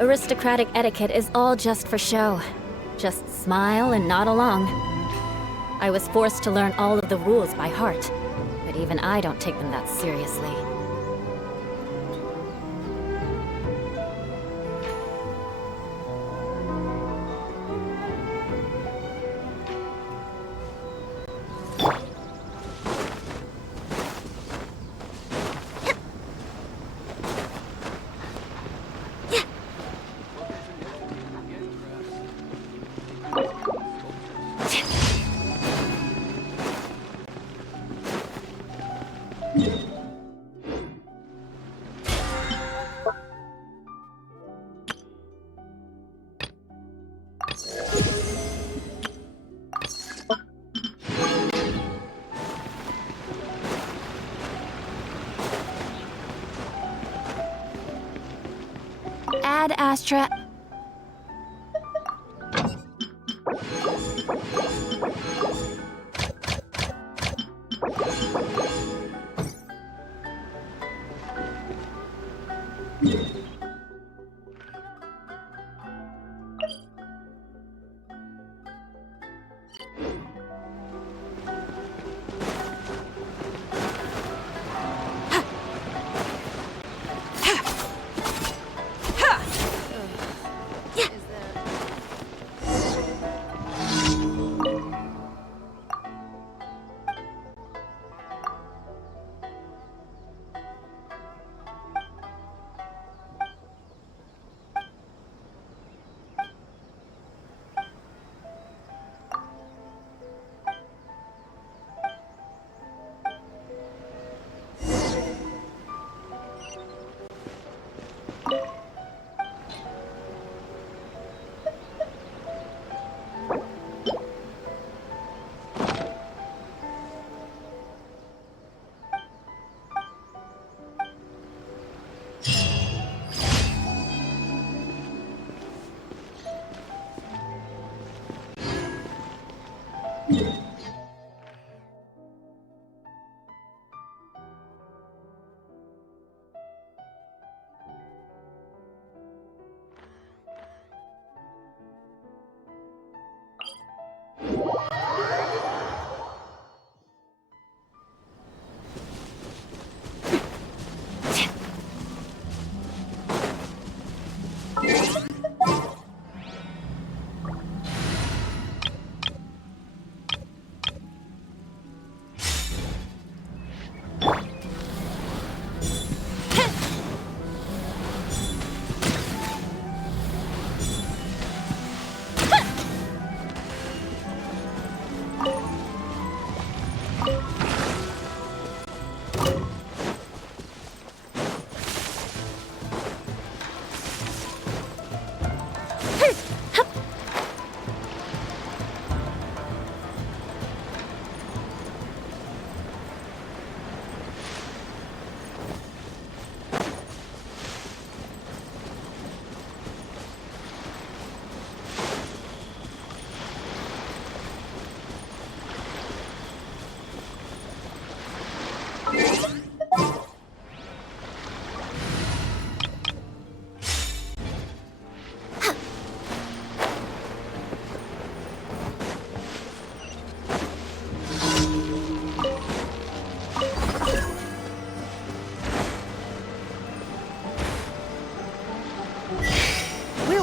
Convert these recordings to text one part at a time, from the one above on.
Aristocratic etiquette is all just for show. Just smile and nod along. I was forced to learn all of the rules by heart, but even I don't take them that seriously. Ad Astra.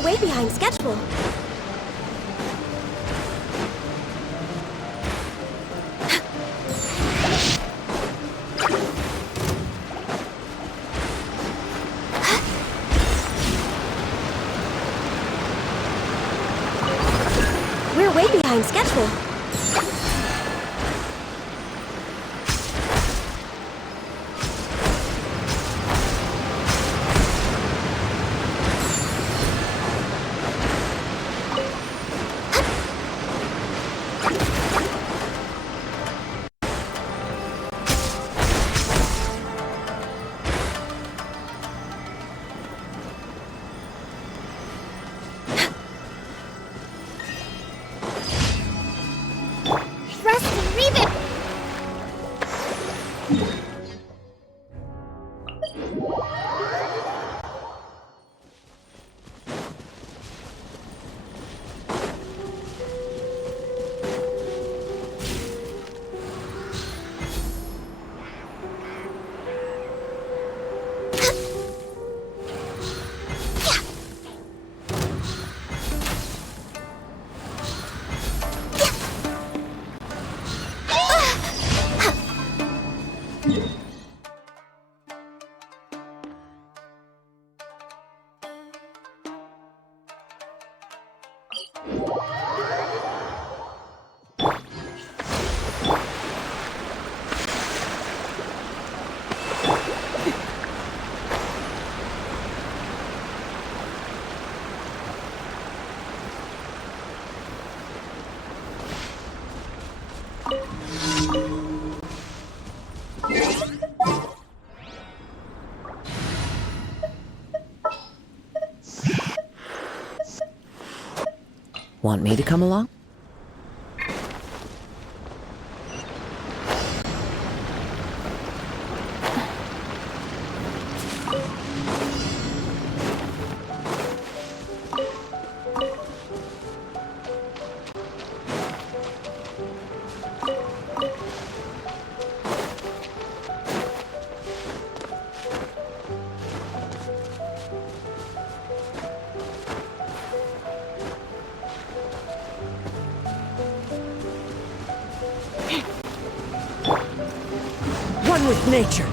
Way behind schedule. We're way behind schedule. Want me to come along? One with nature.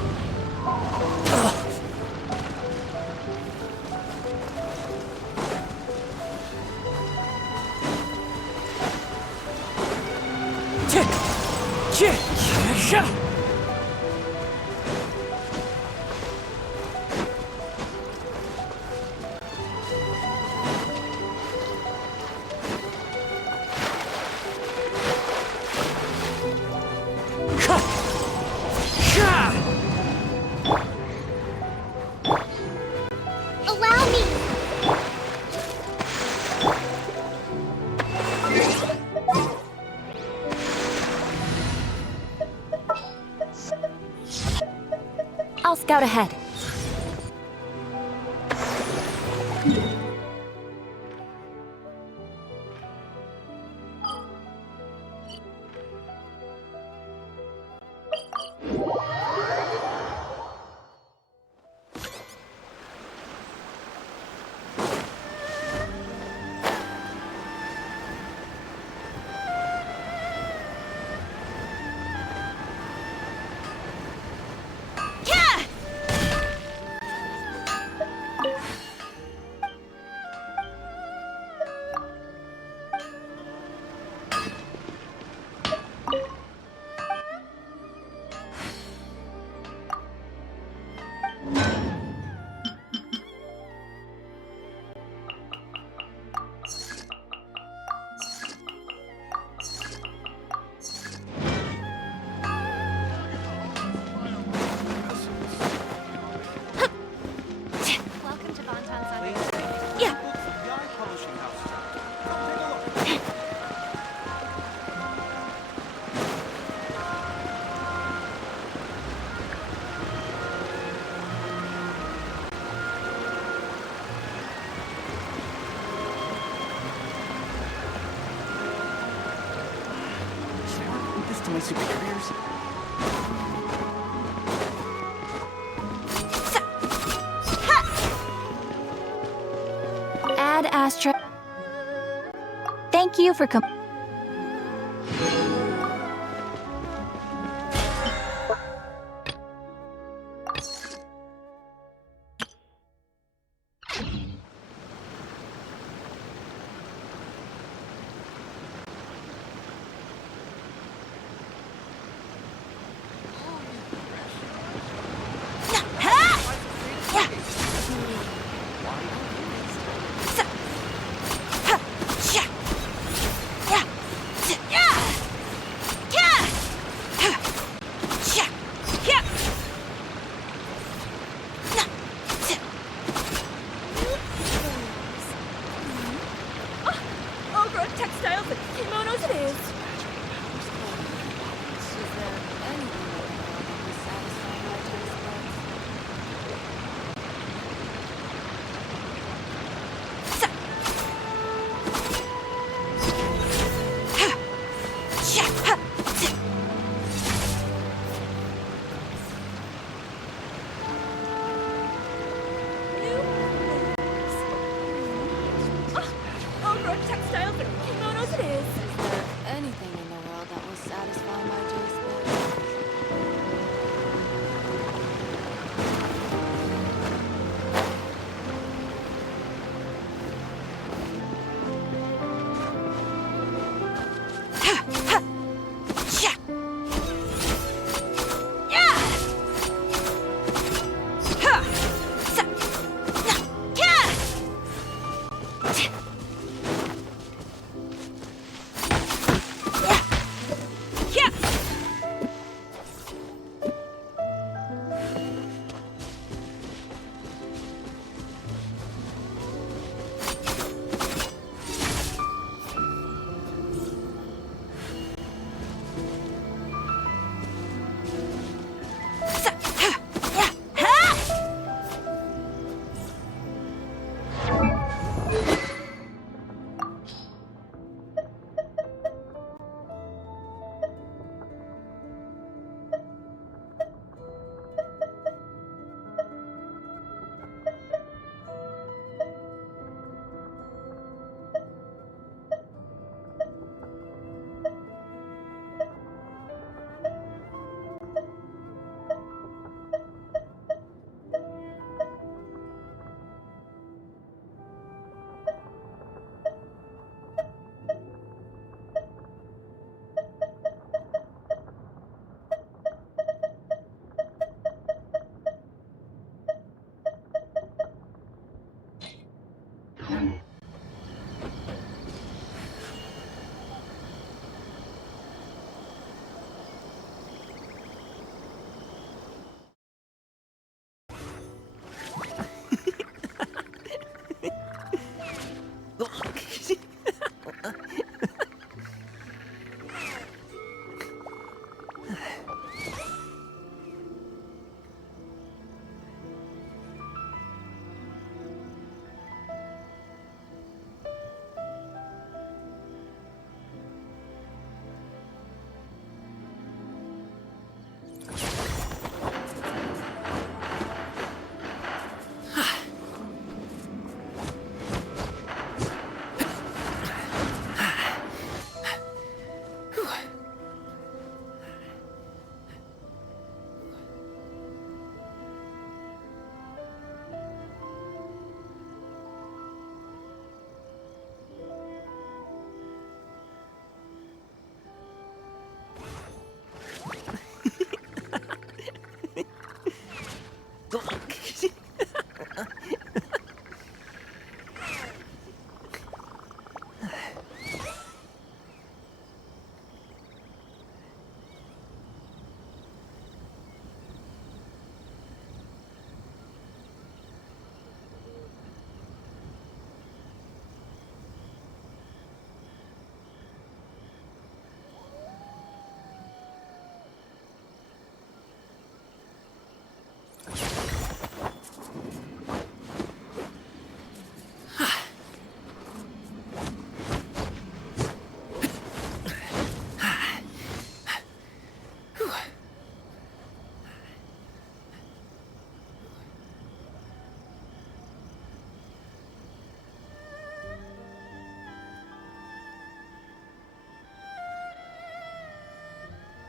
Allow me! I'll scout ahead. Welcome to Fontaine. Yeah. Should I report this to my superiors? Ad Astra. Thank you for coming.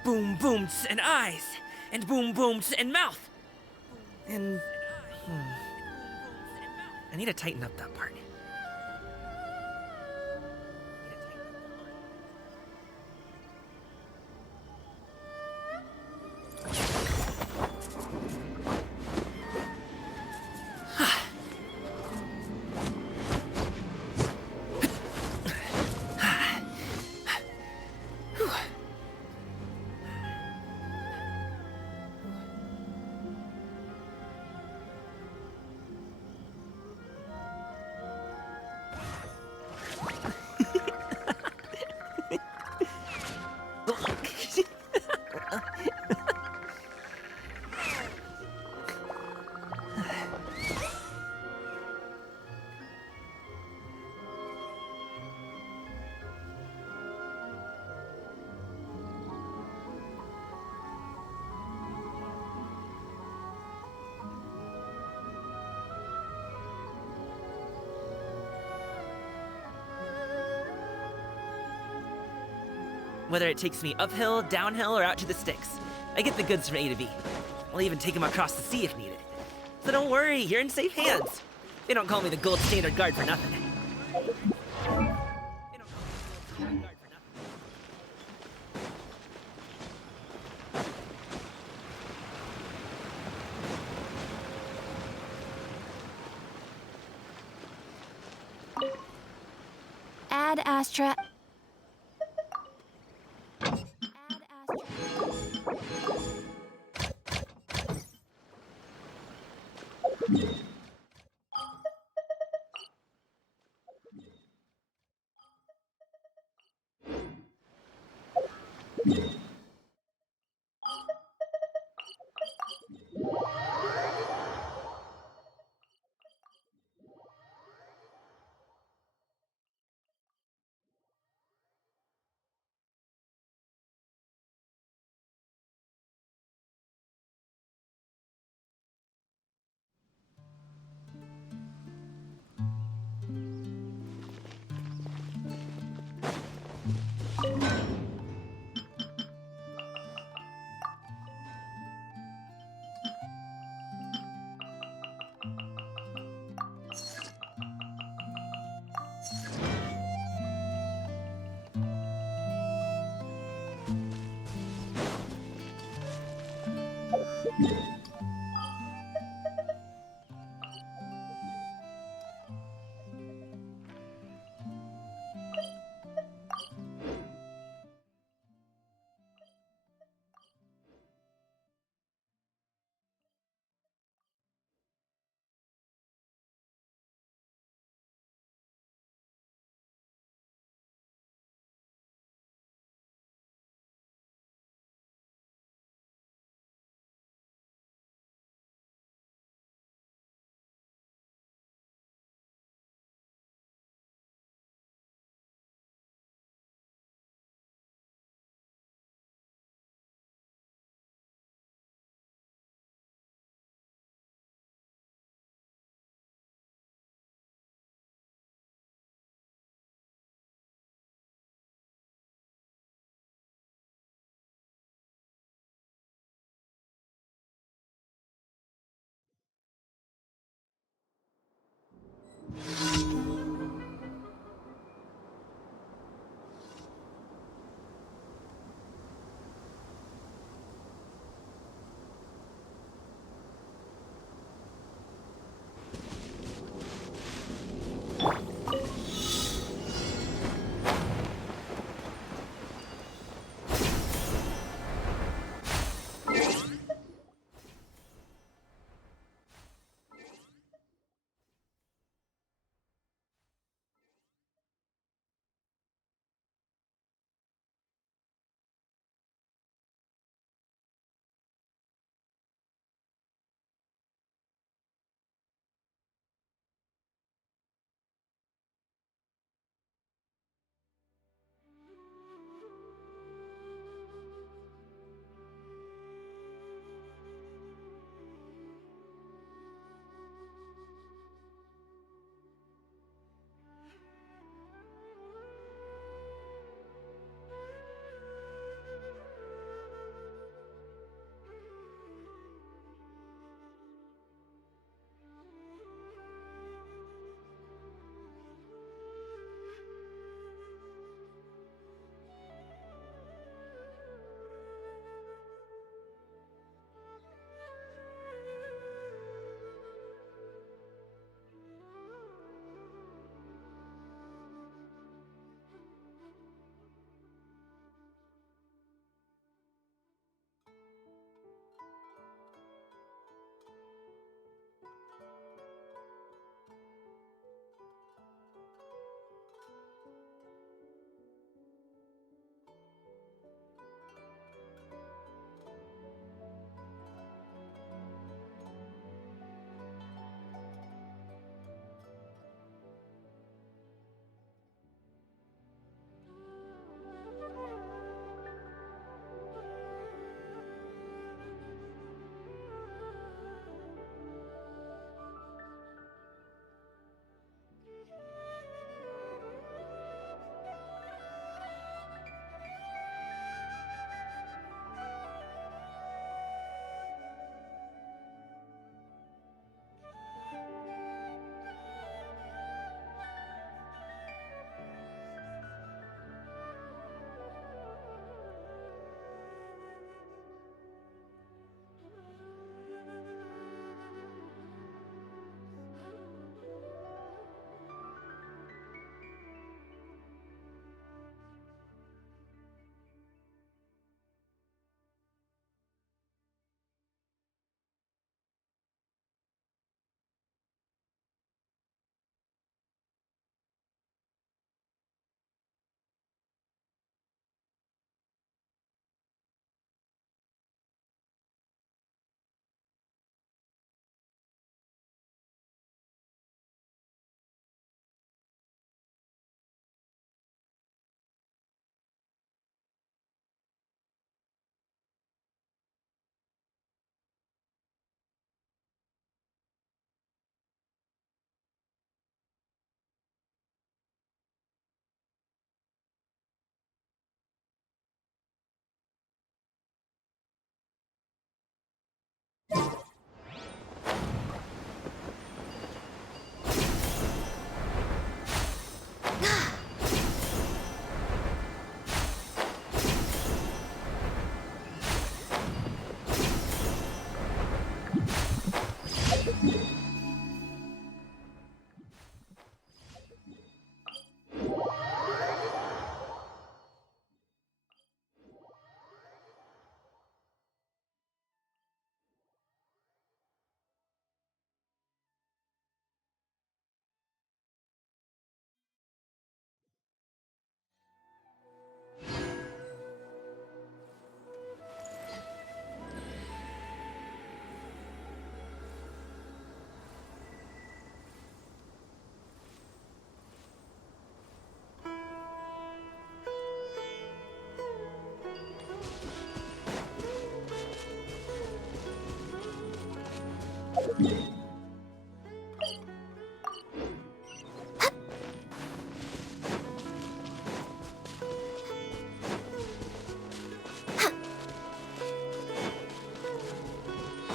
boom booms and eyes, and boom booms and mouth. And I need to tighten up that part. Whether it takes me uphill, downhill, or out to the sticks, I get the goods from A to B. I'll even take them across the sea if needed. So don't worry, you're in safe hands. They don't call me the gold standard guard for nothing. Ad Astra.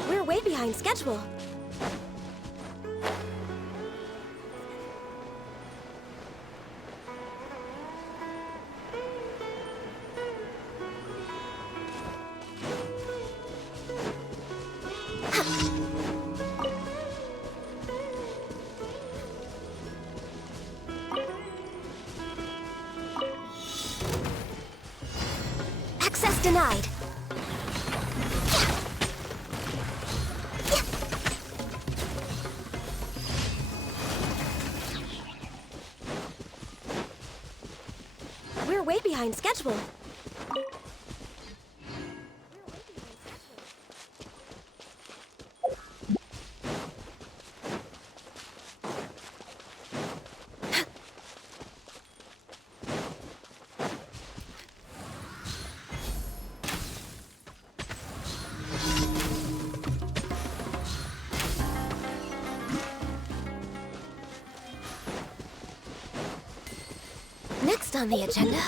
We're way behind schedule. Access denied. We're way behind schedule. Next on the agenda.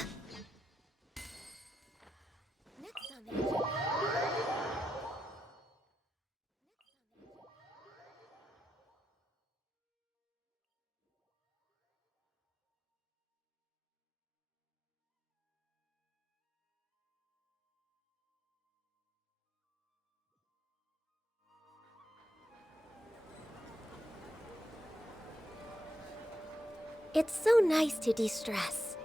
It's so nice to de-stress.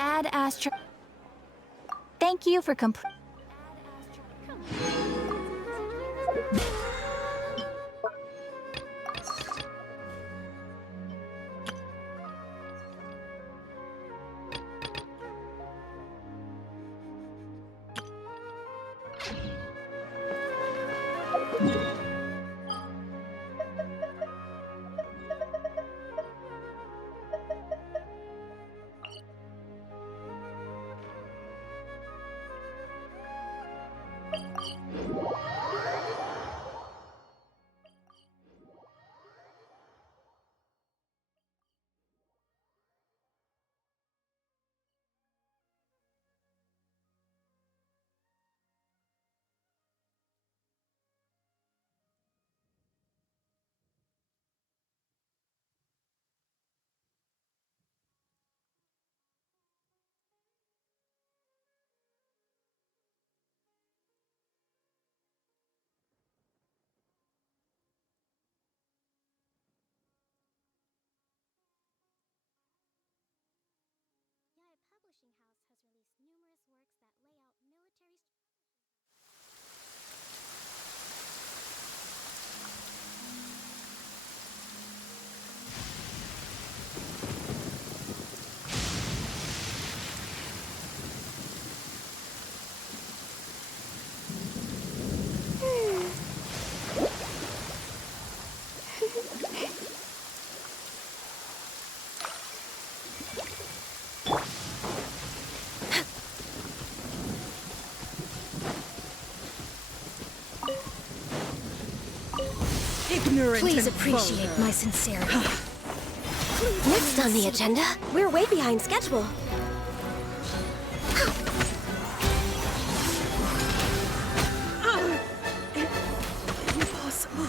Add Astro. Thank you for Publishing house has released numerous works that lay out military Ignorant. Please and appreciate vulgar. my sincerity. Next on the agenda, we're way behind schedule. Impossible.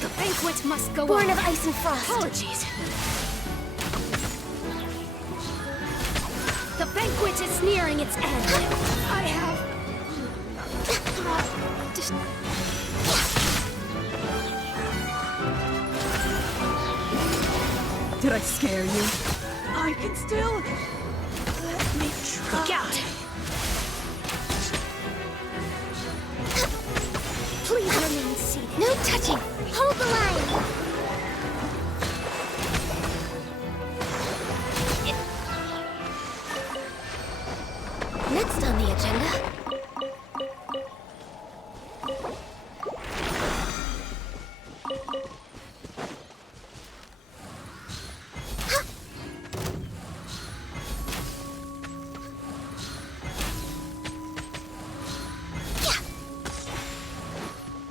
The banquet must go Born on. of ice and frost. Apologies. The banquet is nearing its end. I have... Did I scare you? I can still... Let me try. Look out! Please remain seated. No touching. Hold the line. Next on the agenda,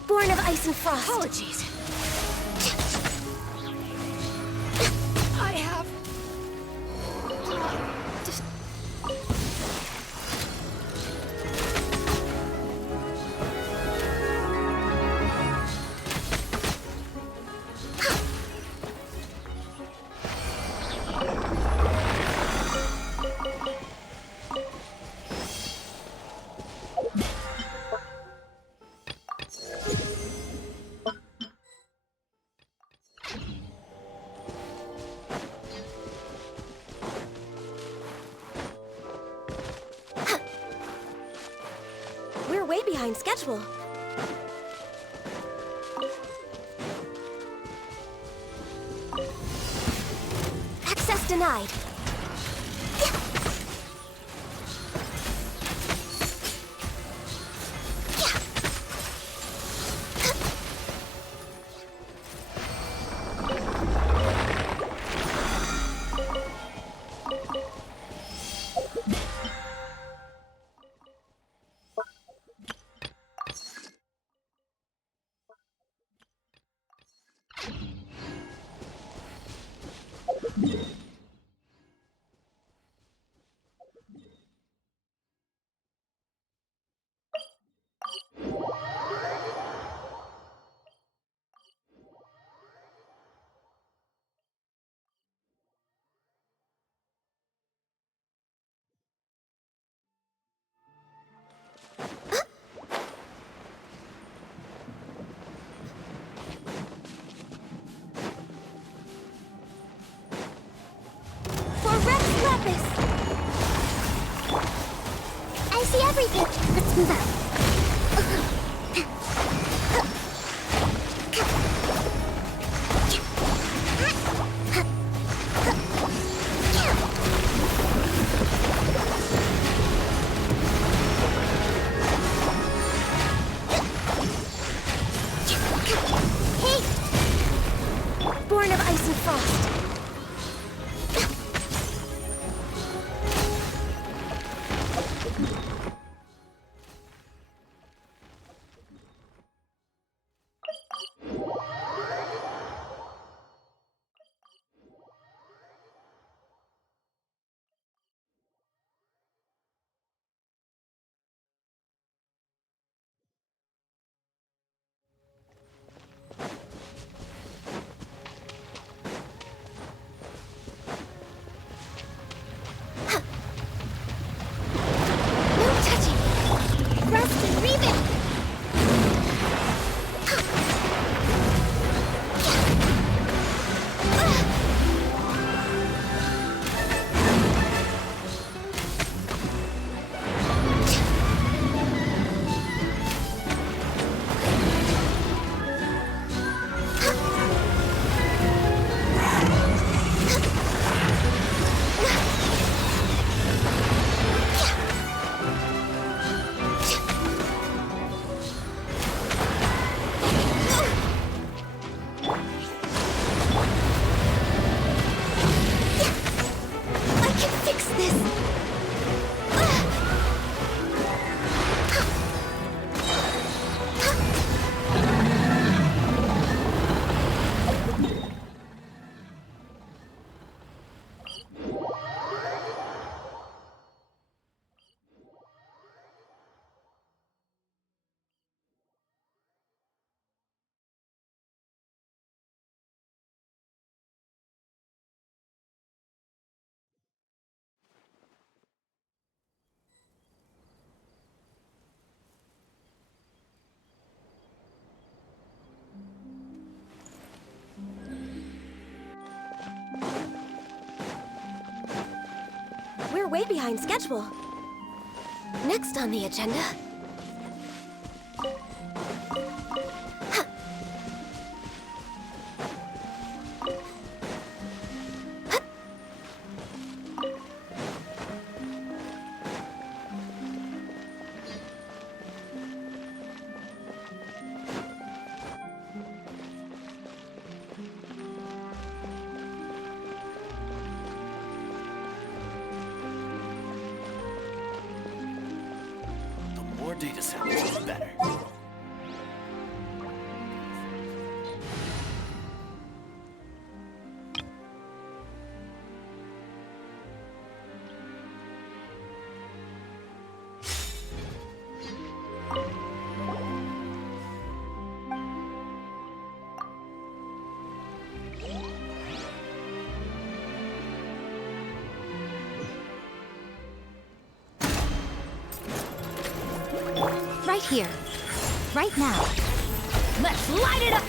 born of ice and frost. Apologies. I have... We're way behind schedule. Access denied. I see everything. Let's move out. Hey! Born of ice and frost. We're way behind schedule. Next on the agenda... More data samples, the better. Right here. Right now. Let's light it up!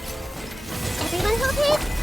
Everyone hold it!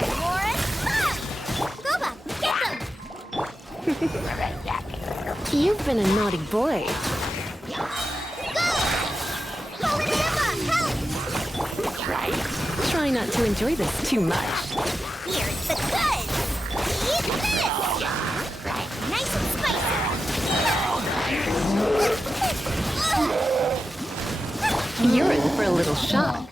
Warren, Gooba, get them! You've been a naughty boy. Holy Gooba, help! Try not to enjoy this too much. Here's the goods! Eat this! Nice and spicy! You're in for a little shock.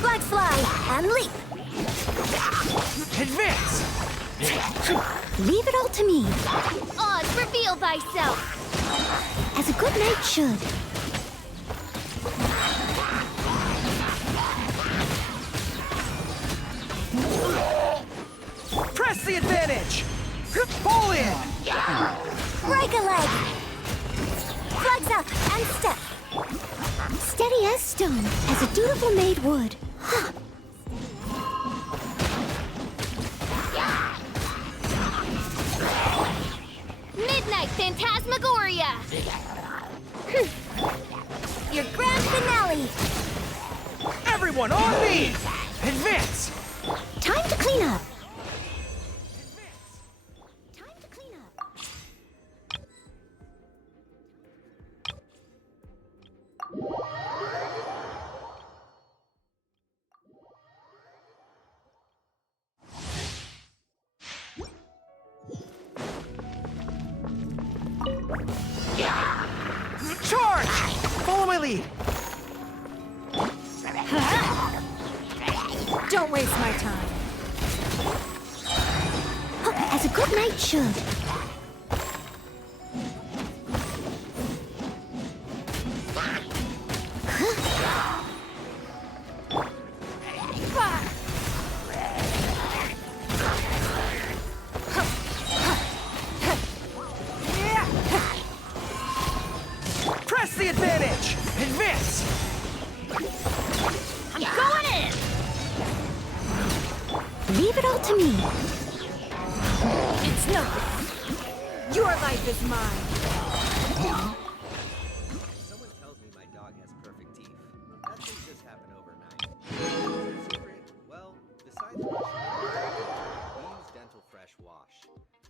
Black fly and leap! Advance! Leave it all to me. Oz, reveal thyself! As a good knight should. Press the advantage! Pull in! Break a leg! Flags up and step. Steady as stone, as a dutiful maid would. Midnight Phantasmagoria! Your grand finale! Everyone on me! Advance! Time to clean up! Time to clean up. Charge! Follow my lead! Don't waste my time. As a good knight should. Press the advantage! Advance! I'm going in! Leave it all to me. It's nothing. Your life is mine. Someone tells me my dog has perfect teeth. That didn't just happen overnight. What's your secret? Well, besides brushing, we use Dental Fresh Wash.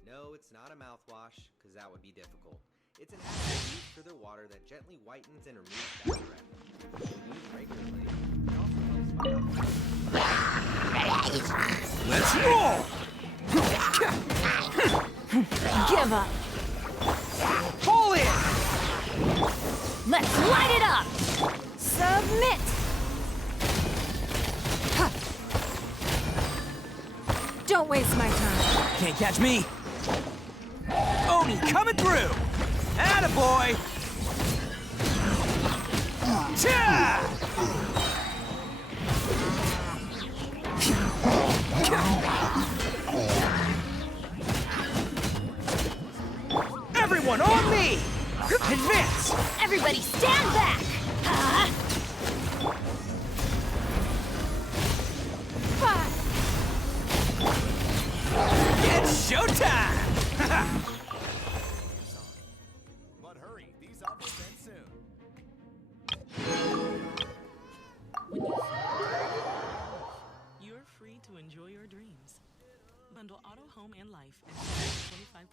No, it's not a mouthwash, because that would be difficult. It's an active use for their water that gently whitens and removes bad breath. When used regularly, it also helps fight off. Let's roll! Give up. Pull in! Let's light it up. Submit. Don't waste my time. Can't catch me! Oni coming through! Attaboy! Cha! Everyone on me! Advance! Everybody stand back! It's showtime! But hurry, these offers end soon. You're free to enjoy your dreams. Bundle auto, home, and life at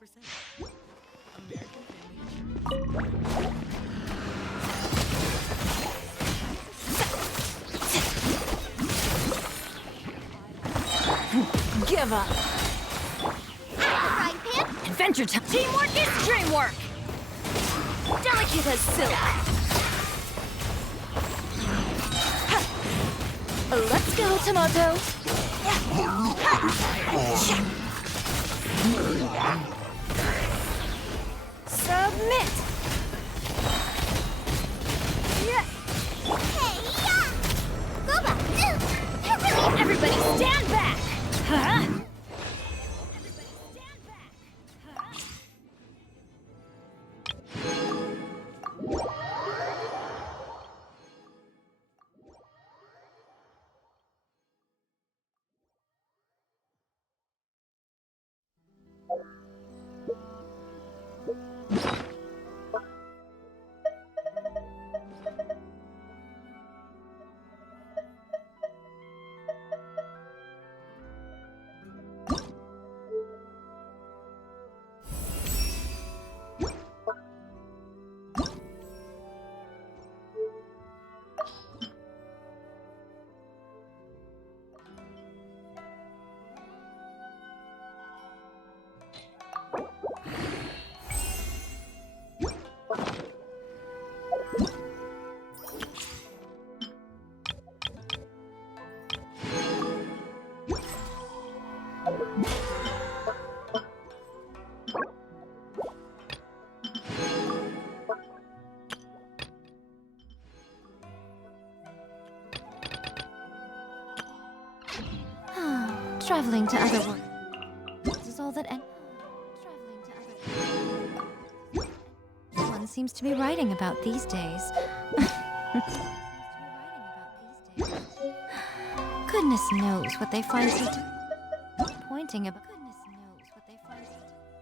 25%. American Family Insurance. Give up. Right, Pip? Adventure time. Teamwork is dreamwork! Delicate as silk! Let's go, Tomato. Submit. Hey, yeah! Gooba! Everybody stand back! Huh? Everybody stand back! Traveling to other worlds is all that traveling to other one seems to be writing about these days. Goodness knows what they find so pointing about. Goodness knows what they find so pointing about.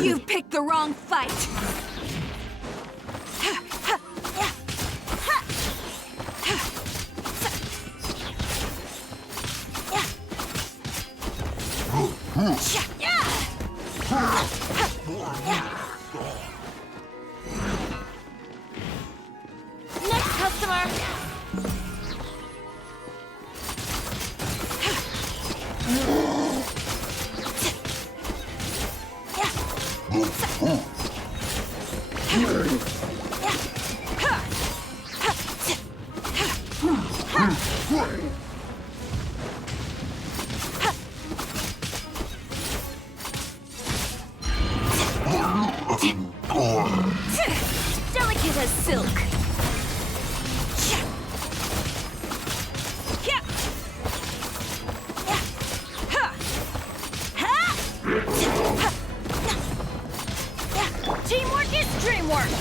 You've picked the wrong fight! Next customer. Delicate as silk. Teamwork is dreamwork.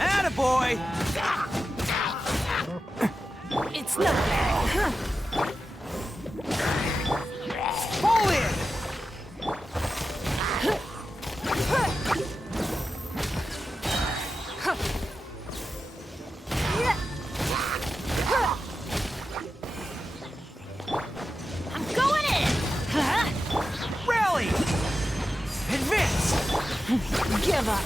Attaboy! It's nothing. Fall in! I'm going in. Rally! Advance! Give up.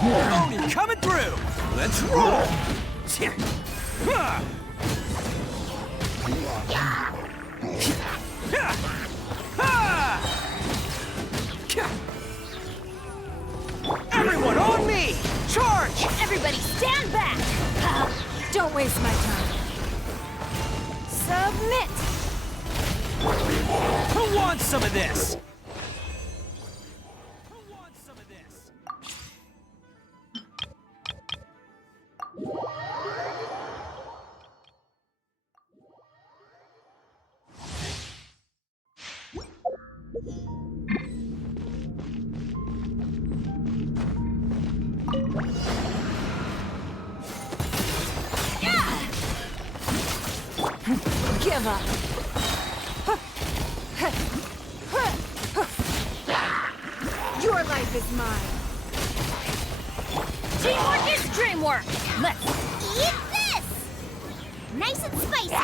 Oni coming through! Let's roll! Everyone on me! Charge! Everybody stand back. Don't waste my time. Submit. Who wants some of this? Who wants some of this? Give up. Your life is mine. Teamwork is dreamwork. Let's eat this. Nice and spicy.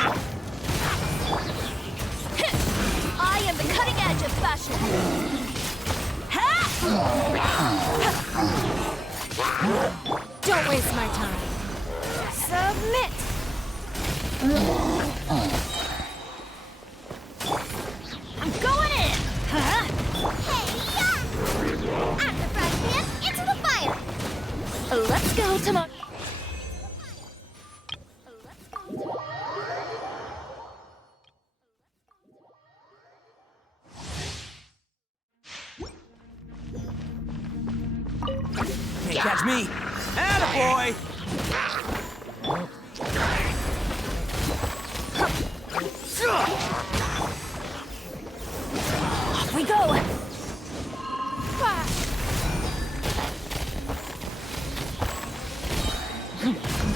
I am the cutting edge of fashion. Don't waste my time. Submit. I'm going in! Hey, yeah! I'm the fresh man into the fire! Let's go to my... Can't catch me! Attaboy! Off we go!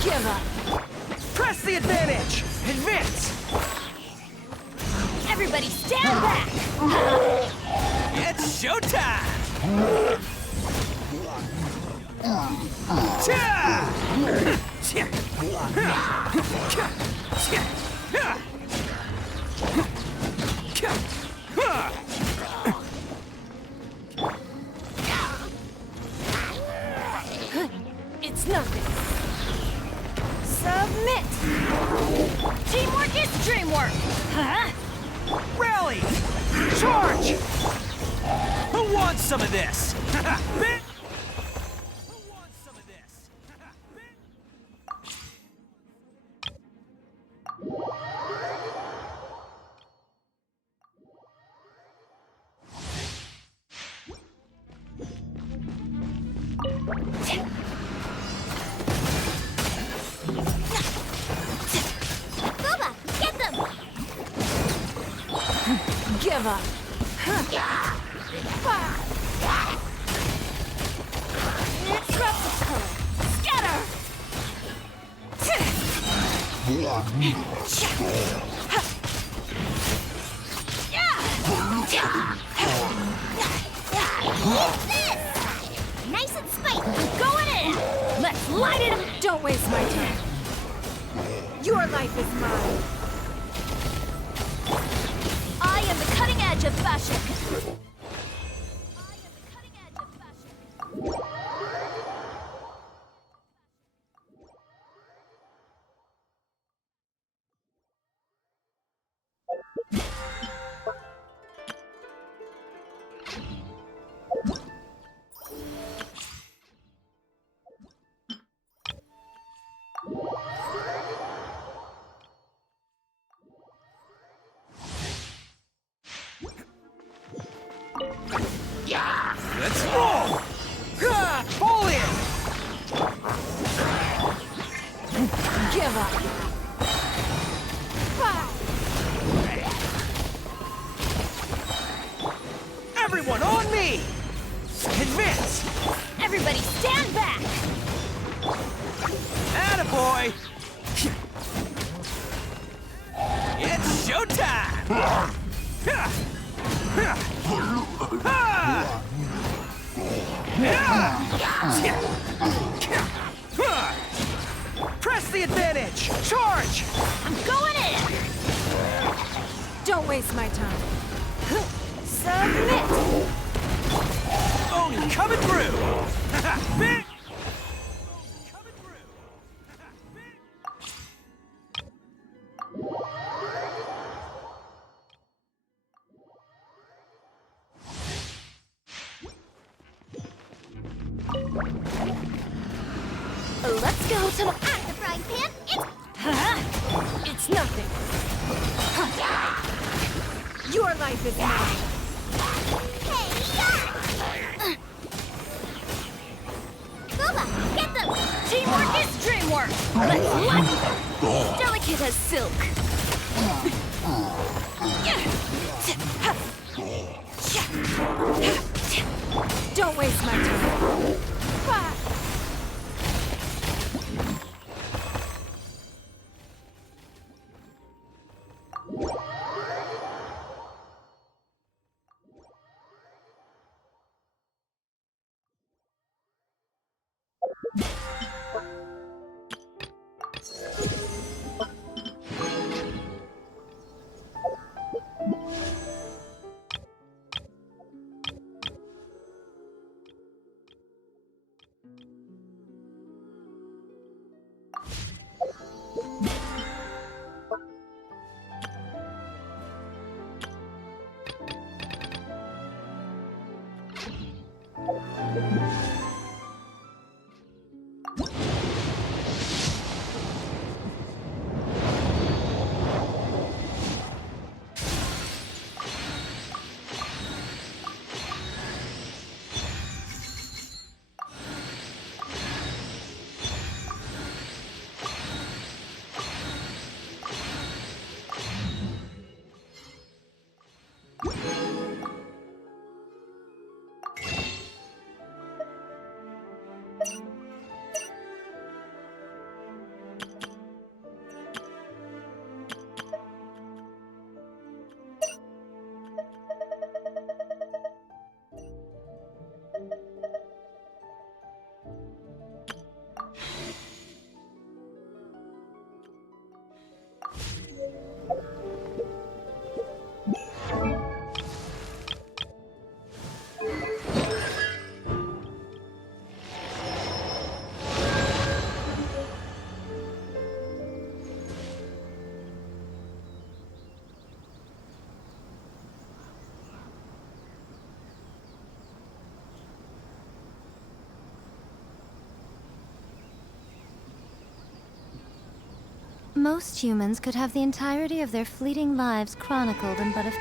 Give up! Press the advantage! Advance! Everybody stand back! It's showtime! It's nothing. Submit. Teamwork is dreamwork. Rally! Charge! Who wants some of this? Bit! Who wants some of this? Bit. Give up. Tropical. Scatter. Nice and spicy. Going in. Let's light it up. Don't waste my time. Your life is mine. I am the cutting edge of fashion. I am the cutting edge of fashion. Let's roll! Fall in! Give up. Everyone on me! Convince! Everybody stand back! Attaboy! It's showtime! Press the advantage! Charge! I'm going in! Don't waste my time. Submit! Oni coming through! Big! Coming through! Let's go to at the frying pan. It's nothing. Your life is mine. Hey, Booba, get them! Teamwork is dreamwork! Let's light! Delicate as silk. Don't waste my time. Most humans could have the entirety of their fleeting lives chronicled in but a...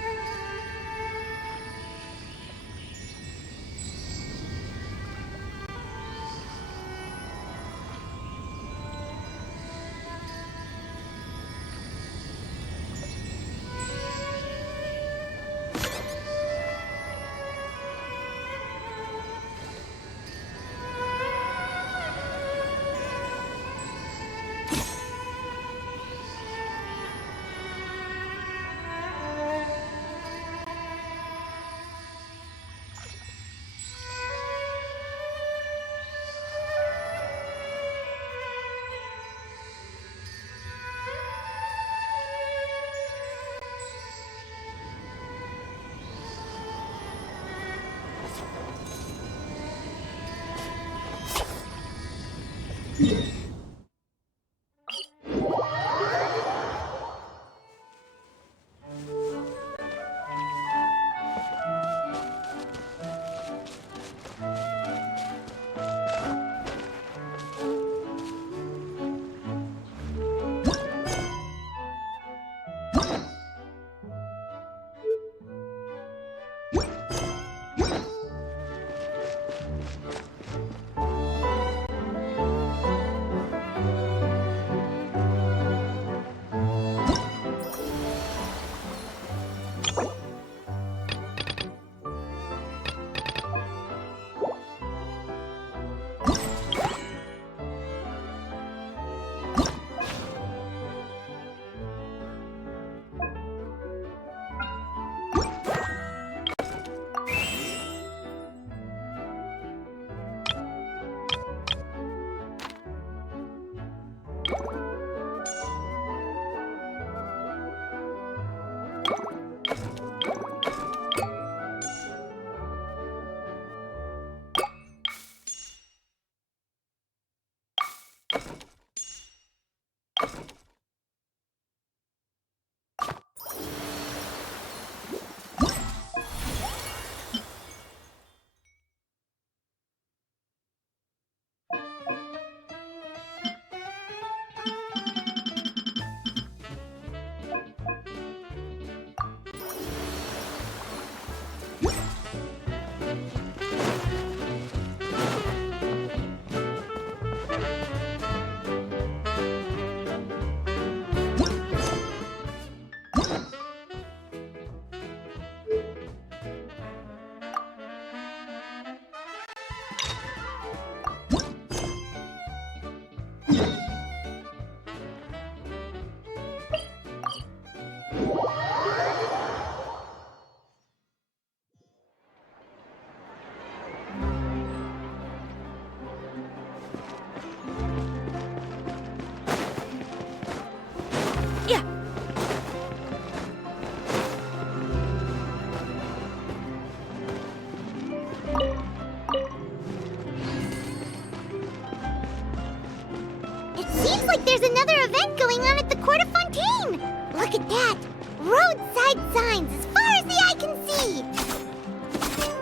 Seems like there's another event going on at the court of Fontaine! Look at that! Roadside signs as far as the eye can see!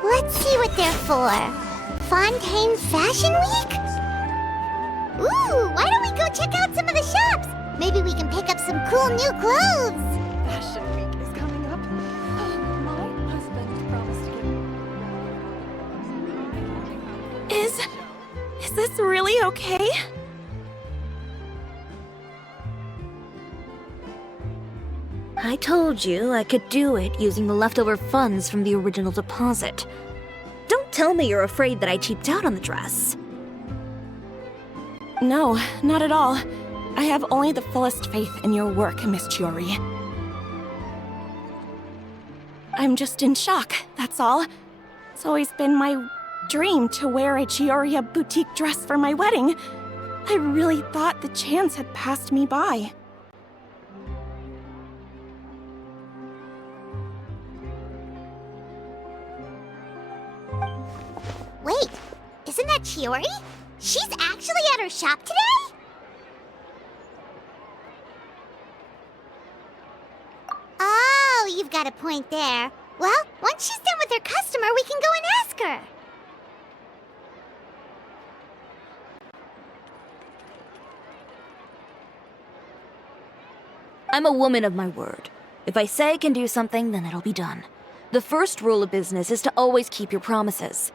Let's see what they're for. Fontaine Fashion Week? Ooh, why don't we go check out some of the shops? Maybe we can pick up some cool new clothes! Fashion Week is coming up. My husband promised to Is this really okay? I told you I could do it using the leftover funds from the original deposit. Don't tell me you're afraid that I cheaped out on the dress. No, not at all. I have only the fullest faith in your work, Miss Chiori. I'm just in shock, that's all. It's always been my dream to wear a Chioria boutique dress for my wedding. I really thought the chance had passed me by. Wait, isn't that Chiori? She's actually at her shop today? Oh, you've got a point there. Well, once she's done with her customer, we can go and ask her. I'm a woman of my word. If I say I can do something, then it'll be done. The first rule of business is to always keep your promises.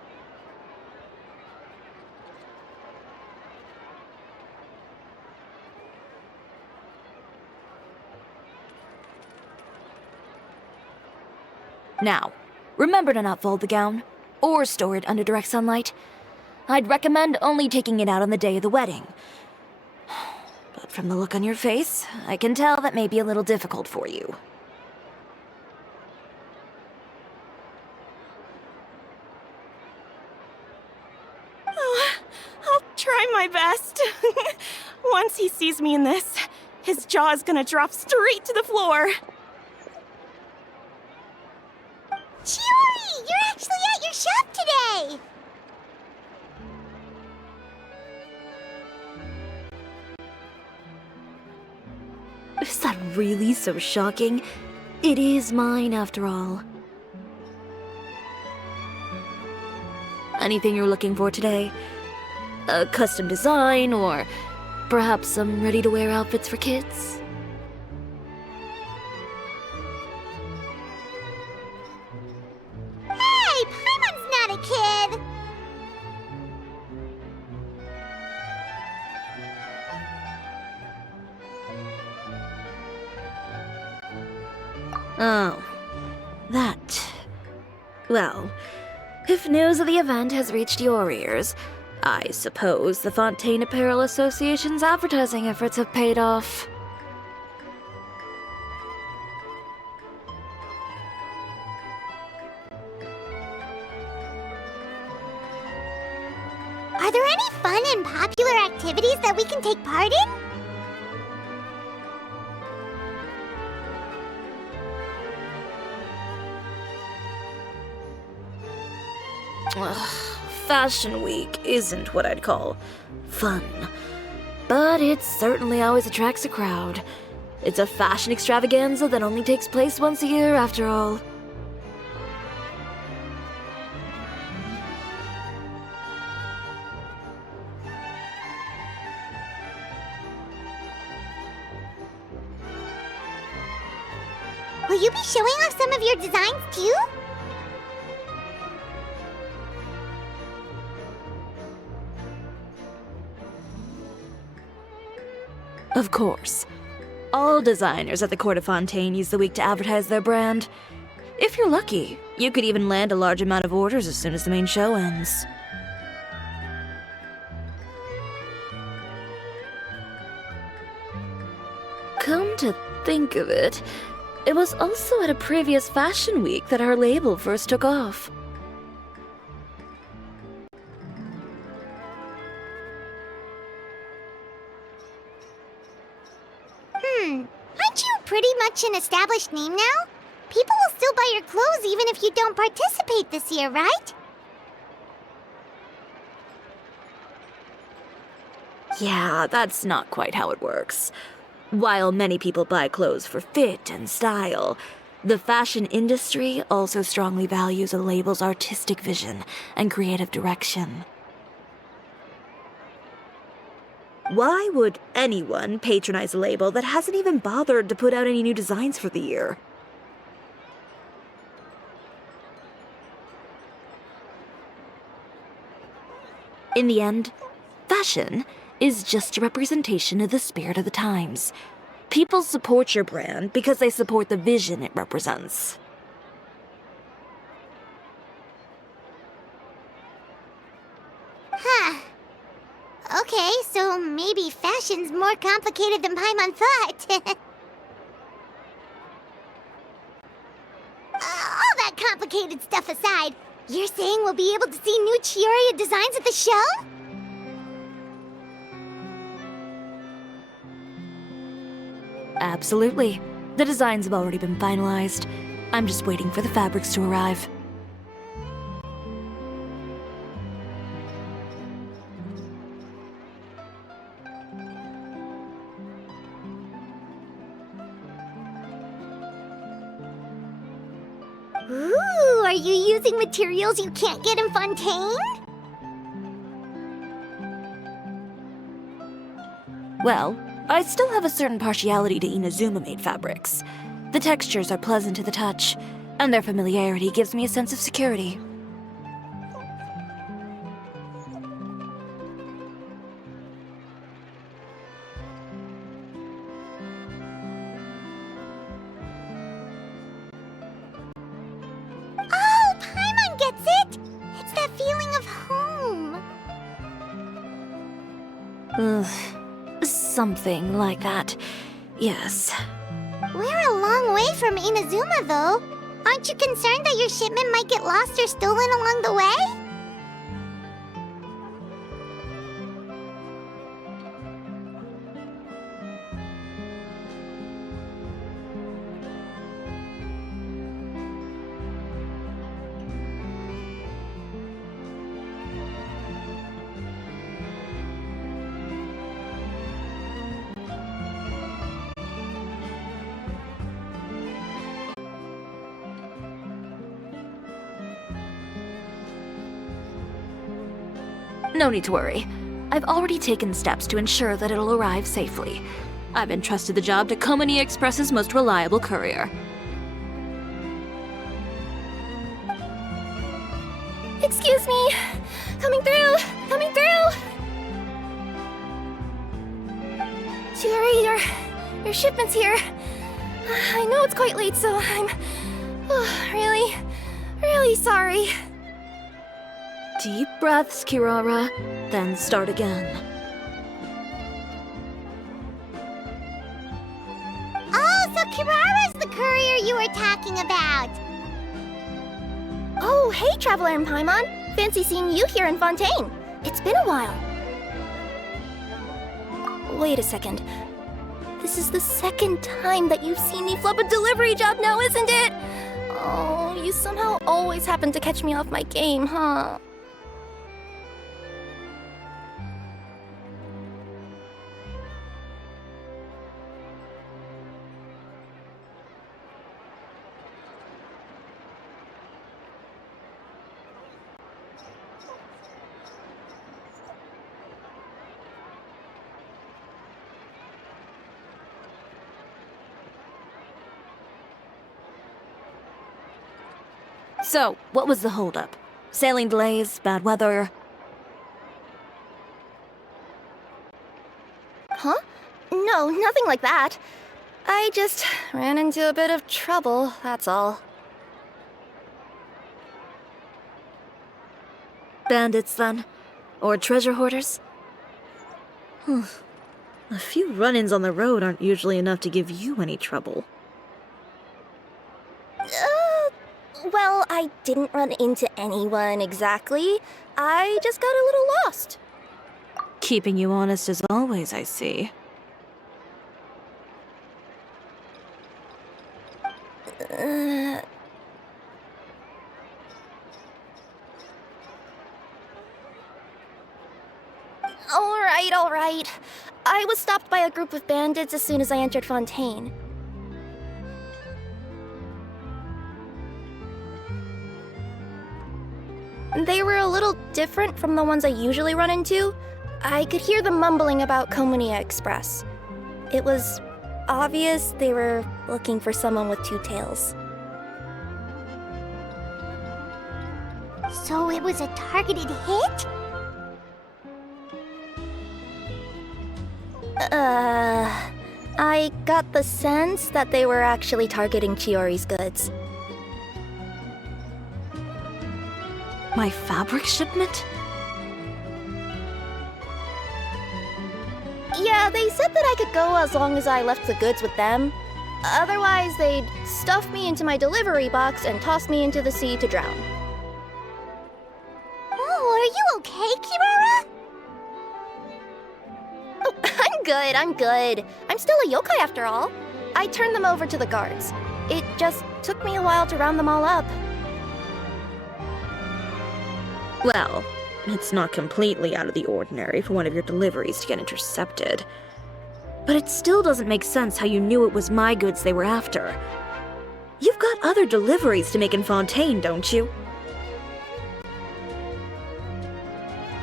Now, remember to not fold the gown, or store it under direct sunlight. I'd recommend only taking it out on the day of the wedding. But from the look on your face, I can tell that may be a little difficult for you. Oh, I'll try my best. Once he sees me in this, his jaw's gonna drop straight to the floor. Chiori, you're actually at your shop today! Is that really so shocking? It is mine, after all. Anything you're looking for today? A custom design, or perhaps some ready-to-wear outfits for kids? Hey, Paimon's not a kid! Oh. That. Well, if news of the event has reached your ears, I suppose the Fontaine Apparel Association's advertising efforts have paid off. Are there any fun and popular activities that we can take part in? Ugh, Fashion Week isn't what I'd call fun, but it certainly always attracts a crowd. It's a fashion extravaganza that only takes place once a year, after all. Will you be showing off some of your designs too? Of course. All designers at the Court of Fontaine use the week to advertise their brand. If you're lucky, you could even land a large amount of orders as soon as the main show ends. Come to think of it, it was also at a previous fashion week that our label first took off. Aren't you pretty much an established name now? People will still buy your clothes even if you don't participate this year, right? Yeah, that's not quite how it works. While many people buy clothes for fit and style, the fashion industry also strongly values a label's artistic vision and creative direction. Why would anyone patronize a label that hasn't even bothered to put out any new designs for the year? In the end, fashion is just a representation of the spirit of the times. People support your brand because they support the vision it represents. Huh. Okay, so maybe fashion's more complicated than Paimon thought. All that complicated stuff aside, you're saying we'll be able to see new Cisoria designs at the show? Absolutely. The designs have already been finalized. I'm just waiting for the fabrics to arrive. Ooh, are you using materials you can't get in Fontaine? Well, I still have a certain partiality to Inazuma-made fabrics. The textures are pleasant to the touch, and their familiarity gives me a sense of security. Oh, Paimon gets it! It's that feeling of home. Ugh, something like that. Yes. We're a long way from Inazuma, though. Aren't you concerned that your shipment might get lost or stolen along the way? No need to worry. I've already taken steps to ensure that it'll arrive safely. I've entrusted the job to Komini Express's most reliable courier. Excuse me! Coming through! Coming through! Jerry, your shipment's here. I know it's quite late, so I'm really sorry. Deep breaths, Kirara, then start again. Oh, so Kirara's the courier you were talking about. Oh, hey, Traveler and Paimon. Fancy seeing you here in Fontaine. It's been a while. Wait a second. This is the second time that you've seen me flub a delivery job now, isn't it? Oh, you somehow always happen to catch me off my game, huh? So, what was the holdup? Sailing delays, bad weather? Huh? No, nothing like that. I just ran into a bit of trouble, that's all. Bandits, then? Or treasure hoarders? A few run-ins on the road aren't usually enough to give you any trouble. Well, I didn't run into anyone exactly. I just got a little lost. Keeping you honest as always, I see. All right. I was stopped by a group of bandits as soon as I entered Fontaine. They were a little different from the ones I usually run into. I could hear them mumbling about Komuni Express. It was obvious they were looking for someone with two tails. So it was a targeted hit? I got the sense that they were actually targeting Chiori's goods. My fabric shipment? Yeah, they said that I could go as long as I left the goods with them. Otherwise, they'd stuff me into my delivery box and toss me into the sea to drown. Oh, are you okay, Kirara? Oh, I'm good. I'm still a yokai after all. I turned them over to the guards. It just took me a while to round them all up. Well, it's not completely out of the ordinary for one of your deliveries to get intercepted. But it still doesn't make sense how you knew it was my goods they were after. You've got other deliveries to make in Fontaine, don't you?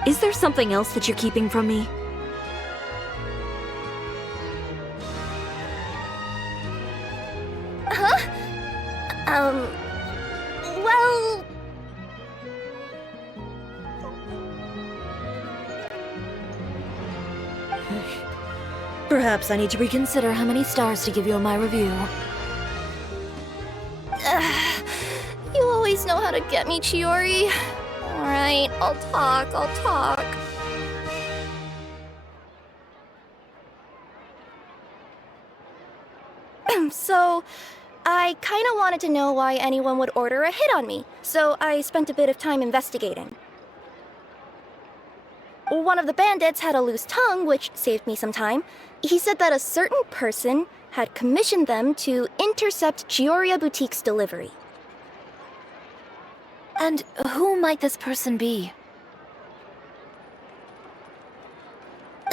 Is there something else that you're keeping from me? Well... Perhaps I need to reconsider how many stars to give you in my review. You always know how to get me, Chiori. Alright, I'll talk. So, I kinda wanted to know why anyone would order a hit on me, so I spent a bit of time investigating. One of the bandits had a loose tongue, which saved me some time. He said that a certain person had commissioned them to intercept Cisoria Boutique's delivery. And who might this person be?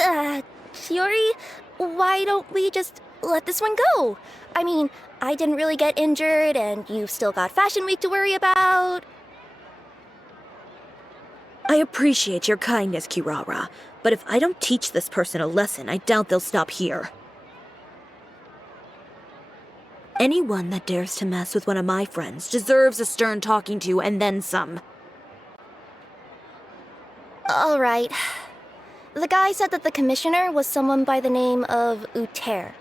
Chiori, why don't we just let this one go? I mean, I didn't really get injured, and you've still got Fashion Week to worry about. I appreciate your kindness, Kirara, but if I don't teach this person a lesson, I doubt they'll stop here. Anyone that dares to mess with one of my friends deserves a stern talking to and then some. All right. The guy said that the commissioner was someone by the name of Uter.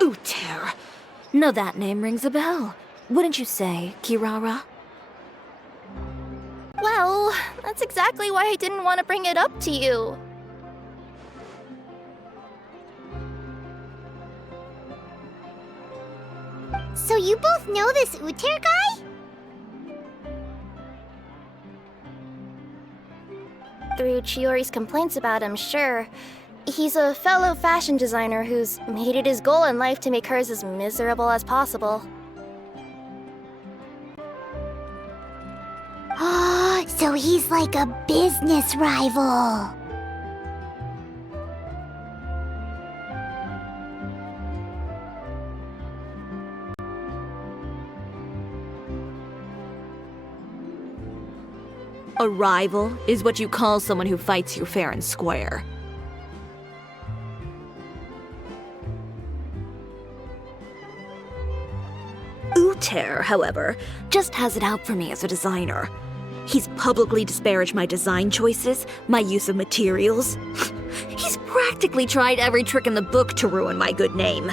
Uter. Now that name rings a bell. Wouldn't you say, Kirara? Well, that's exactly why I didn't want to bring it up to you. So you both know this Uter guy? Through Chiori's complaints about him, sure. He's a fellow fashion designer who's made it his goal in life to make hers as miserable as possible. Oh, so he's like a business rival. A rival is what you call someone who fights you fair and square. Uter, however, just has it out for me as a designer. He's publicly disparaged my design choices, my use of materials. He's practically tried every trick in the book to ruin my good name.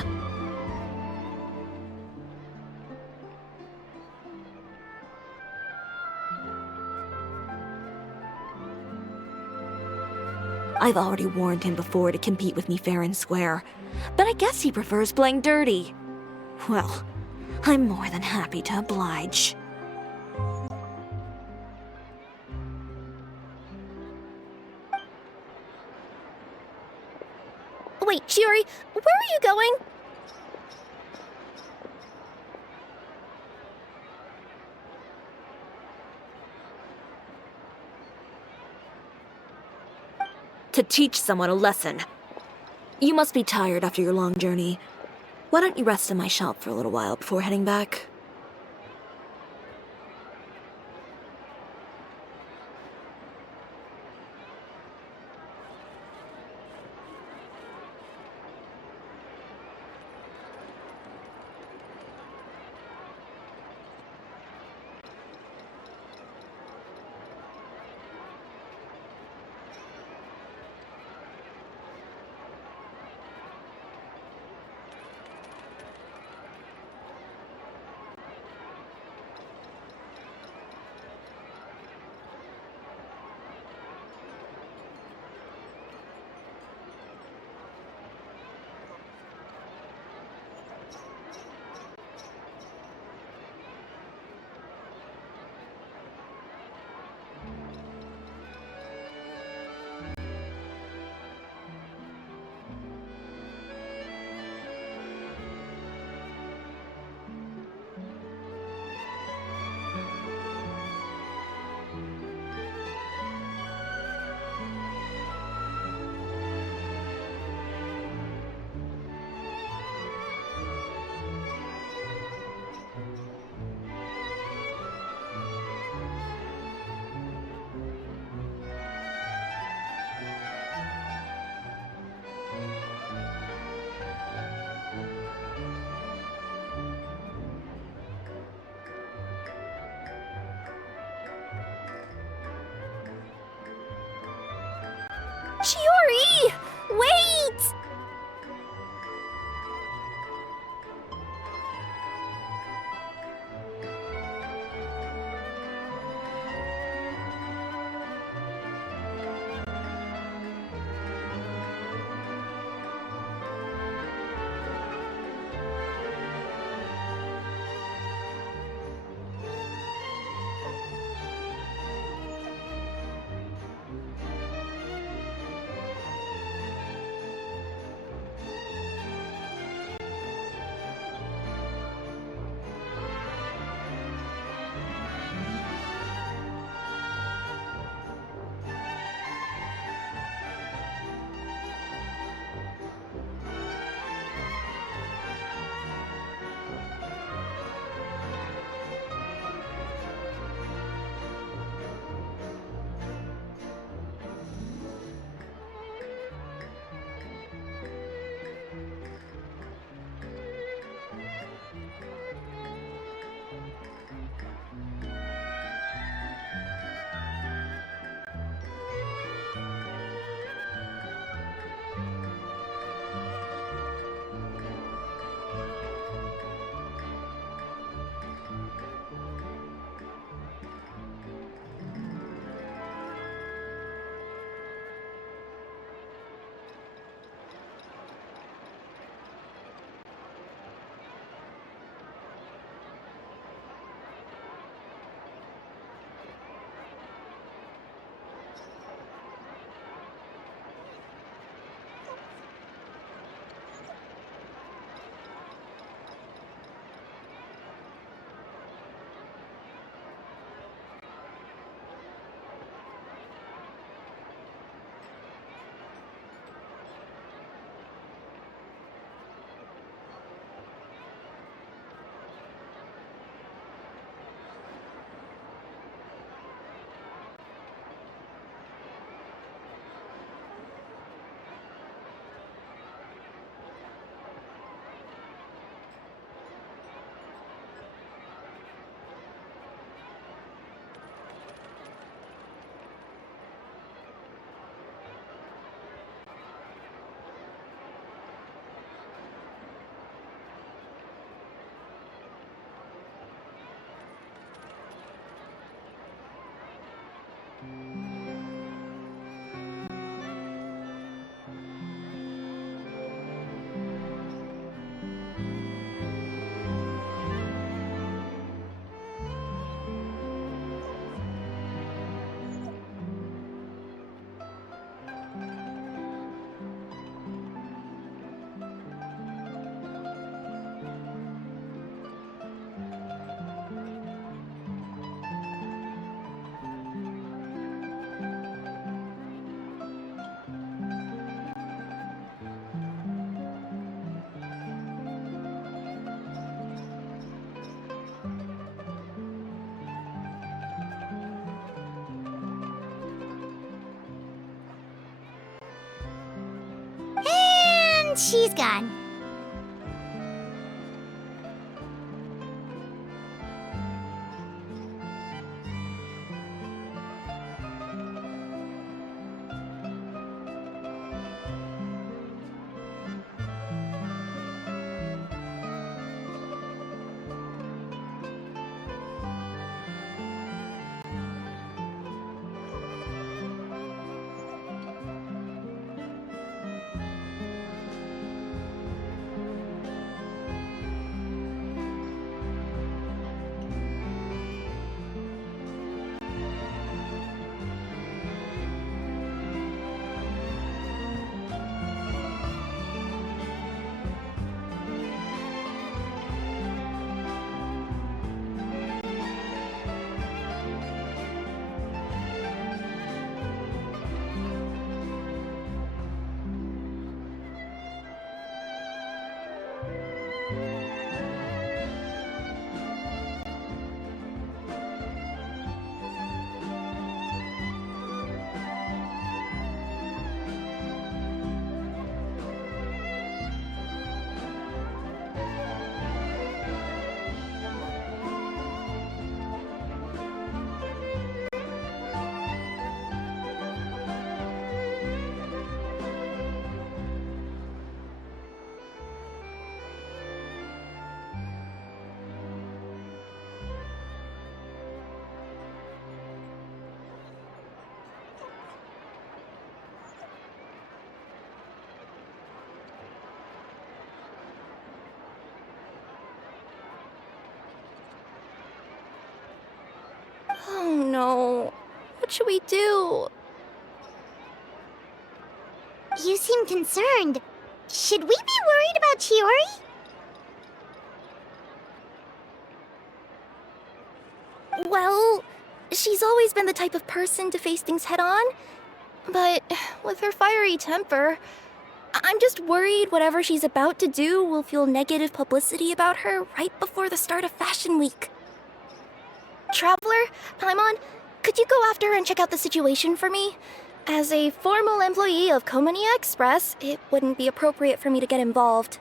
I've already warned him before to compete with me fair and square, but I guess he prefers playing dirty. Well, I'm more than happy to oblige. Wait, Chiori, where are you going? To teach someone a lesson. You must be tired after your long journey. Why don't you rest in my shop for a little while before heading back? Chiori! Wait! she's gone. Oh no. What should we do? You seem concerned. Should we be worried about Chiori? Well, she's always been the type of person to face things head on. But with her fiery temper, I'm just worried whatever she's about to do will fuel negative publicity about her right before the start of Fashion Week. Traveler, Paimon, could you go after her and check out the situation for me? As a formal employee of Komania Express, it wouldn't be appropriate for me to get involved.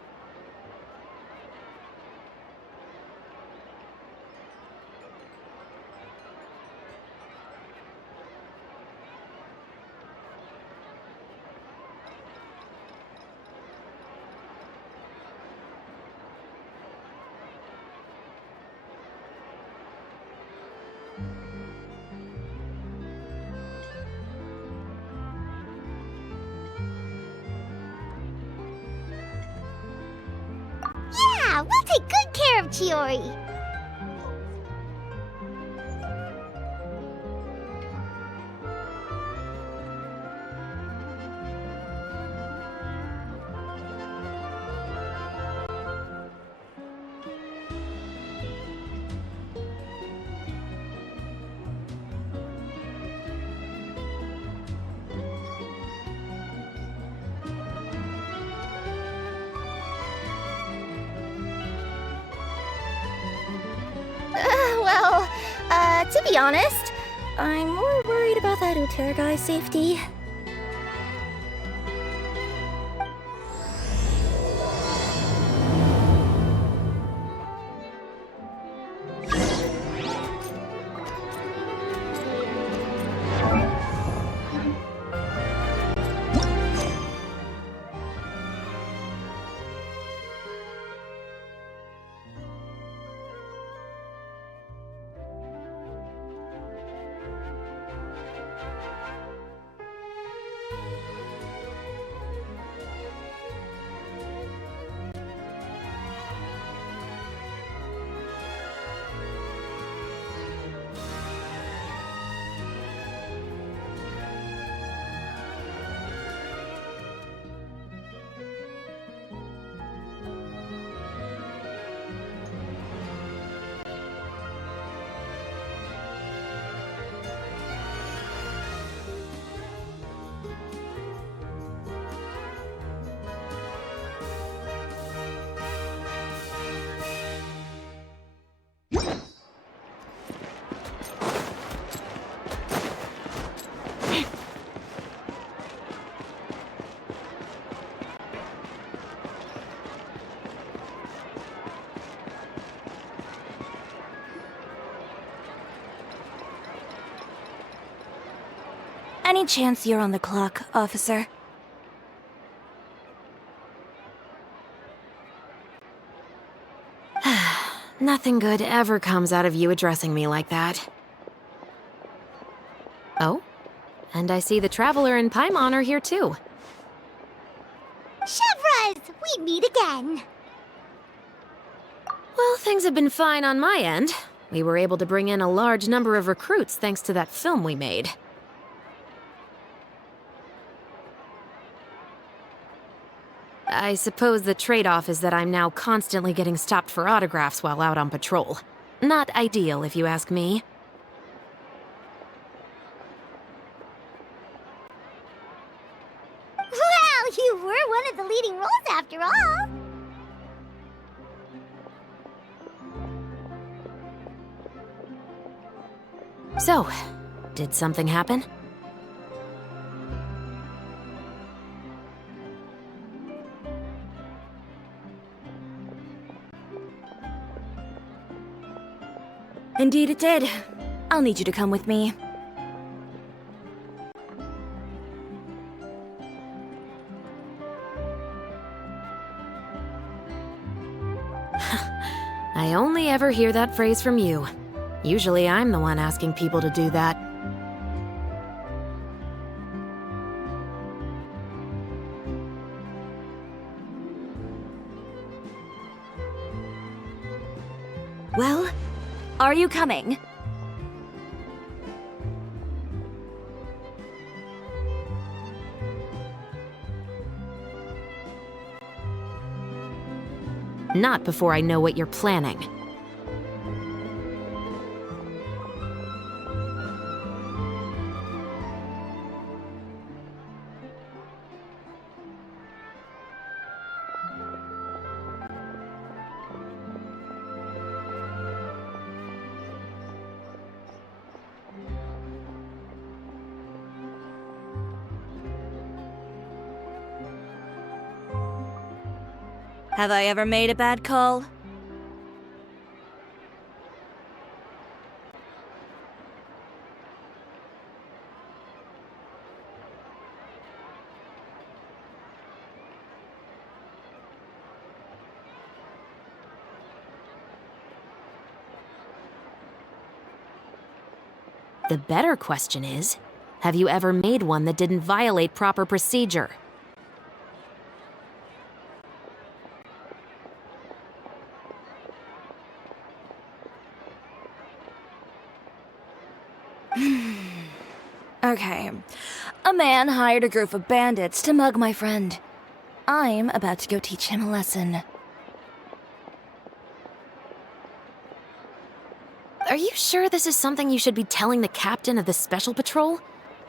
Yeah, we'll take good care of Chiori. To be honest, I'm more worried about that Uter guy's safety. Any chance you're on the clock, officer? Nothing good ever comes out of you addressing me like that. Oh? And I see the Traveler and Paimon are here too. Chevras, we meet again. Well, things have been fine on my end. We were able to bring in a large number of recruits thanks to that film we made. I suppose the trade-off is that I'm now constantly getting stopped for autographs while out on patrol. Not ideal, if you ask me. Well, you were one of the leading roles after all. So, did something happen? Indeed it did. I'll need you to come with me. I only ever hear that phrase from you. Usually I'm the one asking people to do that. Well, are you coming? Not before I know what you're planning. Have I ever made a bad call? The better question is, have you ever made one that didn't violate proper procedure? Okay. A man hired a group of bandits to mug my friend. I'm about to go teach him a lesson. Are you sure this is something you should be telling the captain of the Special Patrol?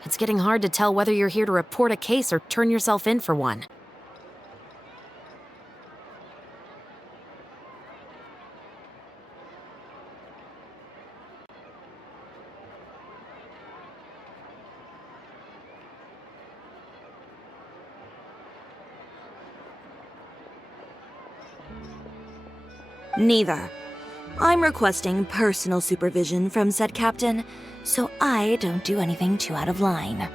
It's getting hard to tell whether you're here to report a case or turn yourself in for one. Neither. I'm requesting personal supervision from said captain, so I don't do anything too out of line.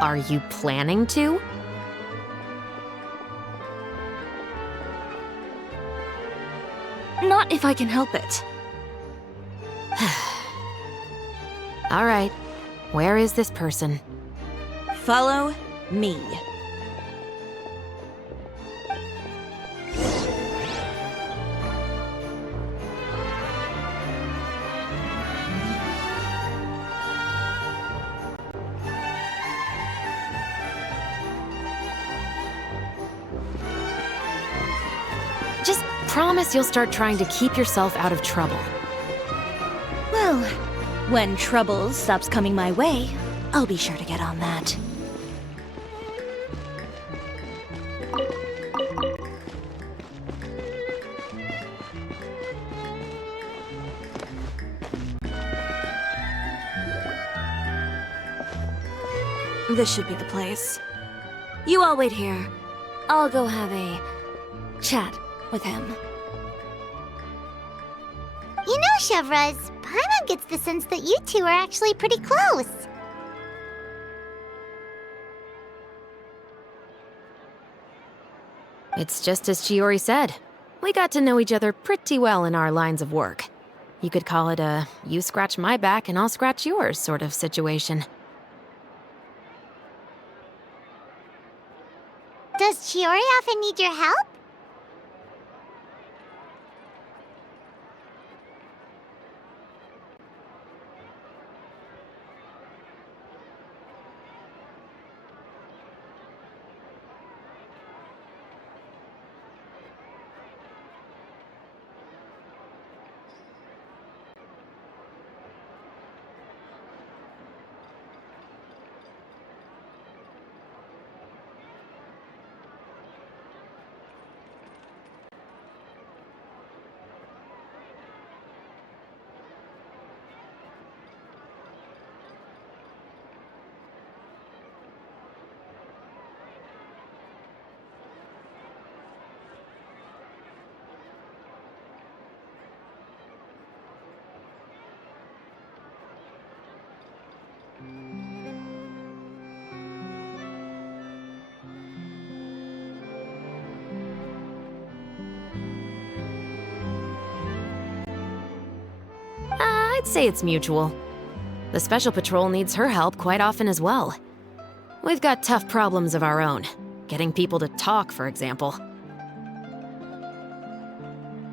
Are you planning to? Not if I can help it. All right. Where is this person? Follow me. promise you'll start trying to keep yourself out of trouble. Well, when trouble stops coming my way, I'll be sure to get on that. This should be the place. You all wait here. I'll go have a chat with him. You know, Chevraz, Paimon gets the sense that you two are actually pretty close. It's just as Chiori said. We got to know each other pretty well in our lines of work. You could call it a you scratch my back and I'll scratch yours sort of situation. Does Chiori often need your help? I'd say it's mutual. The Special Patrol needs her help quite often as well. We've got tough problems of our own. Getting people to talk, for example.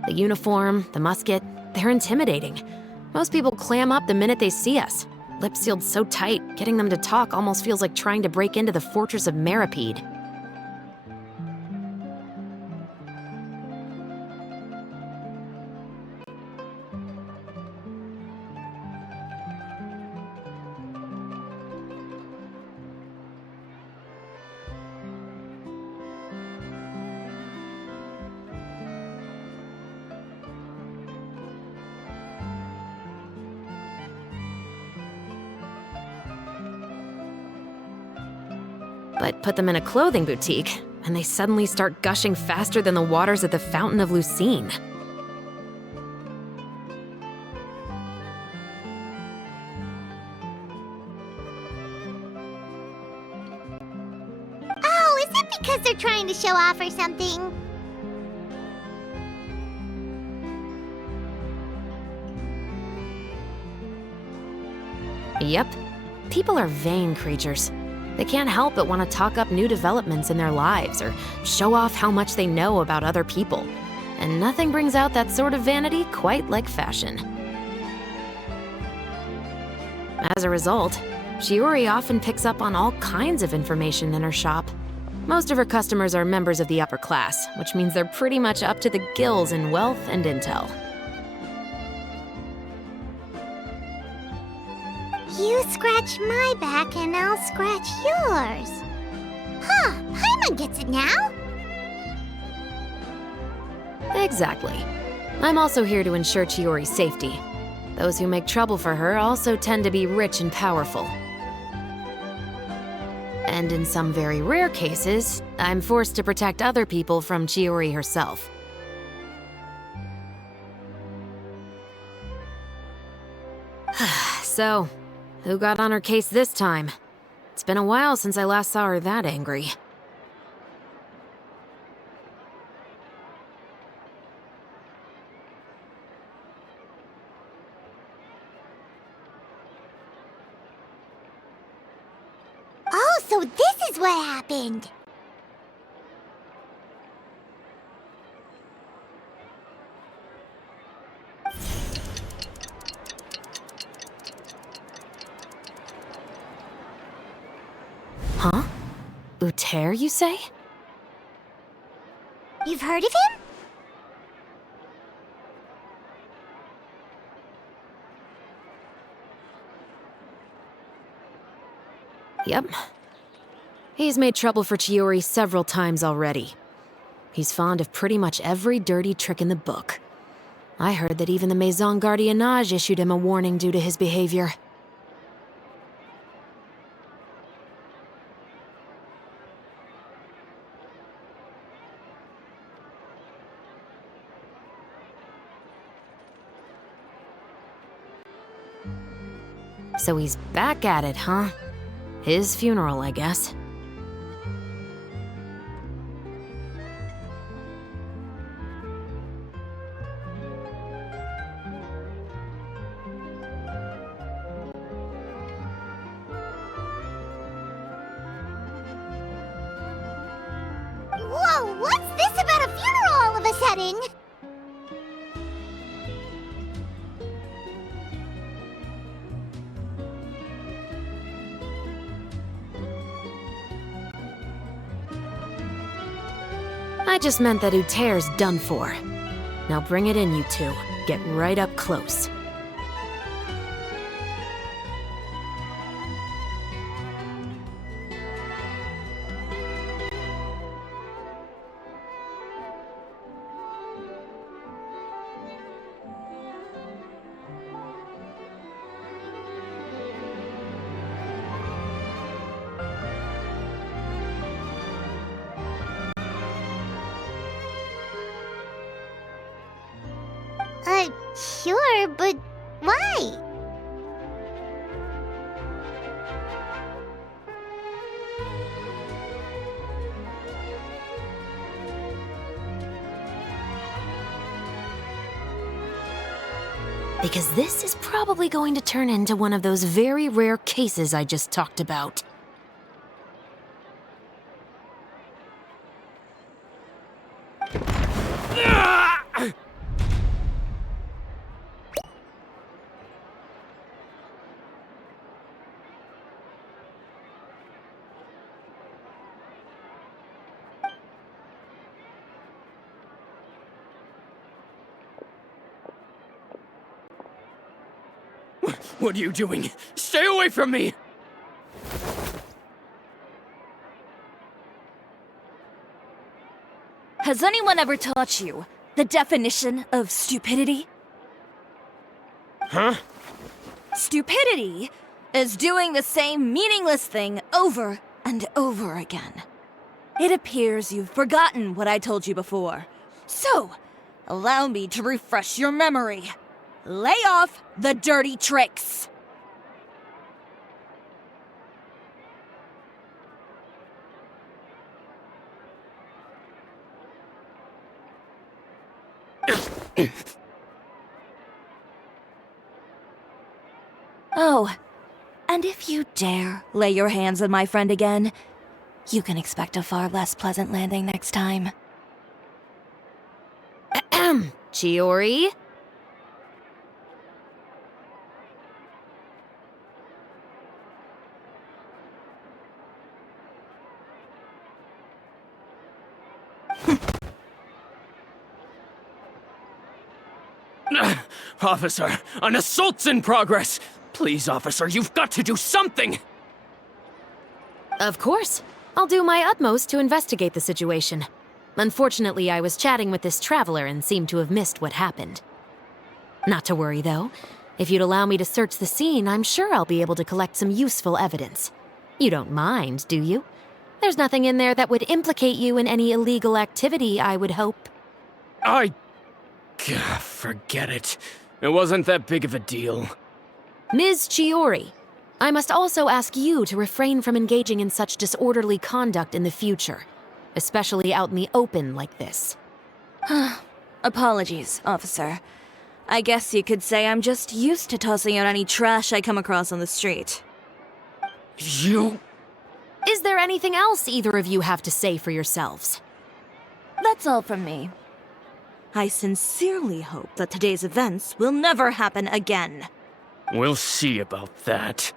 The uniform, the musket, they're intimidating. Most people clam up the minute they see us. Lips sealed so tight, getting them to talk almost feels like trying to break into the fortress of Maripede. But put them in a clothing boutique, and they suddenly start gushing faster than the waters at the Fountain of Lucine. Oh, is it because they're trying to show off or something? Yep. People are vain creatures. They can't help but want to talk up new developments in their lives or show off how much they know about other people. And nothing brings out that sort of vanity quite like fashion. As a result, Chiori often picks up on all kinds of information in her shop. Most of her customers are members of the upper class, which means they're pretty much up to the gills in wealth and intel. You scratch my back and I'll scratch yours. Huh, Paimon gets it now. Exactly. I'm also here to ensure Chiori's safety. Those who make trouble for her also tend to be rich and powerful. And in some very rare cases, I'm forced to protect other people from Chiori herself. So, who got on her case this time? It's been a while since I last saw her that angry. Oh, so this is what happened. Huh? Uter, you say? You've heard of him? Yep. He's made trouble for Chiori several times already. He's fond of pretty much every dirty trick in the book. I heard that even the Maison Gardiennage issued him a warning due to his behavior. So he's back at it, huh? His funeral, I guess. Whoa, what's this about a funeral all of a sudden? I just meant that Uter's done for. Now bring it in, you two. Get right up close. Sure, but why? Because this is probably going to turn into one of those very rare cases I just talked about. What are you doing? Stay away from me! Has anyone ever taught you the definition of stupidity? Huh? Stupidity is doing the same meaningless thing over and over again. It appears you've forgotten what I told you before. So, allow me to refresh your memory. Lay off the dirty tricks! Oh, and if you dare lay your hands on my friend again, you can expect a far less pleasant landing next time. Ahem. Chiori? Officer, an assault's in progress! Please, officer, you've got to do something! Of course. I'll do my utmost to investigate the situation. Unfortunately, I was chatting with this traveler and seemed to have missed what happened. Not to worry, though. If you'd allow me to search the scene, I'm sure I'll be able to collect some useful evidence. You don't mind, do you? There's nothing in there that would implicate you in any illegal activity, I would hope. Forget it. It wasn't that big of a deal. Ms. Chiori, I must also ask you to refrain from engaging in such disorderly conduct in the future, especially out in the open like this. Apologies, officer. I guess you could say I'm just used to tossing out any trash I come across on the street. You... Is there anything else either of you have to say for yourselves? That's all from me. I sincerely hope that today's events will never happen again. We'll see about that.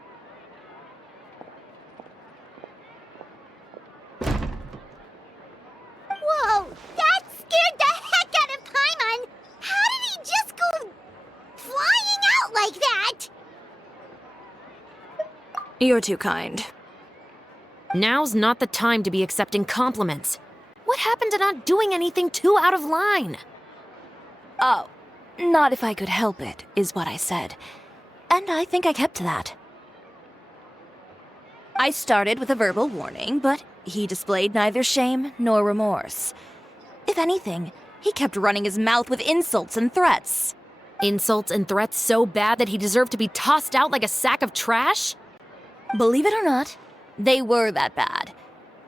Whoa, that scared the heck out of Paimon! How did he just go flying out like that? You're too kind. Now's not the time to be accepting compliments. What happened to not doing anything too out of line? Oh, not if I could help it, is what I said. And I think I kept to that. I started with a verbal warning, but he displayed neither shame nor remorse. If anything, he kept running his mouth with insults and threats. Insults and threats so bad that he deserved to be tossed out like a sack of trash? Believe it or not, they were that bad.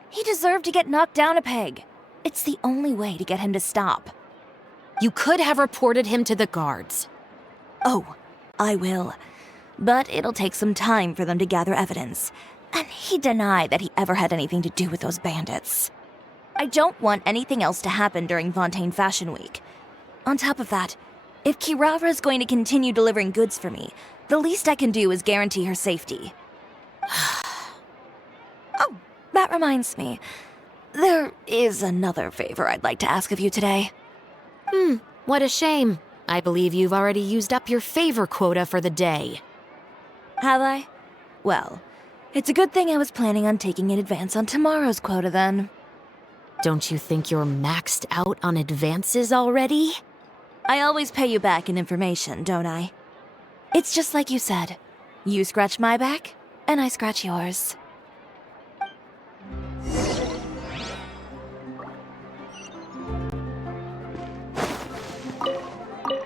He deserved to get knocked down a peg. It's the only way to get him to stop. You could have reported him to the guards. Oh, I will. But it'll take some time for them to gather evidence. And he denied that he ever had anything to do with those bandits. I don't want anything else to happen during Fontaine Fashion Week. On top of that, if Kirara is going to continue delivering goods for me, the least I can do is guarantee her safety. Oh, that reminds me. There is another favor I'd like to ask of you today. What a shame. I believe you've already used up your favor quota for the day. Have I? Well, it's a good thing I was planning on taking an advance on tomorrow's quota then. Don't you think you're maxed out on advances already? I always pay you back in information, don't I? It's just like you said. You scratch my back, and I scratch yours.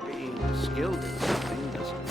Being skilled in something doesn't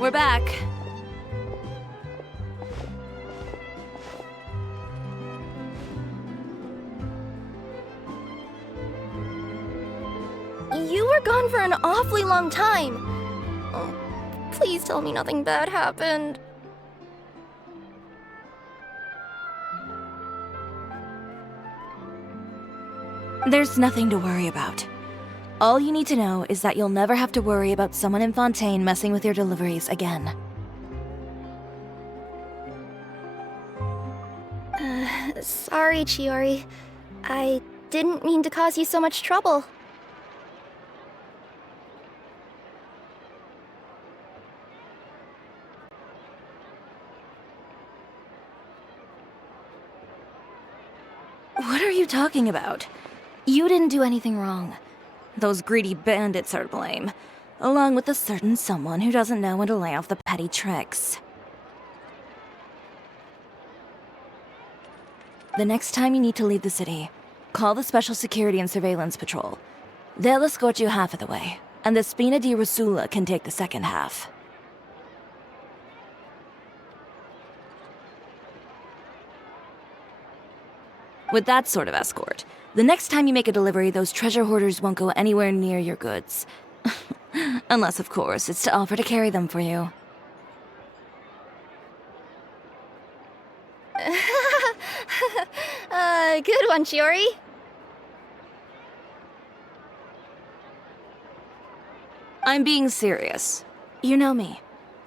We're back. You were gone for an awfully long time. Oh, please tell me nothing bad happened. There's nothing to worry about. All you need to know is that you'll never have to worry about someone in Fontaine messing with your deliveries again. Sorry, Chiori. I didn't mean to cause you so much trouble. What are you talking about? You didn't do anything wrong. Those greedy bandits are to blame, along with a certain someone who doesn't know when to lay off the petty tricks. The next time you need to leave the city, call the Special Security and Surveillance Patrol. They'll escort you half of the way, and the Spina di Rosula can take the second half. With that sort of escort, the next time you make a delivery, those treasure hoarders won't go anywhere near your goods. Unless, of course, it's to offer to carry them for you. Good one, Chiori. I'm being serious. You know me.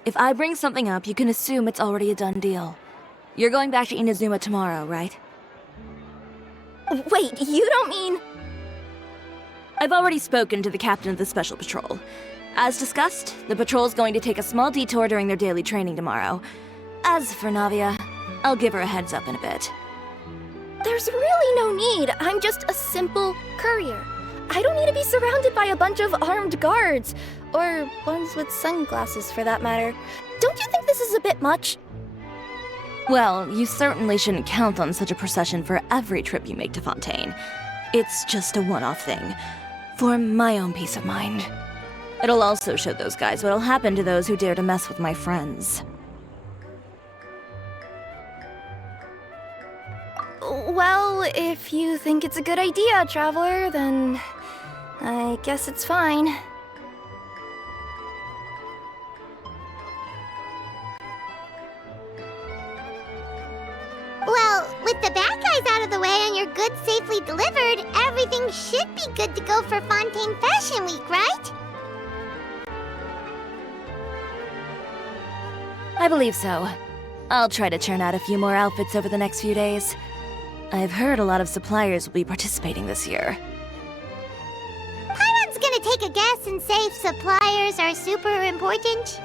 If I bring something up, you can assume it's already a done deal. You're going back to Inazuma tomorrow, right? Wait, you don't mean... I've already spoken to the captain of the Special Patrol. As discussed, the patrol's going to take a small detour during their daily training tomorrow. As for Navia, I'll give her a heads up in a bit. There's really no need. I'm just a simple courier. I don't need to be surrounded by a bunch of armed guards. Or ones with sunglasses, for that matter. Don't you think this is a bit much? Well, you certainly shouldn't count on such a procession for every trip you make to Fontaine. It's just a one-off thing, for my own peace of mind. It'll also show those guys what'll happen to those who dare to mess with my friends. Well, if you think it's a good idea, Traveler, then I guess it's fine. Well, with the bad guys out of the way and your goods safely delivered, everything should be good to go for Fontaine Fashion Week, right? I believe so. I'll try to churn out a few more outfits over the next few days. I've heard a lot of suppliers will be participating this year. Paimon's gonna take a guess and say suppliers are super important.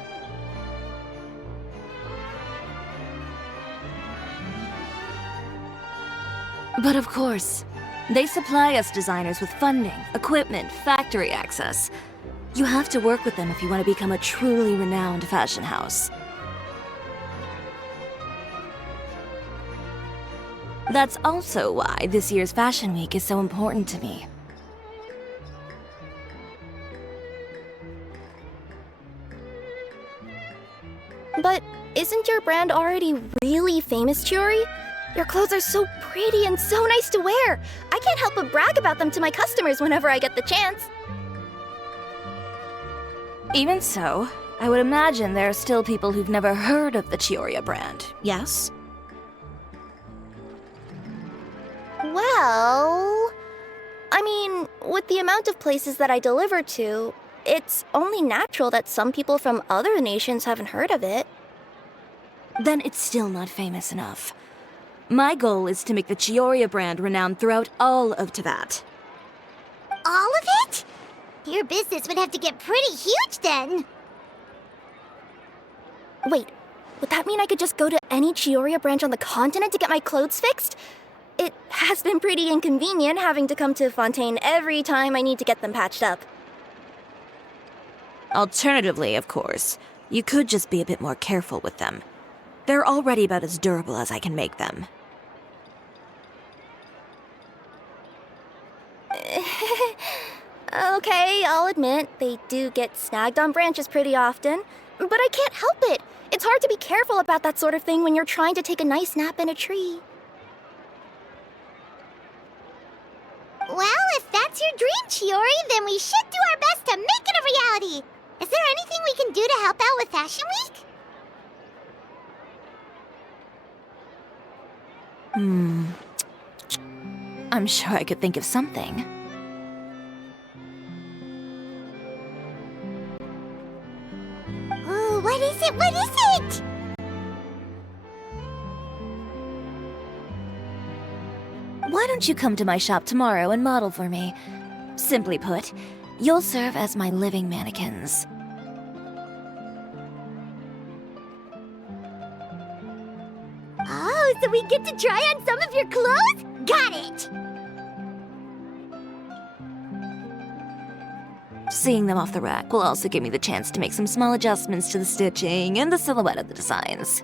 But of course, they supply us designers with funding, equipment, factory access. You have to work with them if you want to become a truly renowned fashion house. That's also why this year's Fashion Week is so important to me. But isn't your brand already really famous, Chiori? Your clothes are so pretty and so nice to wear. I can't help but brag about them to my customers whenever I get the chance. Even so, I would imagine there are still people who've never heard of the Cisoria brand, yes? Well, I mean, with the amount of places that I deliver to, it's only natural that some people from other nations haven't heard of it. Then it's still not famous enough. My goal is to make the Cisoria brand renowned throughout all of Teyvat. All of it? Your business would have to get pretty huge then. Wait, would that mean I could just go to any Cisoria branch on the continent to get my clothes fixed? It has been pretty inconvenient having to come to Fontaine every time I need to get them patched up. Alternatively, of course, you could just be a bit more careful with them. They're already about as durable as I can make them. Okay, I'll admit, they do get snagged on branches pretty often, but I can't help it. It's hard to be careful about that sort of thing when you're trying to take a nice nap in a tree. Well, if that's your dream, Chiori, then we should do our best to make it a reality. Is there anything we can do to help out with Fashion Week? I'm sure I could think of something. Ooh, what is it? What is it? Why don't you come to my shop tomorrow and model for me? Simply put, you'll serve as my living mannequins. Oh, so we get to try on some of your clothes? Got it! Seeing them off the rack will also give me the chance to make some small adjustments to the stitching and the silhouette of the designs.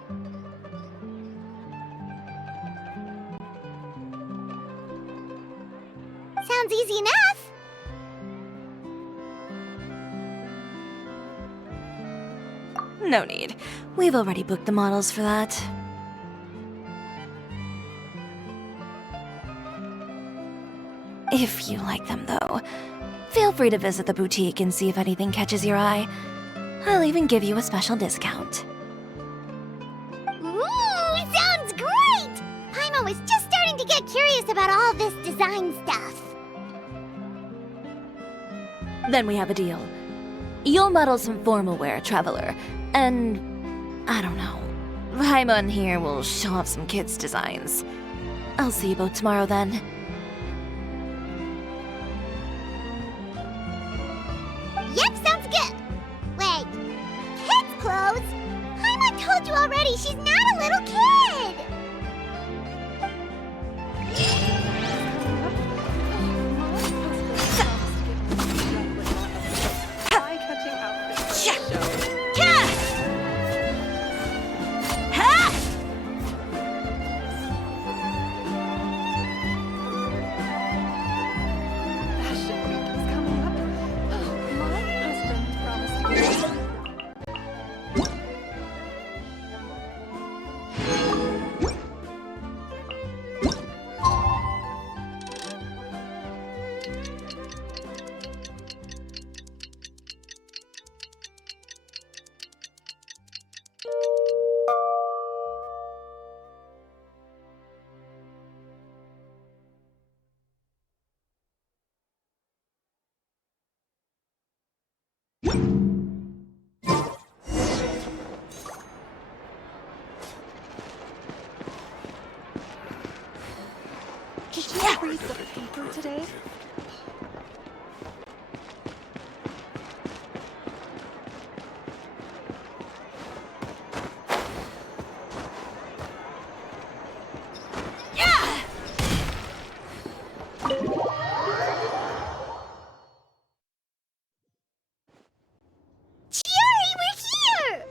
Sounds easy enough. No need. We've already booked the models for that. If you like them, though, feel free to visit the boutique and see if anything catches your eye. I'll even give you a special discount. Ooh, sounds great! Paimon was just starting to get curious about all this design stuff. Then we have a deal. You'll model some formal wear, Traveler, and I don't know. Paimon here will show off some kids' designs. I'll see you both tomorrow then. Yep, sounds good. Wait, kids' clothes? Paimon told you already, she's not a little kid. Eye-catching outfits. Fashion Week is coming up. My husband promised to get Did you read the paper today? Chiori, we're here!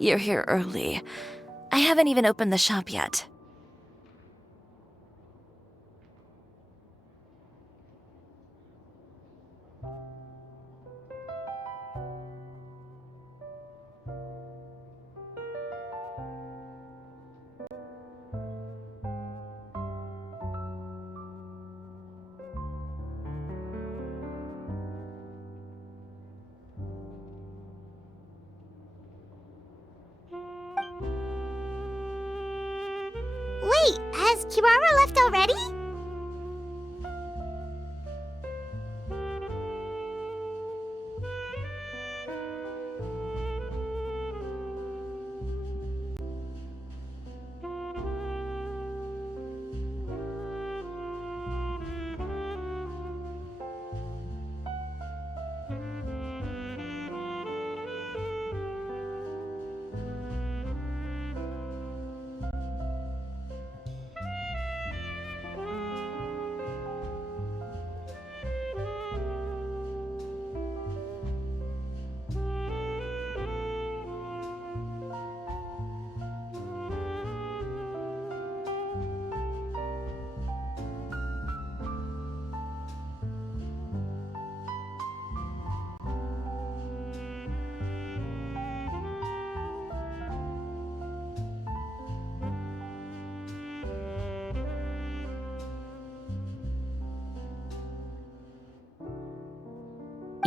You're here early. I haven't even opened the shop yet. Wait, has Kirara left already?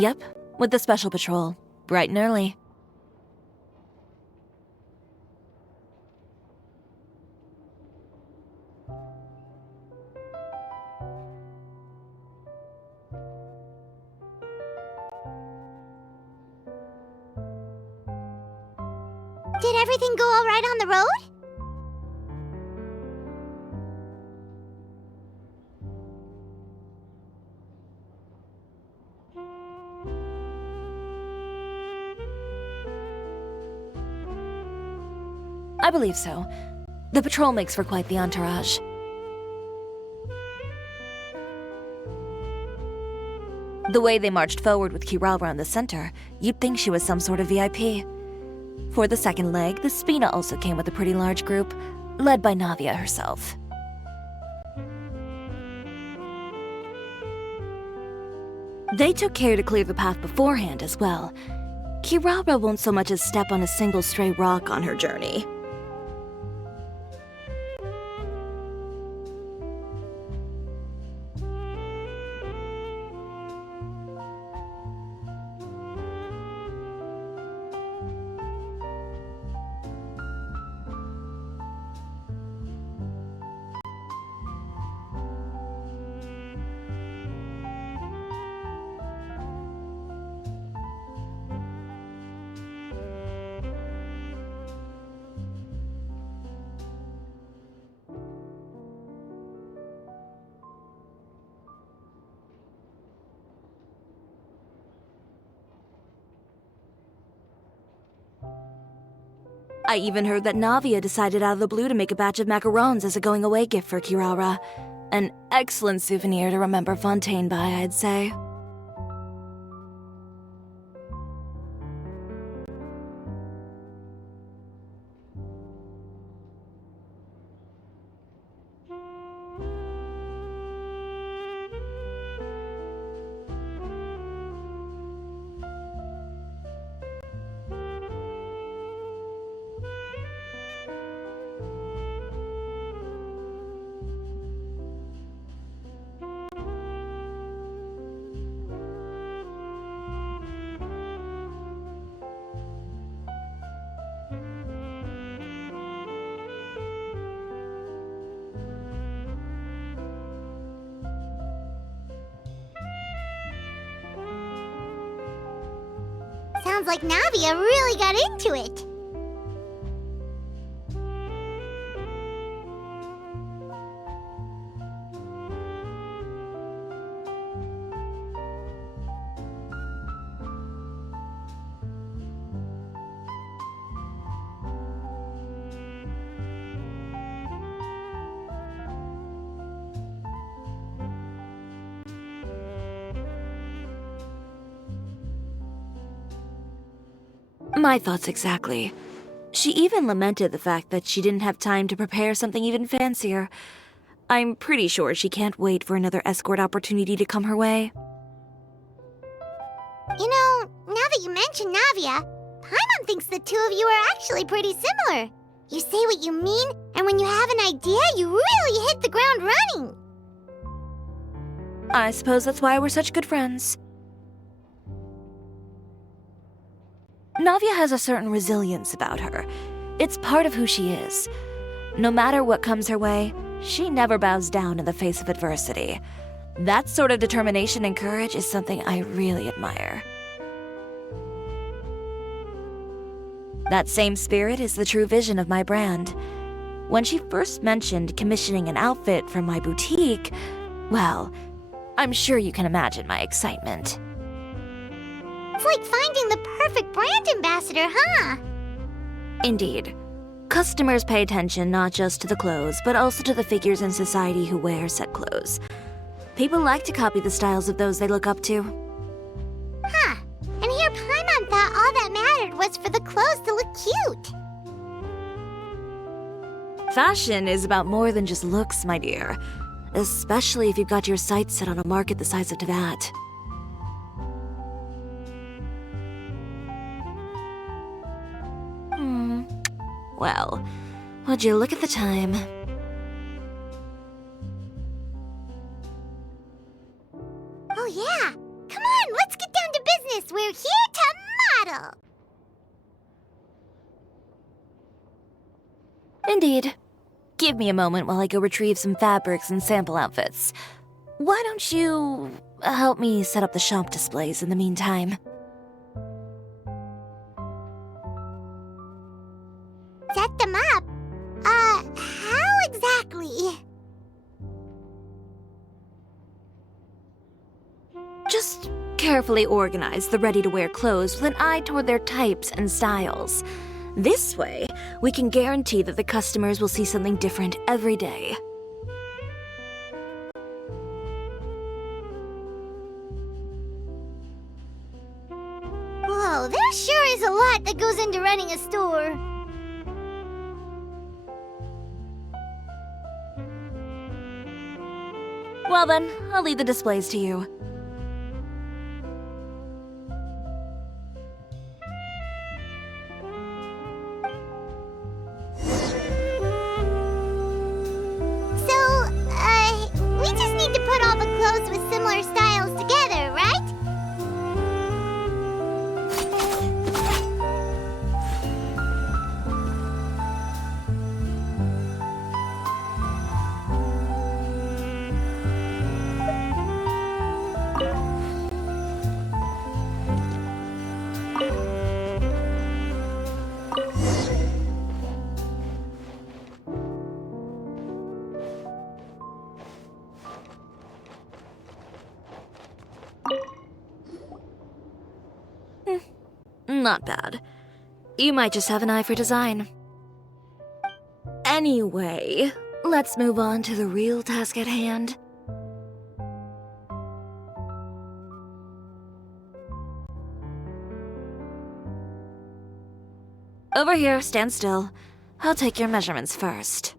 Yep, with the special patrol, bright and early. Did everything go all right on the road? I believe so. The patrol makes for quite the entourage. The way they marched forward with Kirara in the center, you'd think she was some sort of VIP. For the second leg, the Spina also came with a pretty large group, led by Navia herself. They took care to clear the path beforehand as well. Kirara won't so much as step on a single stray rock on her journey. I even heard that Navia decided out of the blue to make a batch of macarons as a going-away gift for Kirara. An excellent souvenir to remember Fontaine by, I'd say. Sounds like Navia really got into it. My thoughts exactly. She even lamented the fact that she didn't have time to prepare something even fancier. I'm pretty sure she can't wait for another escort opportunity to come her way. You know, now that you mention Navia, Paimon thinks the two of you are actually pretty similar. You say what you mean, and when you have an idea, you really hit the ground running. I suppose that's why we're such good friends. Navia has a certain resilience about her. It's part of who she is. No matter what comes her way, she never bows down in the face of adversity. That sort of determination and courage is something I really admire. That same spirit is the true vision of my brand. When she first mentioned commissioning an outfit from my boutique, well, I'm sure you can imagine my excitement. It's like finding the perfect brand ambassador, huh? Indeed. Customers pay attention not just to the clothes, but also to the figures in society who wear said clothes. People like to copy the styles of those they look up to. Huh. And here Paimon thought all that mattered was for the clothes to look cute. Fashion is about more than just looks, my dear. Especially if you've got your sights set on a market the size of Teyvat. Well, would you look at the time? Oh yeah! Come on, let's get down to business. We're here to model. Indeed. Give me a moment while I go retrieve some fabrics and sample outfits. Why don't you help me set up the shop displays in the meantime? Set them up? How exactly? Just carefully organize the ready-to-wear clothes with an eye toward their types and styles. This way, we can guarantee that the customers will see something different every day. Whoa, there sure is a lot that goes into running a store. Well then, I'll leave the displays to you. We just need to put all the clothes with similar styles together, right? Not bad. You might just have an eye for design. Anyway, let's move on to the real task at hand. Over here, stand still. I'll take your measurements first.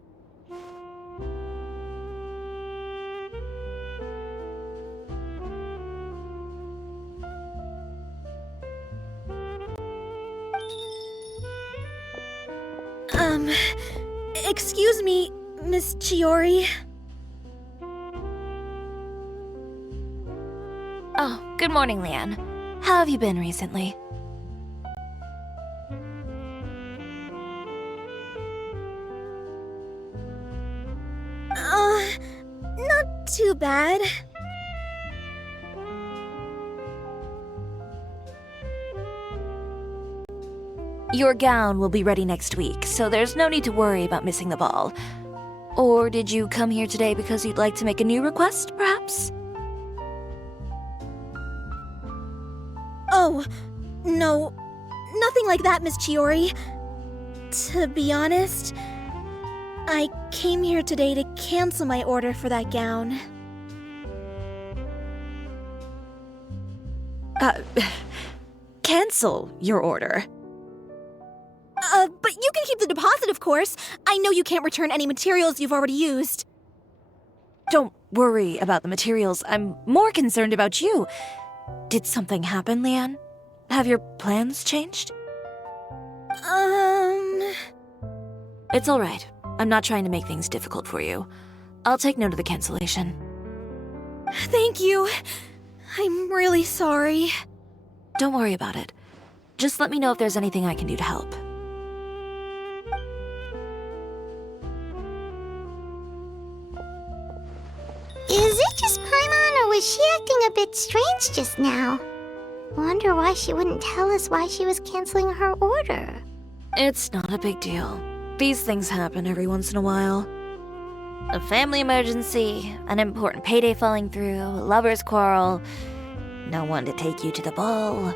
Excuse me, Miss Ciori. Oh, good morning, Leanne. How have you been recently? Not too bad. Your gown will be ready next week, so there's no need to worry about missing the ball. Or did you come here today because you'd like to make a new request, perhaps? Oh, no. Nothing like that, Miss Ciori. To be honest, I came here today to cancel my order for that gown. Cancel your order. But you can keep the deposit, of course. I know you can't return any materials you've already used. Don't worry about the materials. I'm more concerned about you. Did something happen, Leanne? Have your plans changed? It's all right. I'm not trying to make things difficult for you. I'll take note of the cancellation. Thank you. I'm really sorry. Don't worry about it. Just let me know if there's anything I can do to help. Is it just Paimon, or was she acting a bit strange just now? Wonder why she wouldn't tell us why she was canceling her order. It's not a big deal. These things happen every once in a while. A family emergency, an important payday falling through, a lover's quarrel, no one to take you to the ball.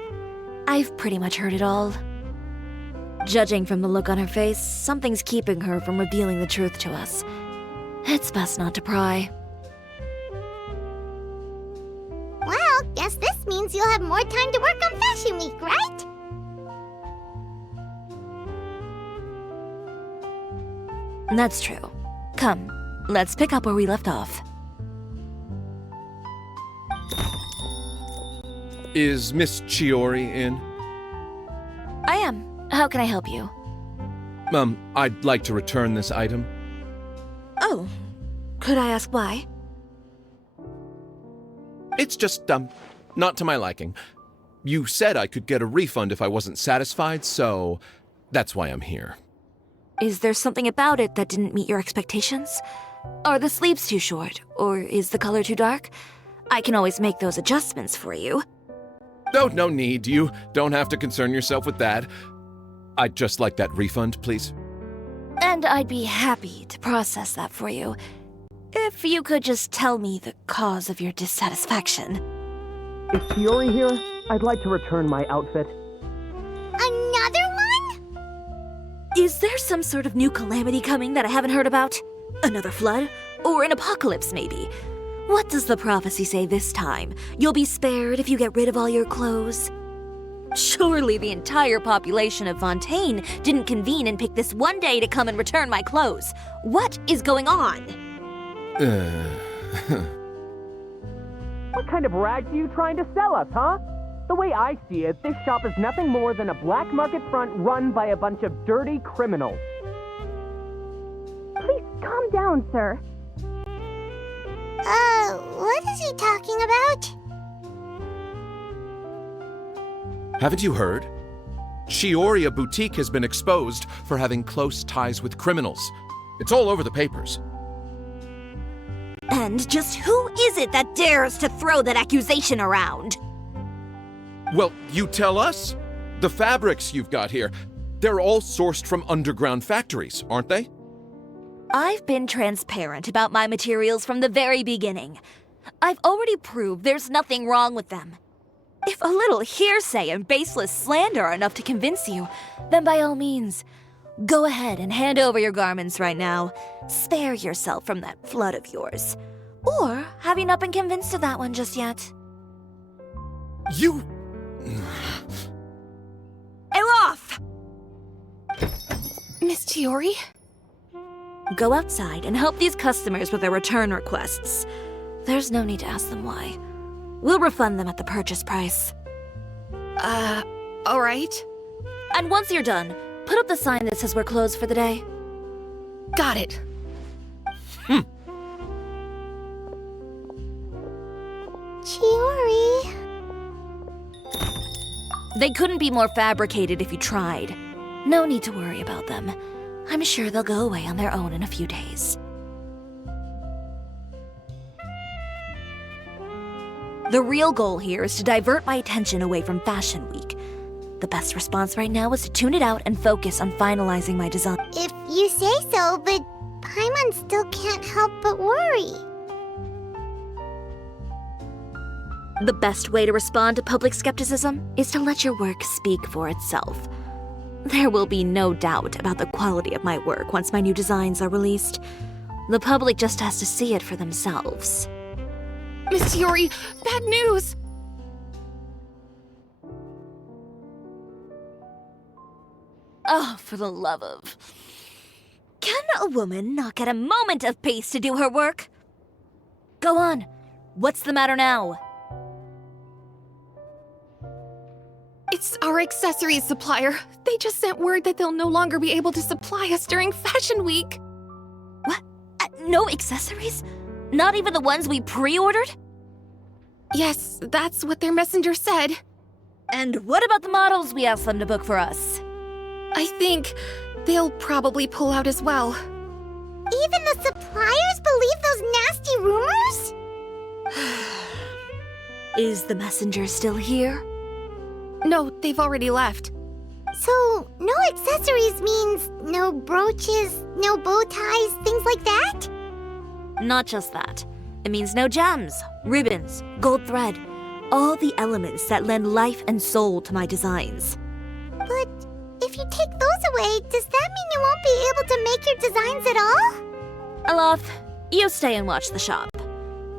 I've pretty much heard it all. Judging from the look on her face, something's keeping her from revealing the truth to us. It's best not to pry. Well, guess this means you'll have more time to work on Fashion Week, right? That's true. Come, let's pick up where we left off. Is Miss Ciori in? I am. How can I help you? I'd like to return this item. Oh, could I ask why? It's just, not to my liking. You said I could get a refund if I wasn't satisfied, so that's why I'm here. Is there something about it that didn't meet your expectations? Are the sleeves too short, or is the color too dark? I can always make those adjustments for you. No need. You don't have to concern yourself with that. I'd just like that refund, please. And I'd be happy to process that for you. If you could just tell me the cause of your dissatisfaction. Is Cisoria here? I'd like to return my outfit. Another one? Is there some sort of new calamity coming that I haven't heard about? Another flood? Or an apocalypse, maybe? What does the prophecy say this time? You'll be spared if you get rid of all your clothes? Surely the entire population of Fontaine didn't convene and pick this one day to come and return my clothes. What is going on? What kind of rags are you trying to sell us, huh? The way I see it, this shop is nothing more than a black market front run by a bunch of dirty criminals. Please calm down, sir. What is he talking about? Haven't you heard? Cisoria Boutique has been exposed for having close ties with criminals. It's all over the papers. And just who is it that dares to throw that accusation around? Well, you tell us. The fabrics you've got here, they're all sourced from underground factories, aren't they? I've been transparent about my materials from the very beginning. I've already proved there's nothing wrong with them. If a little hearsay and baseless slander are enough to convince you, then by all means, go ahead and hand over your garments right now. Spare yourself from that flood of yours. Or have you not been convinced of that one just yet? You... Elof! Miss Cisoria? Go outside and help these customers with their return requests. There's no need to ask them why. We'll refund them at the purchase price. Alright. And once you're done, put up the sign that says we're closed for the day. Got it. Cisoria. They couldn't be more fabricated if you tried. No need to worry about them. I'm sure they'll go away on their own in a few days. The real goal here is to divert my attention away from Fashion Week. The best response right now is to tune it out and focus on finalizing my design. If you say so, but Paimon still can't help but worry. The best way to respond to public skepticism is to let your work speak for itself. There will be no doubt about the quality of my work once my new designs are released. The public just has to see it for themselves. Miss Cisoria, bad news! Oh, for the love of... Can a woman not get a moment of peace to do her work? Go on. What's the matter now? It's our accessories supplier. They just sent word that they'll no longer be able to supply us during Fashion Week. What? No accessories? Not even the ones we pre-ordered? Yes, that's what their messenger said. And what about the models we asked them to book for us? I think they'll probably pull out as well. Even the suppliers believe those nasty rumors? Is the messenger still here? No, they've already left. So, no accessories means no brooches, no bow ties, things like that? Not just that. It means no gems, ribbons, gold thread, all the elements that lend life and soul to my designs. But if you take those away, does that mean you won't be able to make your designs at all? Alof, you stay and watch the shop.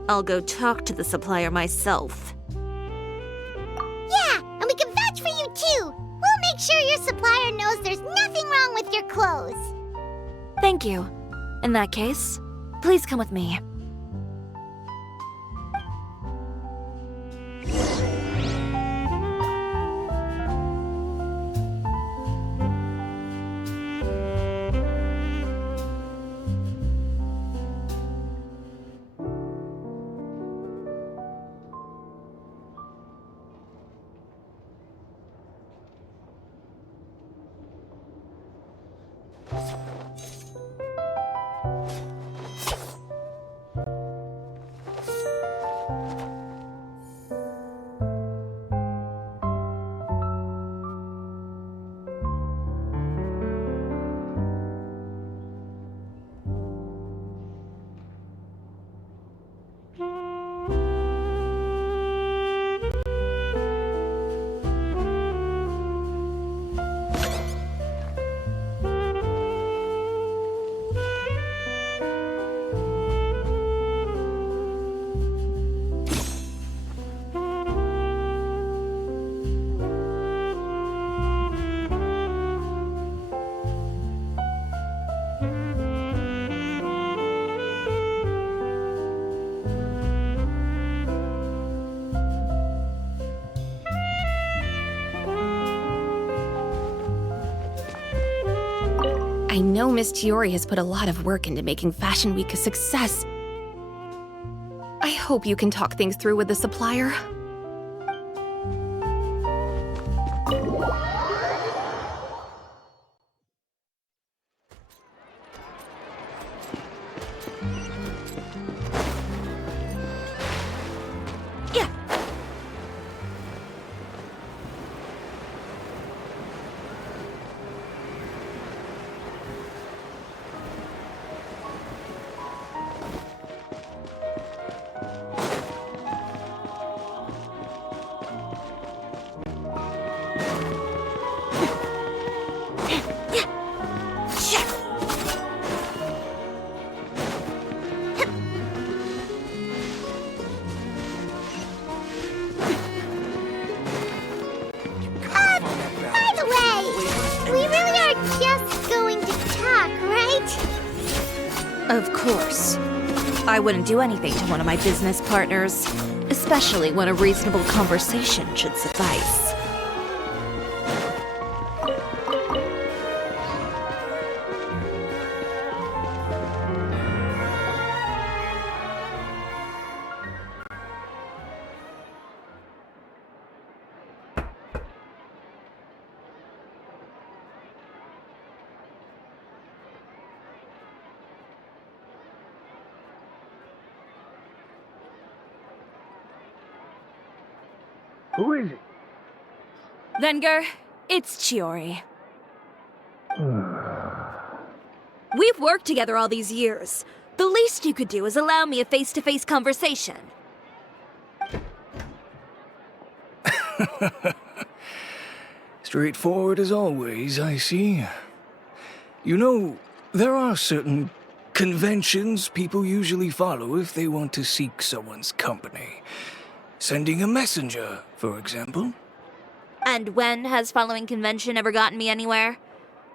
I'll go talk to the supplier myself. Yeah, and we can vouch for you too. We'll make sure your supplier knows there's nothing wrong with your clothes. Thank you. In that case, please come with me. I know Miss Chiori has put a lot of work into making Fashion Week a success. I hope you can talk things through with the supplier. By the way, we really are just going to talk, right? Of course. I wouldn't do anything to one of my business partners, especially when a reasonable conversation should suffice. Who is it? Venger, it's Chiori. We've worked together all these years. The least you could do is allow me a face-to-face conversation. Straightforward as always, I see. You know, there are certain conventions people usually follow if they want to seek someone's company. Sending a messenger, for example. And when has following convention ever gotten me anywhere?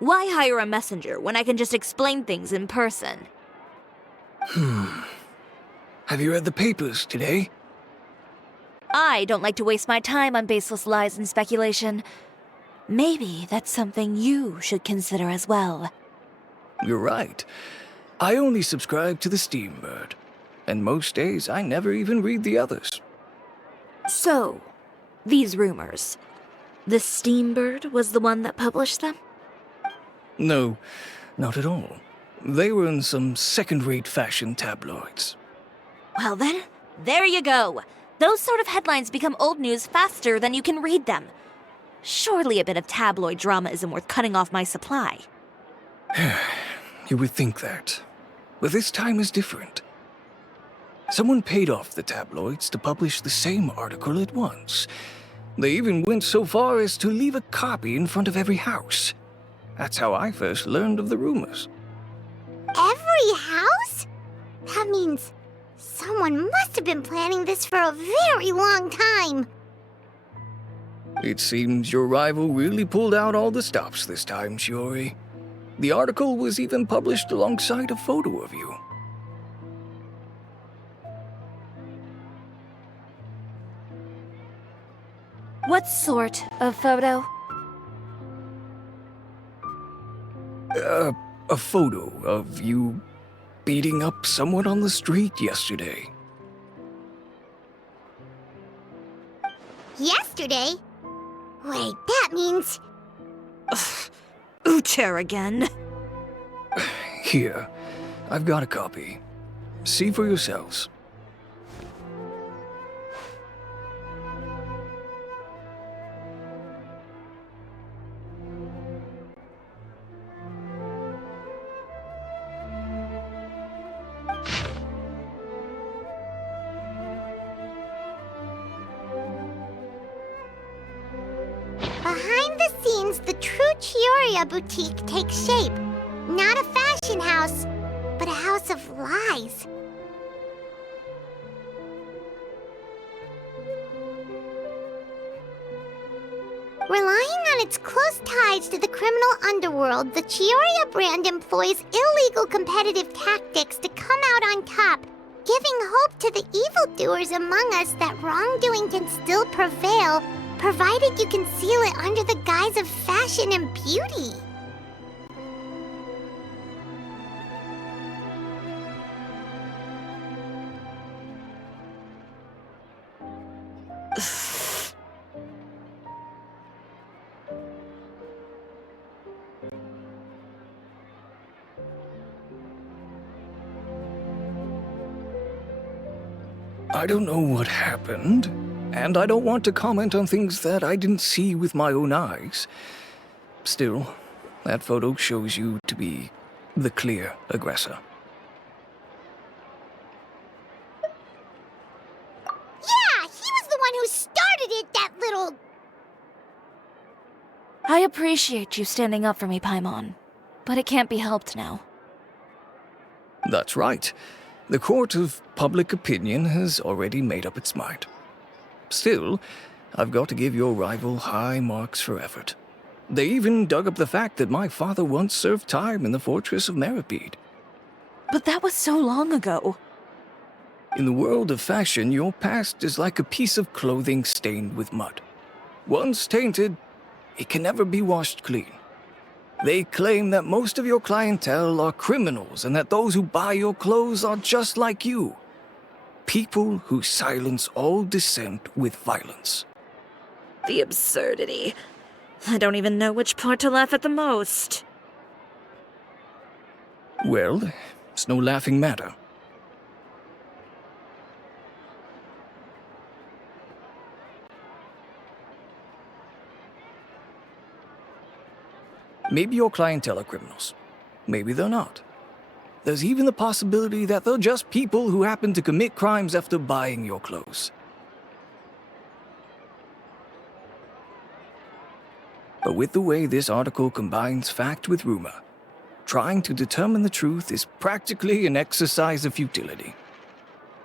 Why hire a messenger when I can just explain things in person? Have you read the papers today? I don't like to waste my time on baseless lies and speculation. Maybe that's something you should consider as well. You're right. I only subscribe to the Steambird. And most days I never even read the others. So, these rumors. The Steambird was the one that published them? No, not at all. They were in some second-rate fashion tabloids. Well then, there you go. Those sort of headlines become old news faster than you can read them. Surely a bit of tabloid drama isn't worth cutting off my supply. You would think that. But this time is different. Someone paid off the tabloids to publish the same article at once. They even went so far as to leave a copy in front of every house. That's how I first learned of the rumors. Every house? That means someone must have been planning this for a very long time. It seems your rival really pulled out all the stops this time, Chiori. The article was even published alongside a photo of you. What sort of photo? A photo of you beating up someone on the street yesterday. Yesterday? Wait, that means... Uter again. Here, I've got a copy. See for yourselves. Behind the scenes, the true Cisoria boutique takes shape. Not a fashion house, but a house of lies. Relying on its close ties to the criminal underworld, the Cisoria brand employs illegal competitive tactics to come out on top, giving hope to the evildoers among us that wrongdoing can still prevail, provided you conceal it under the guise of fashion and beauty. I don't know what happened, and I don't want to comment on things that I didn't see with my own eyes. Still, that photo shows you to be the clear aggressor. Yeah, he was the one who started it, that little... I appreciate you standing up for me, Paimon, but it can't be helped now. That's right. The court of public opinion has already made up its mind. Still, I've got to give your rival high marks for effort. They even dug up the fact that my father once served time in the fortress of Meripede. But that was so long ago. In the world of fashion, your past is like a piece of clothing stained with mud. Once tainted, it can never be washed clean. They claim that most of your clientele are criminals and that those who buy your clothes are just like you. People who silence all dissent with violence. The absurdity. I don't even know which part to laugh at the most. Well, it's no laughing matter. Maybe your clientele are criminals. Maybe they're not. There's even the possibility that they're just people who happen to commit crimes after buying your clothes. But with the way this article combines fact with rumor, trying to determine the truth is practically an exercise of futility.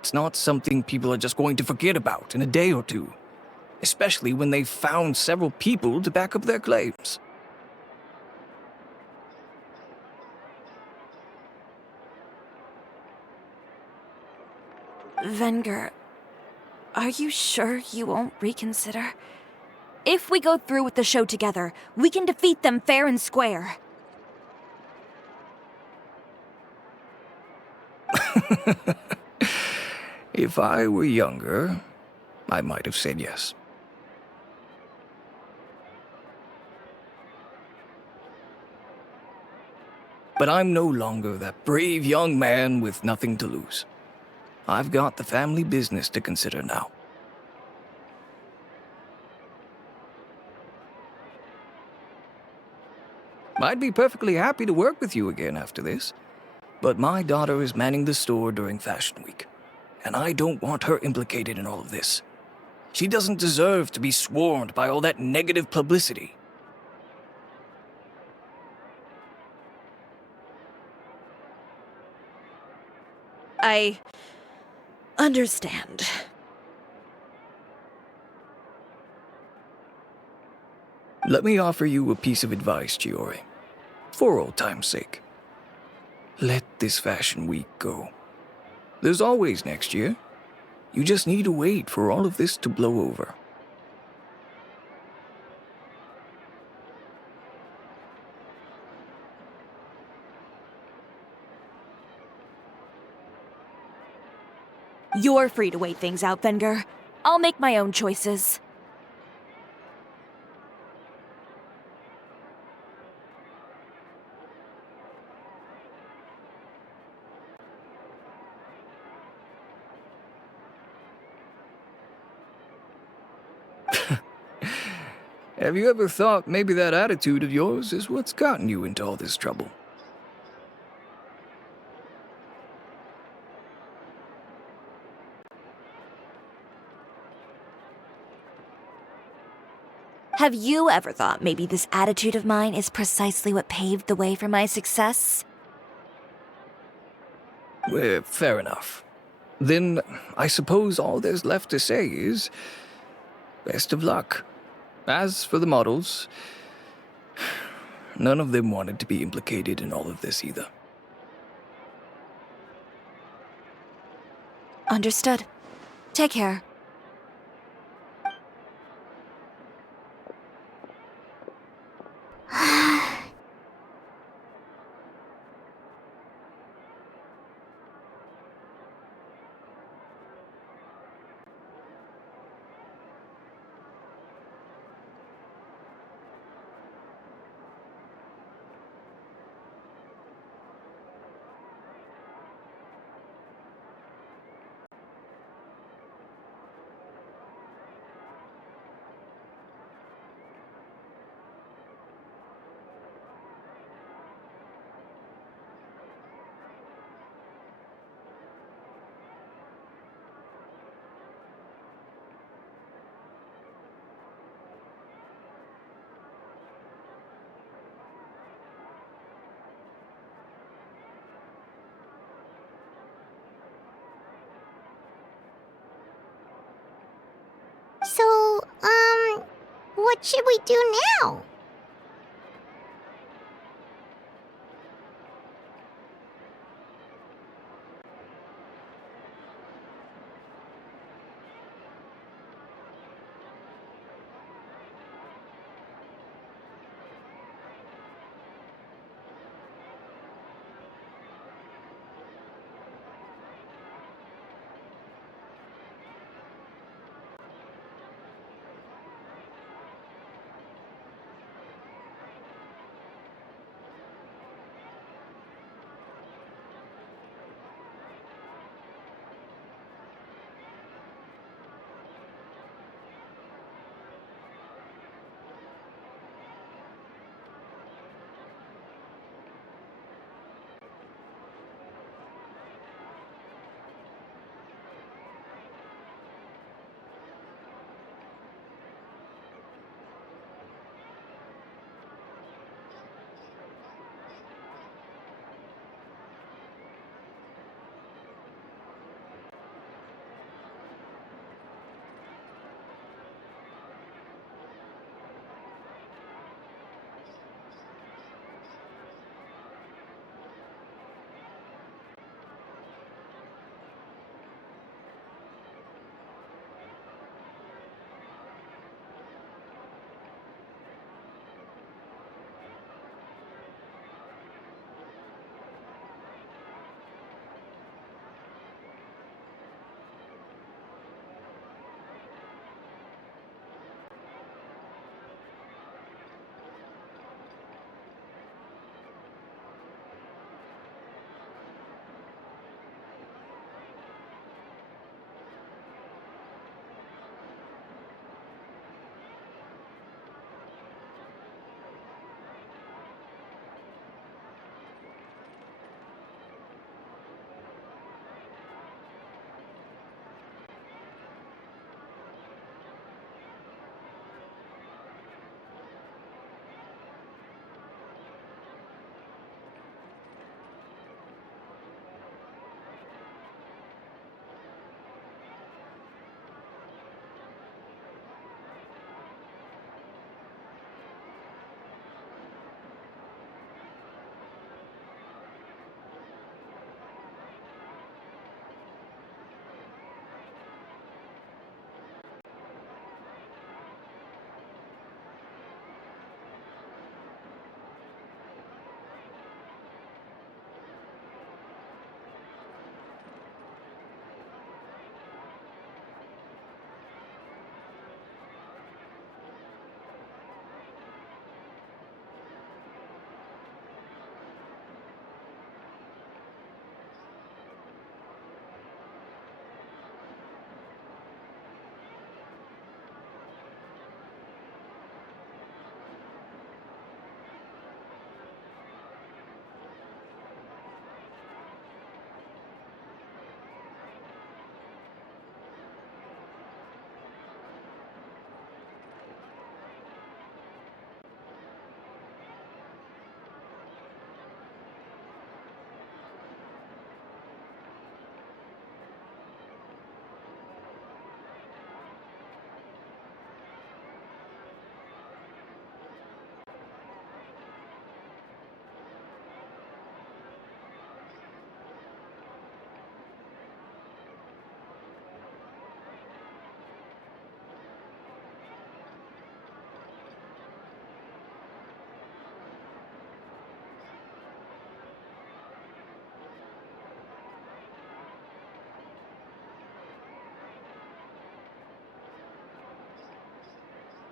It's not something people are just going to forget about in a day or two, especially when they've found several people to back up their claims. Venger, are you sure you won't reconsider? If we go through with the show together, we can defeat them fair and square. If I were younger, I might have said yes. But I'm no longer that brave young man with nothing to lose. I've got the family business to consider now. I'd be perfectly happy to work with you again after this, but my daughter is manning the store during Fashion Week, and I don't want her implicated in all of this. She doesn't deserve to be swarmed by all that negative publicity. I understand. Let me offer you a piece of advice, Chiori. For old time's sake. Let this Fashion Week go. There's always next year. You just need to wait for all of this to blow over. You're free to wait things out, Venger. I'll make my own choices. Have you ever thought maybe that attitude of yours is what's gotten you into all this trouble? Have you ever thought maybe this attitude of mine is precisely what paved the way for my success? Fair enough. Then I suppose all there's left to say is, best of luck. As for the models, none of them wanted to be implicated in all of this either. Understood. Take care. What should we do now?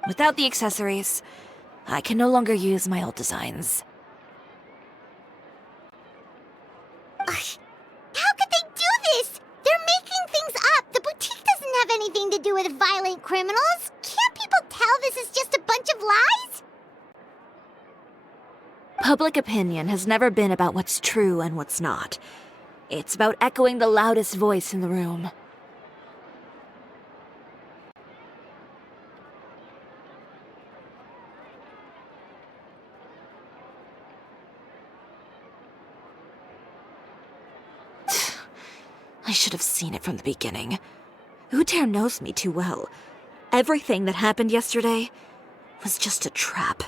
Without the accessories, I can no longer use my old designs. How could they do this? They're making things up. The boutique doesn't have anything to do with violent criminals. Can't people tell this is just a bunch of lies? Public opinion has never been about what's true and what's not. It's about echoing the loudest voice in the room. I should have seen it from the beginning. Uter knows me too well. Everything that happened yesterday, was just a trap.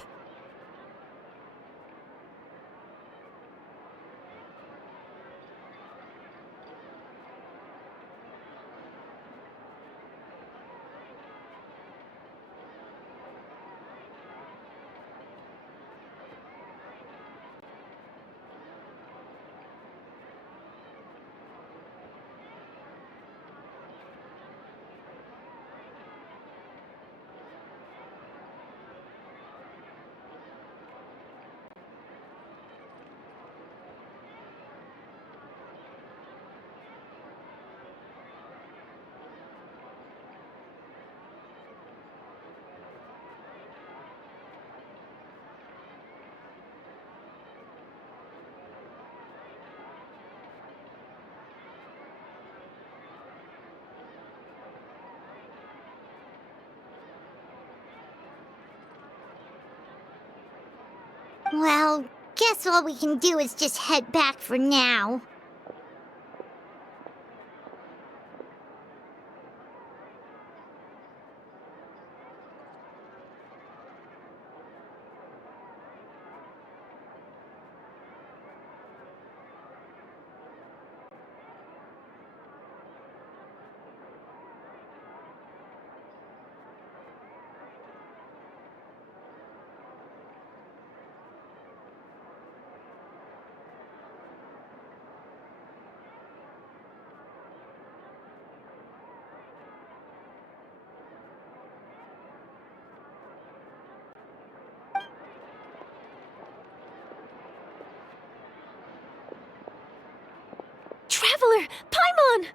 Well, guess all we can do is just head back for now. Traveler! Paimon!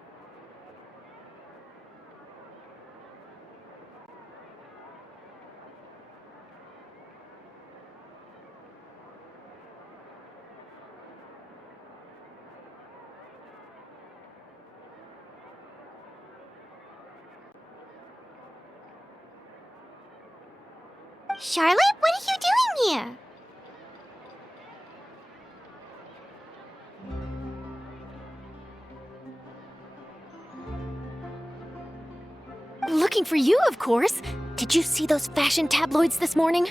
Charlotte, what are you doing here? Looking for you, of course. Did you see those fashion tabloids this morning?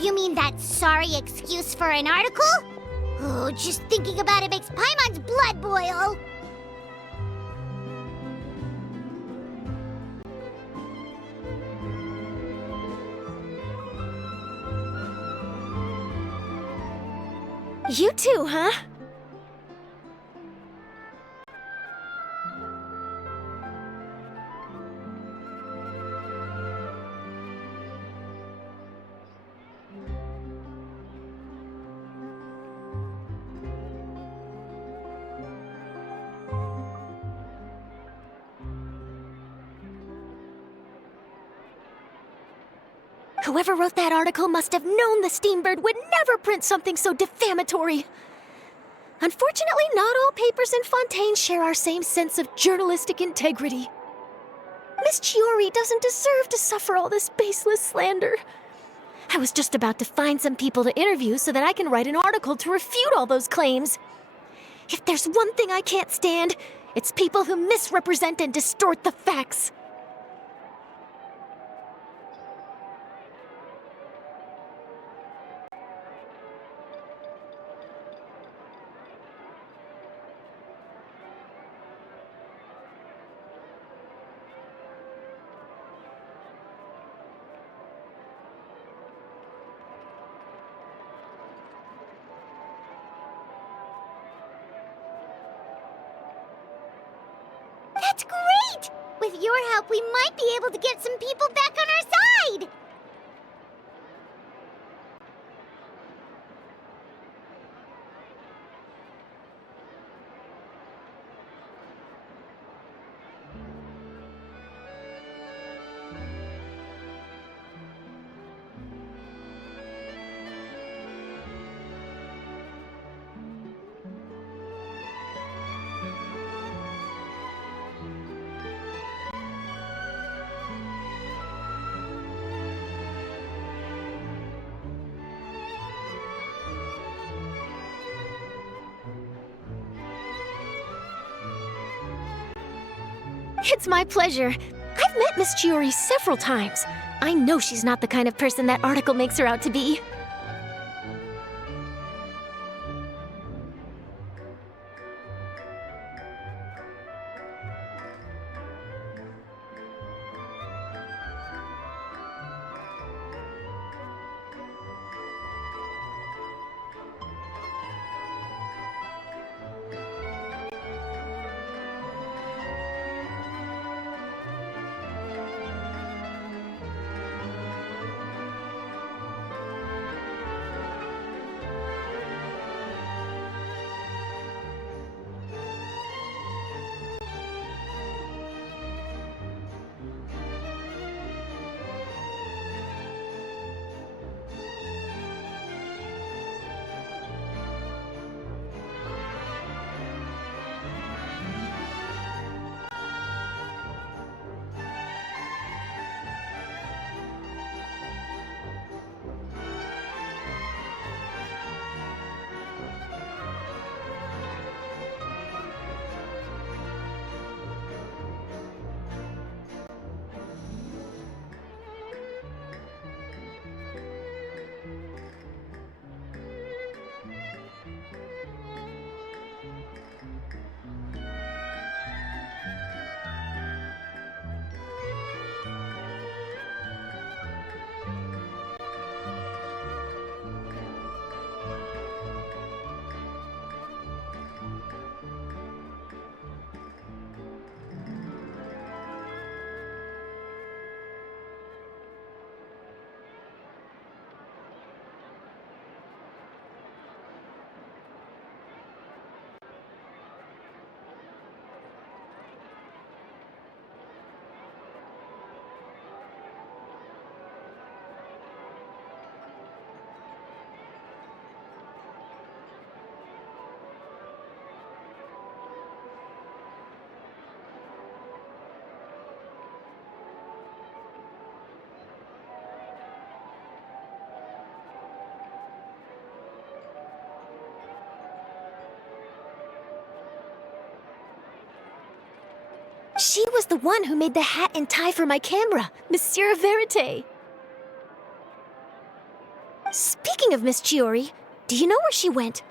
You mean that sorry excuse for an article? Oh, just thinking about it makes Paimon's blood boil. You too, huh? Whoever wrote that article must have known the Steambird would never print something so defamatory. Unfortunately, not all papers in Fontaine share our same sense of journalistic integrity. Miss Chiori doesn't deserve to suffer all this baseless slander. I was just about to find some people to interview so that I can write an article to refute all those claims. If there's one thing I can't stand, it's people who misrepresent and distort the facts. That's great! With your help, we might be able to get some people back on our side! It's my pleasure. I've met Miss Chiori several times. I know she's not the kind of person that article makes her out to be. She was the one who made the hat and tie for my camera, Monsieur Verite. Speaking of Miss Chiori, do you know where she went?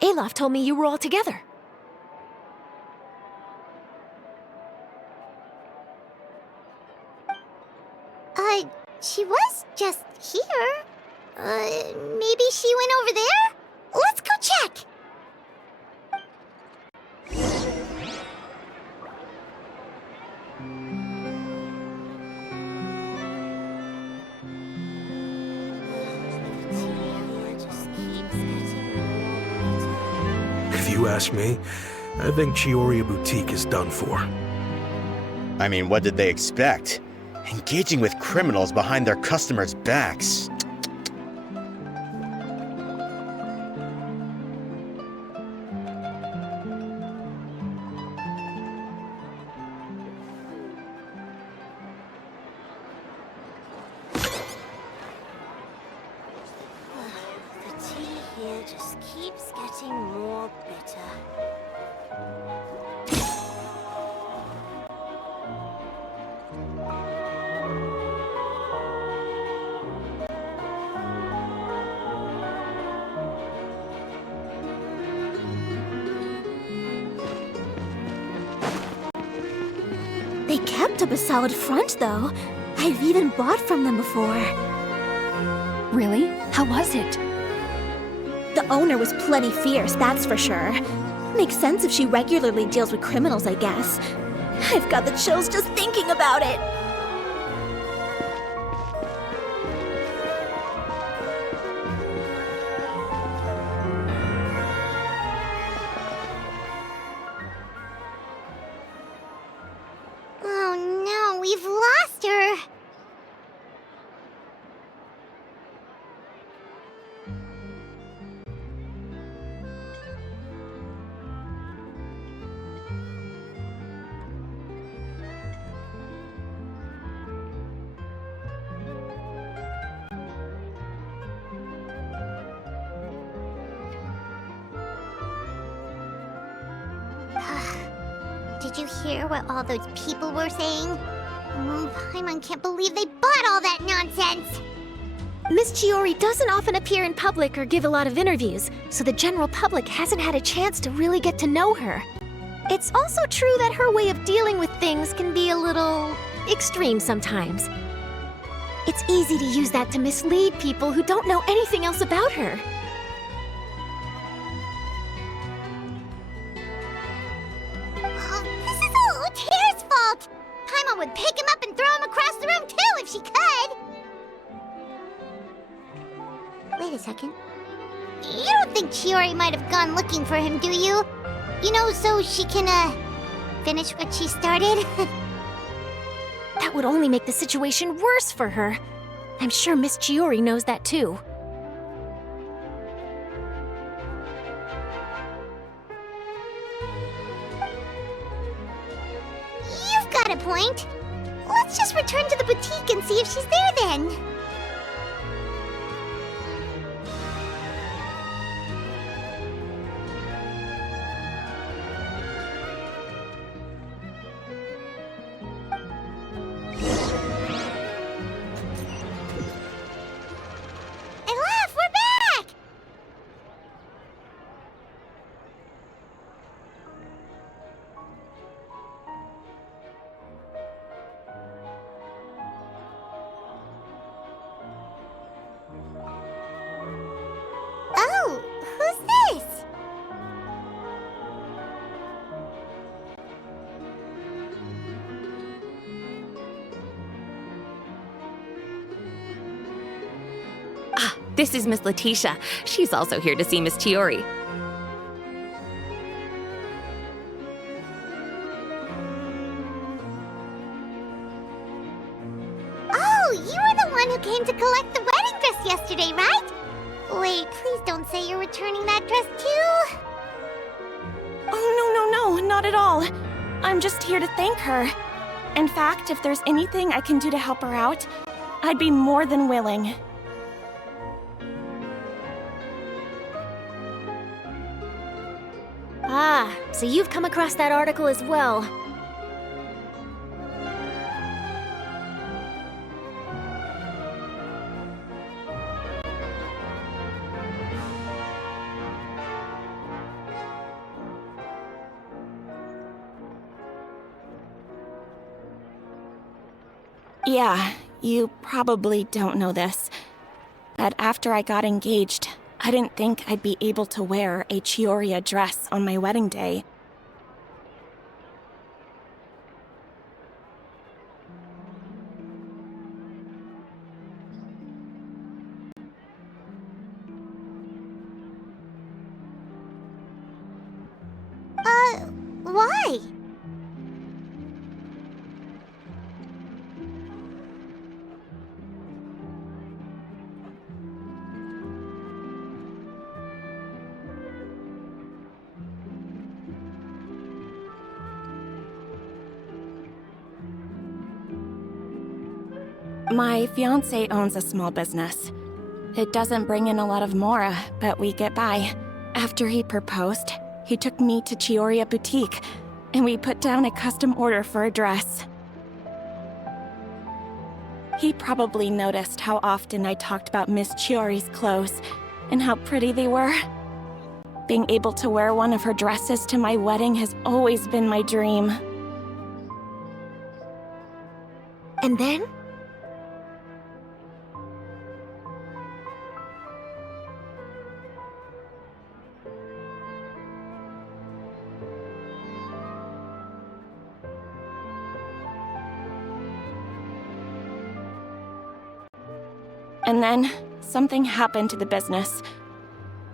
Olaf told me you were all together. She was just here. Maybe she went over there? Let's go check! If you ask me, I think Cisoria Boutique is done for. I mean, what did they expect? Engaging with criminals behind their customers' backs. The tea here just keeps getting more bitter. They kept up a solid front, though. I've even bought from them before. Really? How was it? The owner was plenty fierce, that's for sure. Makes sense if she regularly deals with criminals, I guess. I've got the chills just thinking about it. Oh no, we've lost her! Did you hear what all those people were saying? Paimon can't believe they bought all that nonsense! Miss Chiori doesn't often appear in public or give a lot of interviews, so the general public hasn't had a chance to really get to know her. It's also true that her way of dealing with things can be a little extreme sometimes. It's easy to use that to mislead people who don't know anything else about her. Oh, this is all Tear's fault! Paimon would pick him up and throw him across the room too if she could! Wait a second. You don't think Chiori might have gone looking for him, do you? You know, so she can, finish what she started? That would only make the situation worse for her. I'm sure Miss Chiori knows that too. You've got a point. Let's just return to the boutique and see if she's there then. Oh, who's this? Ah, this is Miss Letitia. She's also here to see Miss Chiori. Oh, you were the one who came to collect the wedding dress yesterday, right? Wait, please don't say you're returning that dress too. Oh, no, not at all. I'm just here to thank her. In fact, if there's anything I can do to help her out, I'd be more than willing. Ah, so you've come across that article as well. Yeah, you probably don't know this, but after I got engaged, I didn't think I'd be able to wear a Chioriya dress on my wedding day. Why? My fiancé owns a small business. It doesn't bring in a lot of mora, but we get by. After he proposed, he took me to Chioriya Boutique, and we put down a custom order for a dress. He probably noticed how often I talked about Miss Chiori's clothes, and how pretty they were. Being able to wear one of her dresses to my wedding has always been my dream. And then? And then, something happened to the business,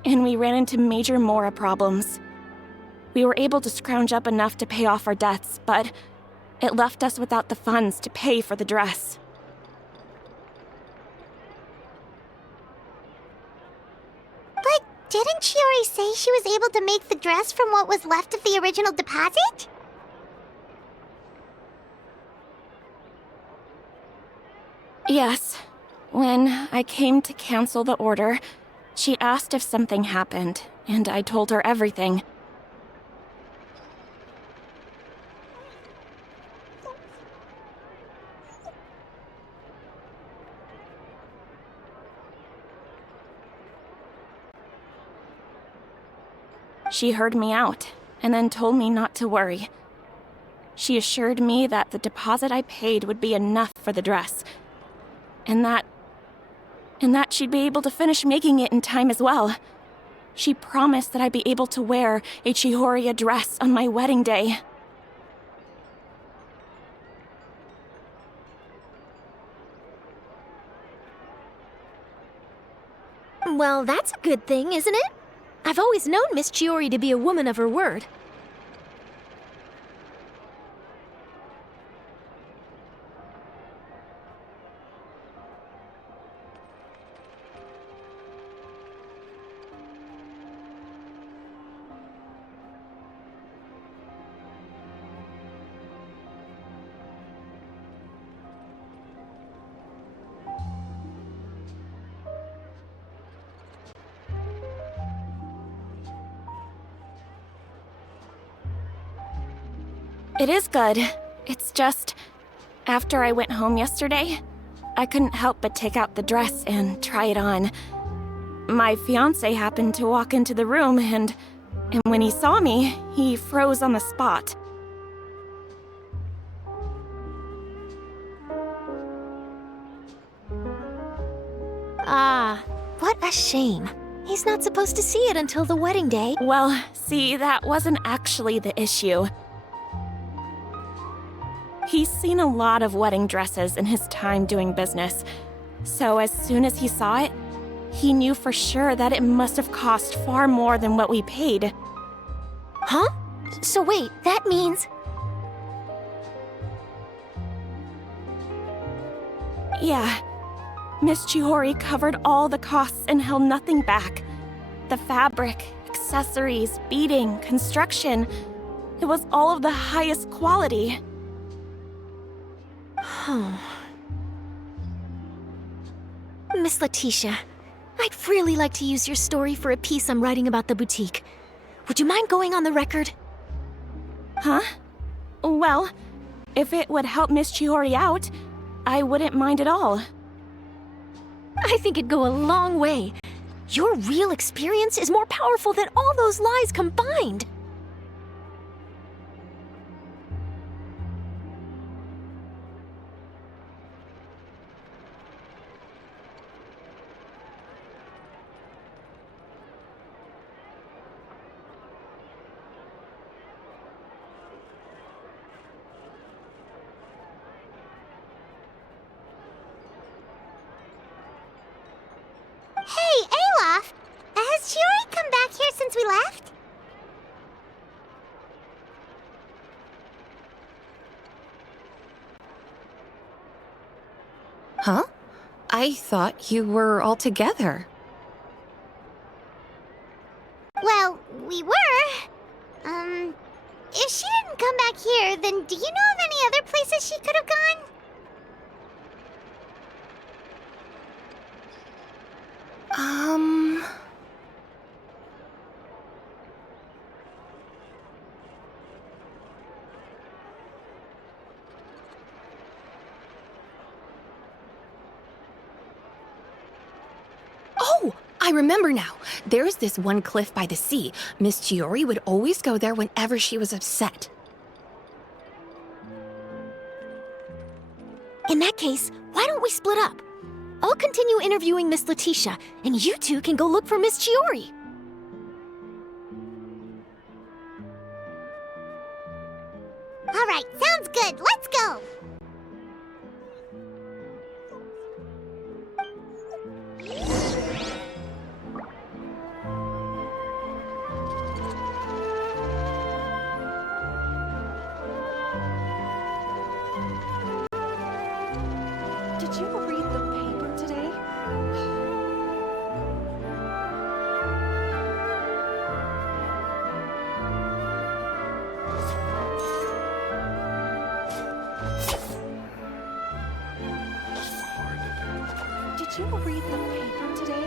and we ran into major mora problems. We were able to scrounge up enough to pay off our debts, but it left us without the funds to pay for the dress. But didn't Chiori say she was able to make the dress from what was left of the original deposit? Yes. When I came to cancel the order, she asked if something happened, and I told her everything. She heard me out and then told me not to worry. She assured me that the deposit I paid would be enough for the dress, and that she'd be able to finish making it in time as well. She promised that I'd be able to wear a Cisoria dress on my wedding day. Well, that's a good thing, isn't it? I've always known Miss Cisoria to be a woman of her word. It is good. It's just, after I went home yesterday, I couldn't help but take out the dress and try it on. My fiancé happened to walk into the room and when he saw me, he froze on the spot. Ah, what a shame. He's not supposed to see it until the wedding day. Well, see, that wasn't actually the issue. He's seen a lot of wedding dresses in his time doing business, so as soon as he saw it, he knew for sure that it must have cost far more than what we paid. Huh? So wait, that means... Yeah. Miss Cisoria covered all the costs and held nothing back. The fabric, accessories, beading, construction. It was all of the highest quality. Miss Letitia, I'd really like to use your story for a piece I'm writing about the boutique. Would you mind going on the record? Huh? Well, if it would help Miss Cisoria out, I wouldn't mind at all. I think it'd go a long way. Your real experience is more powerful than all those lies combined. Hey, Olaf! Has Ciori come back here since we left? Huh? I thought you were all together. Well, we were. If she didn't come back here, then do you know of any other places she could have gone? Oh, I remember now. There's this one cliff by the sea. Miss Cisoria would always go there whenever she was upset. In that case, why don't we split up? I'll continue interviewing Miss Letitia, and you two can go look for Miss Cisoria. All right, sounds good. Let's go. Did you read the paper today? Did you read the paper today?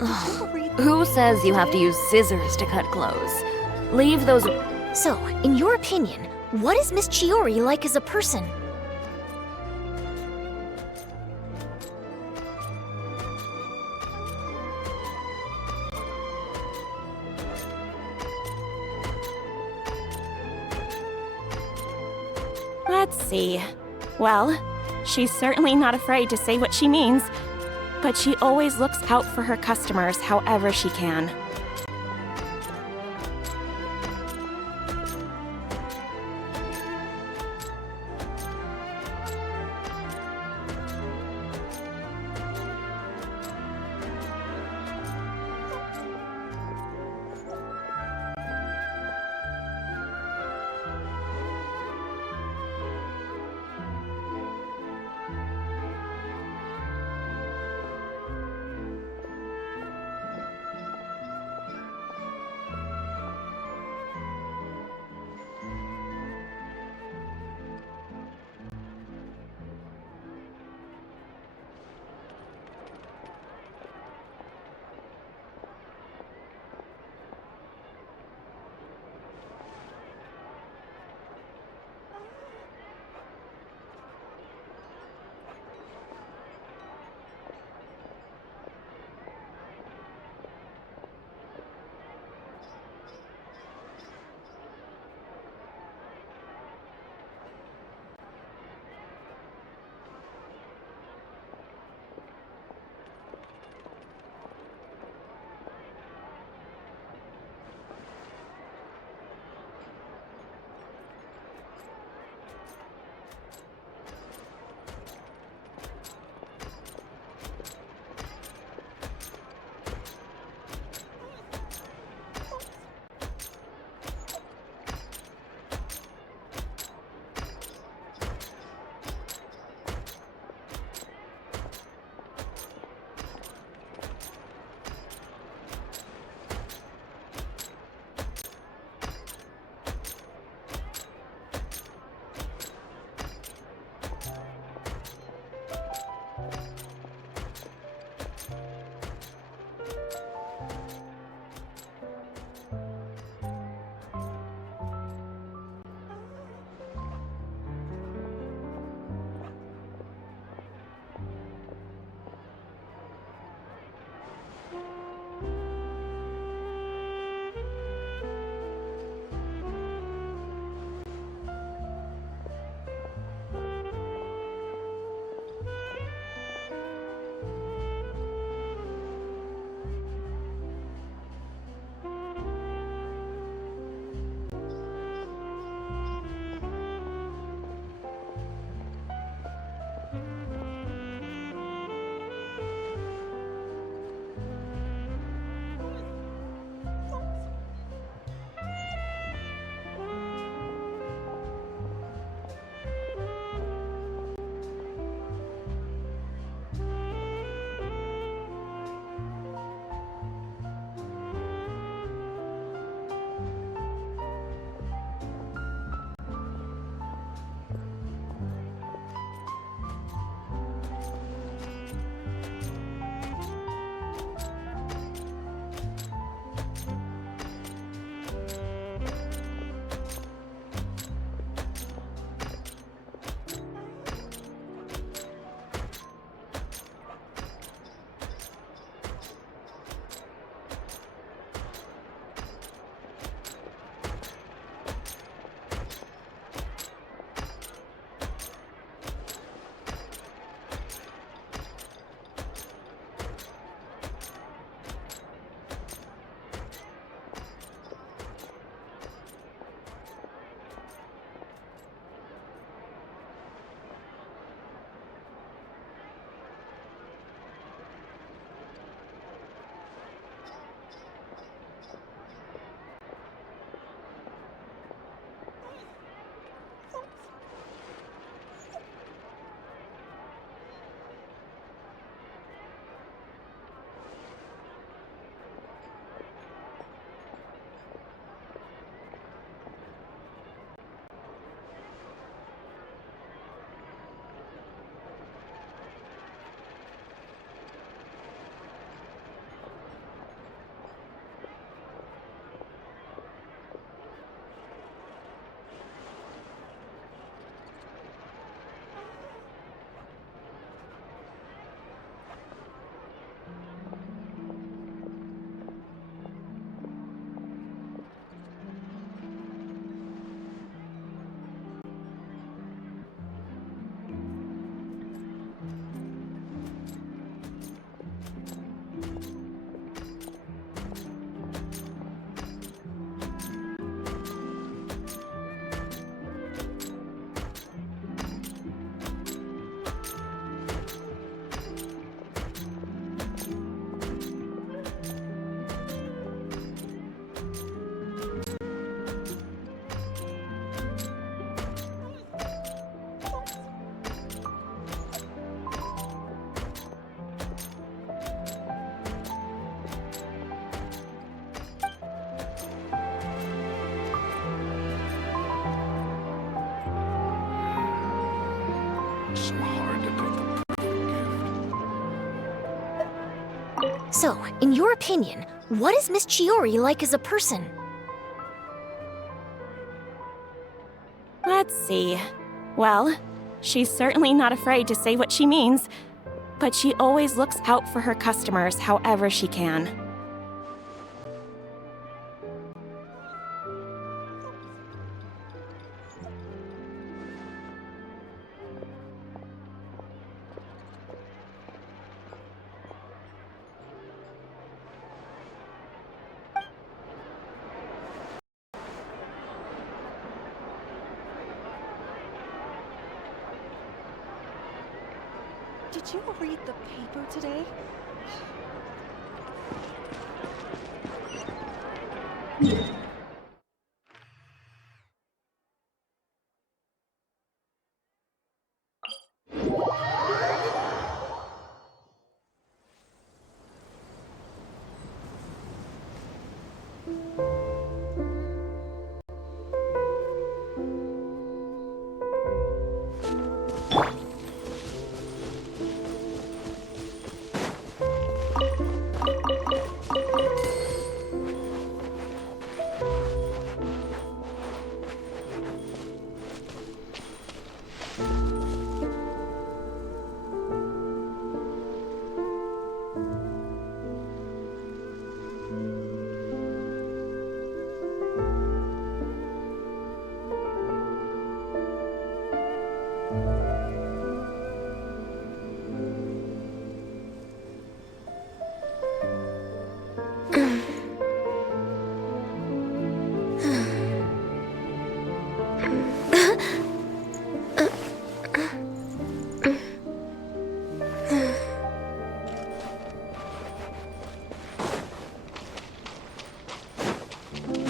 Ugh. Who says you have to use scissors to cut clothes? Leave those. So, in your opinion, what is Miss Chiori like as a person? Let's see. Well, she's certainly not afraid to say what she means, but she always looks out for her customers however she can. So, in your opinion, what is Miss Chiori like as a person? Let's see. Well, she's certainly not afraid to say what she means, but she always looks out for her customers however she can. Did you read the paper today?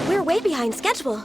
We're way behind schedule.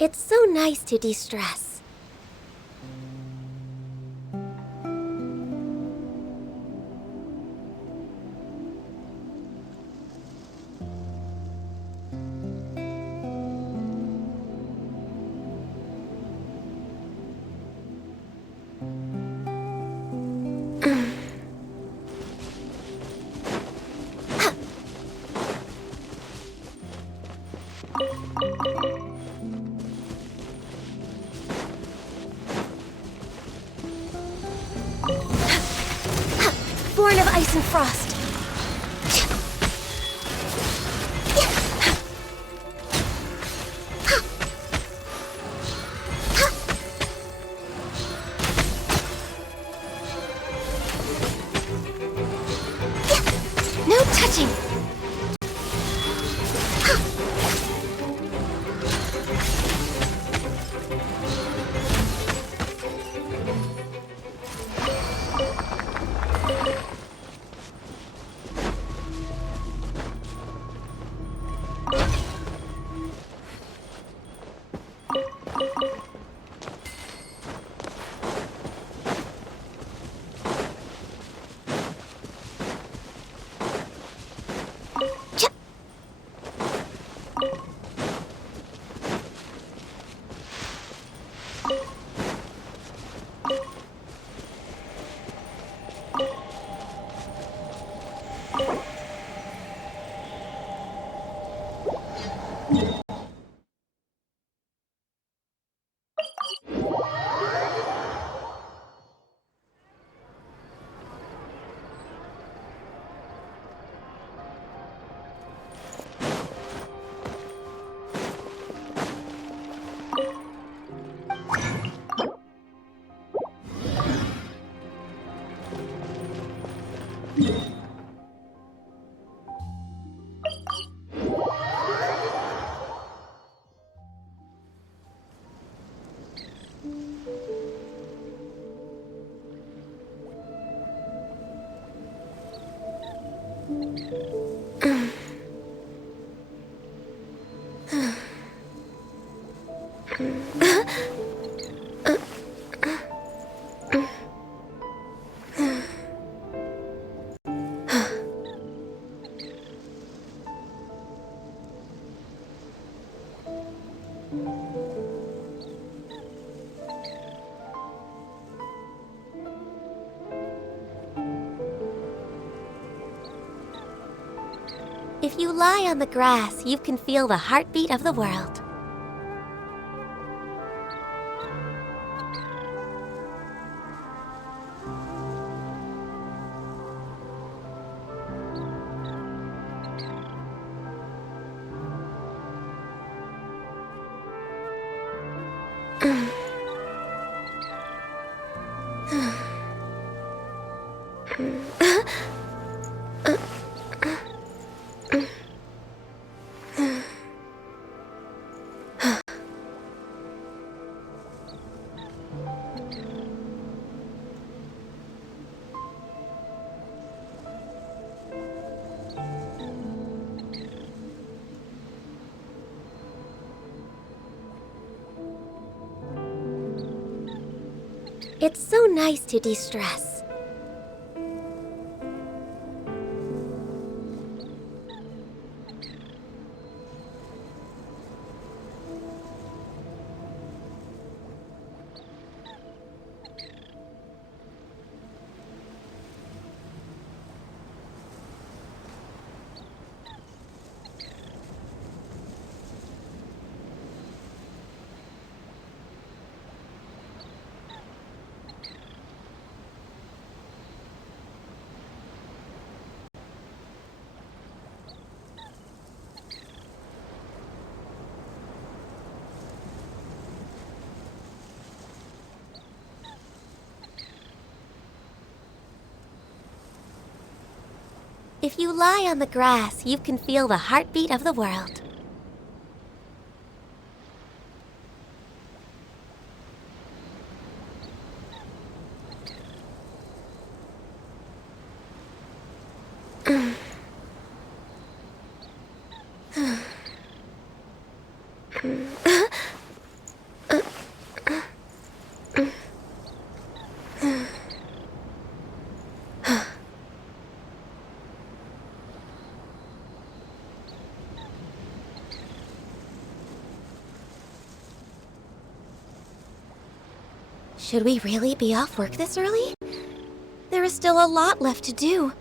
It's so nice to de-stress. Born of ice and frost. No touching. If you lie on the grass, you can feel the heartbeat of the world. It's so nice to de-stress. If you lie on the grass, you can feel the heartbeat of the world. Should we really be off work this early? There is still a lot left to do.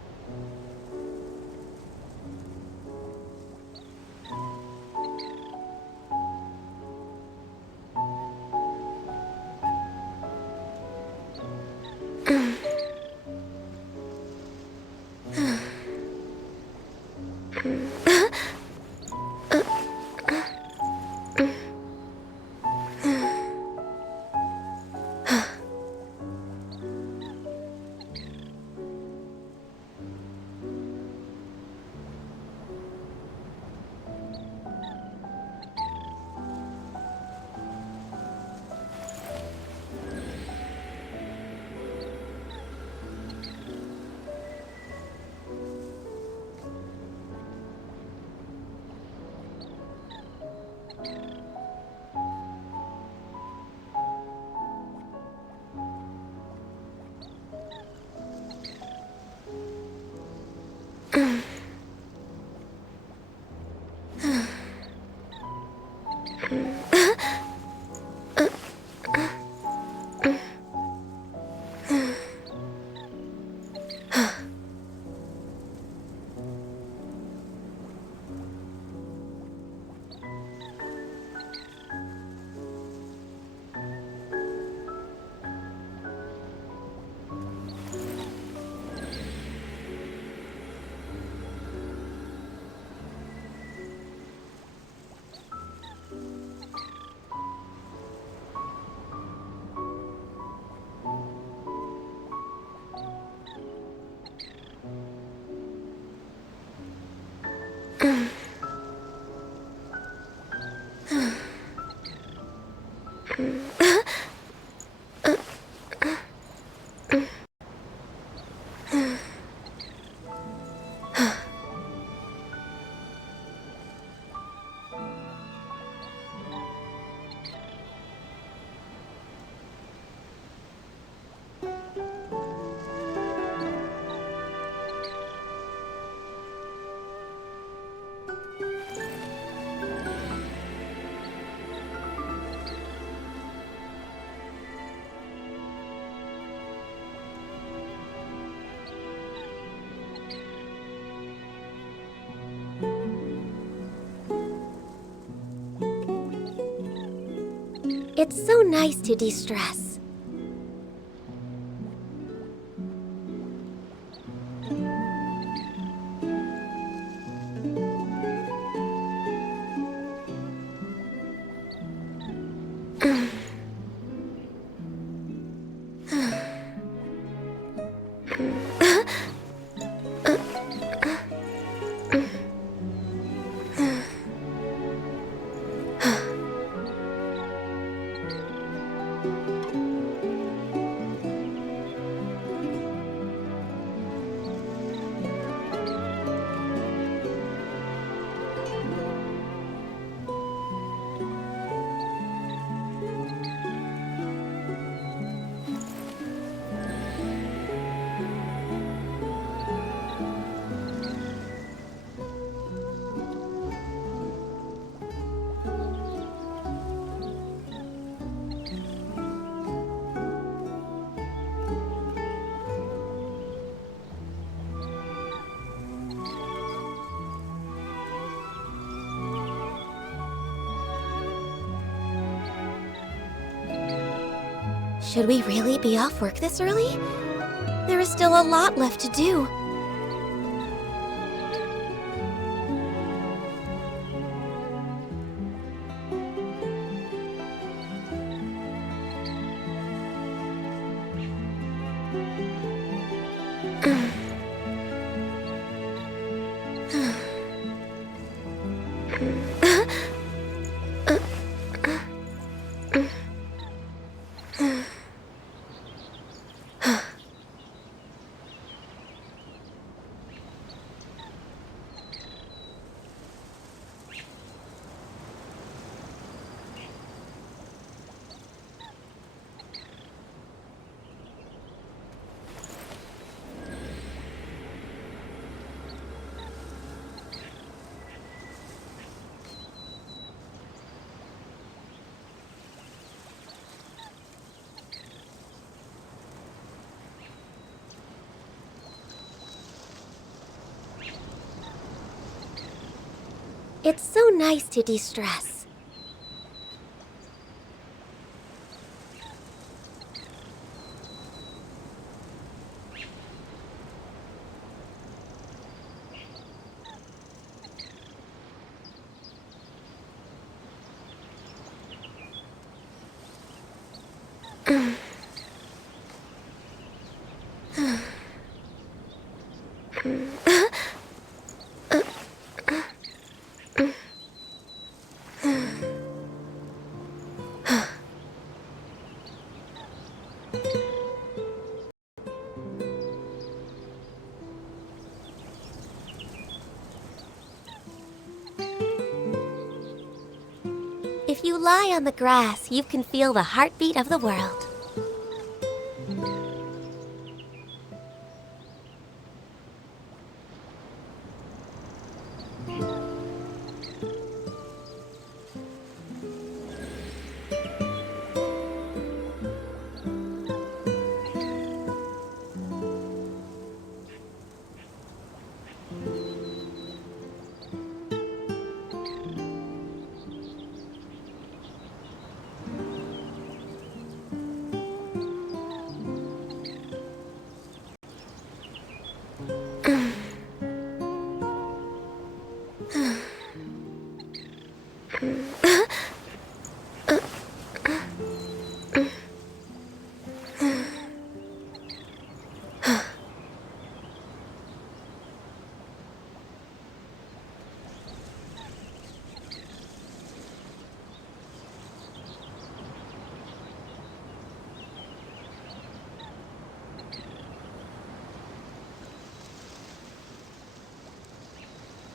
It's so nice to de-stress. Should we really be off work this early? There is still a lot left to do. It's so nice to de-stress. If you lie on the grass, you can feel the heartbeat of the world.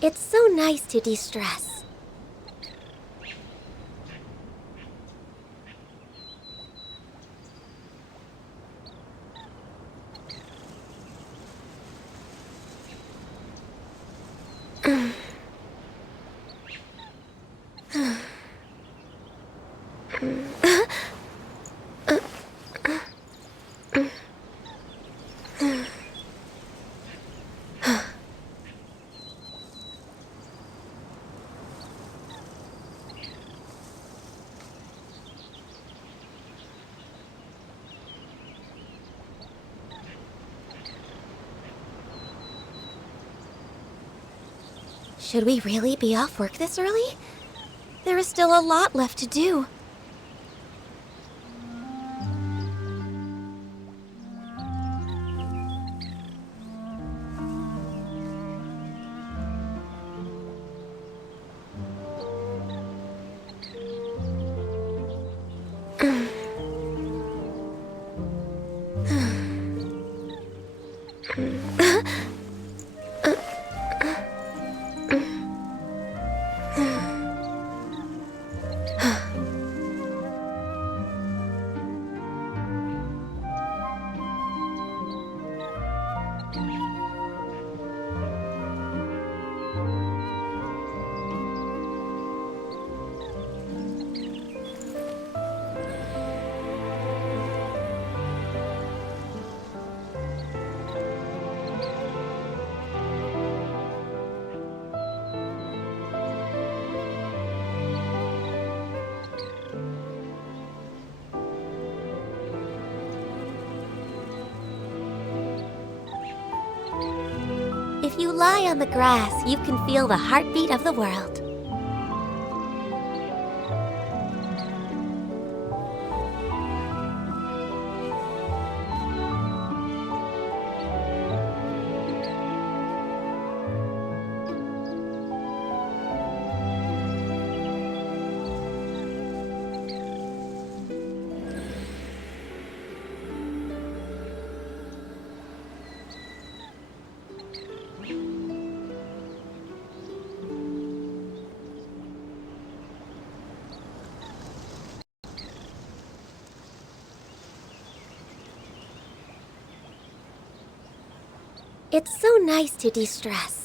It's so nice to de-stress. Should we really be off work this early? There is still a lot left to do. If you lie on the grass, you can feel the heartbeat of the world. It's so nice to de-stress.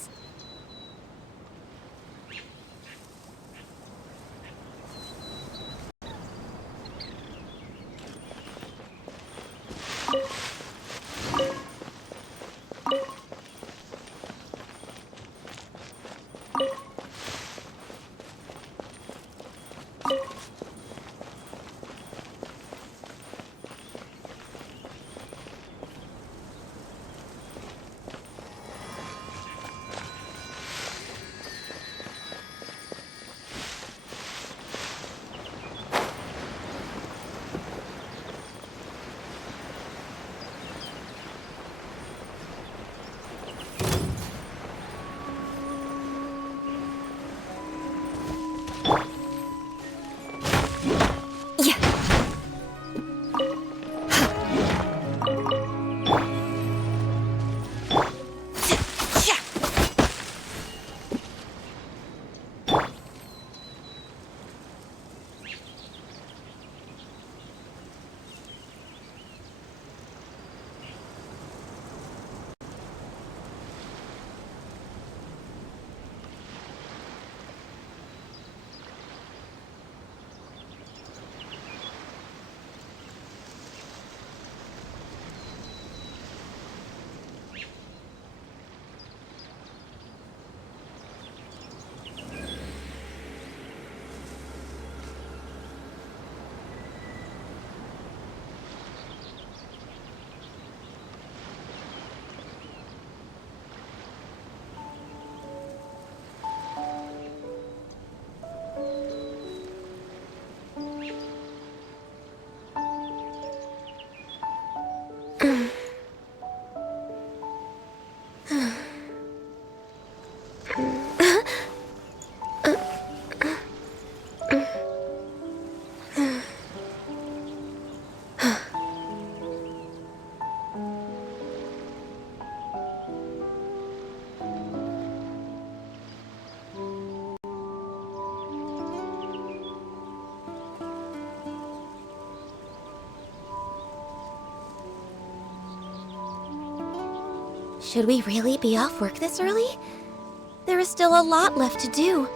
Should we really be off work this early? There is still a lot left to do.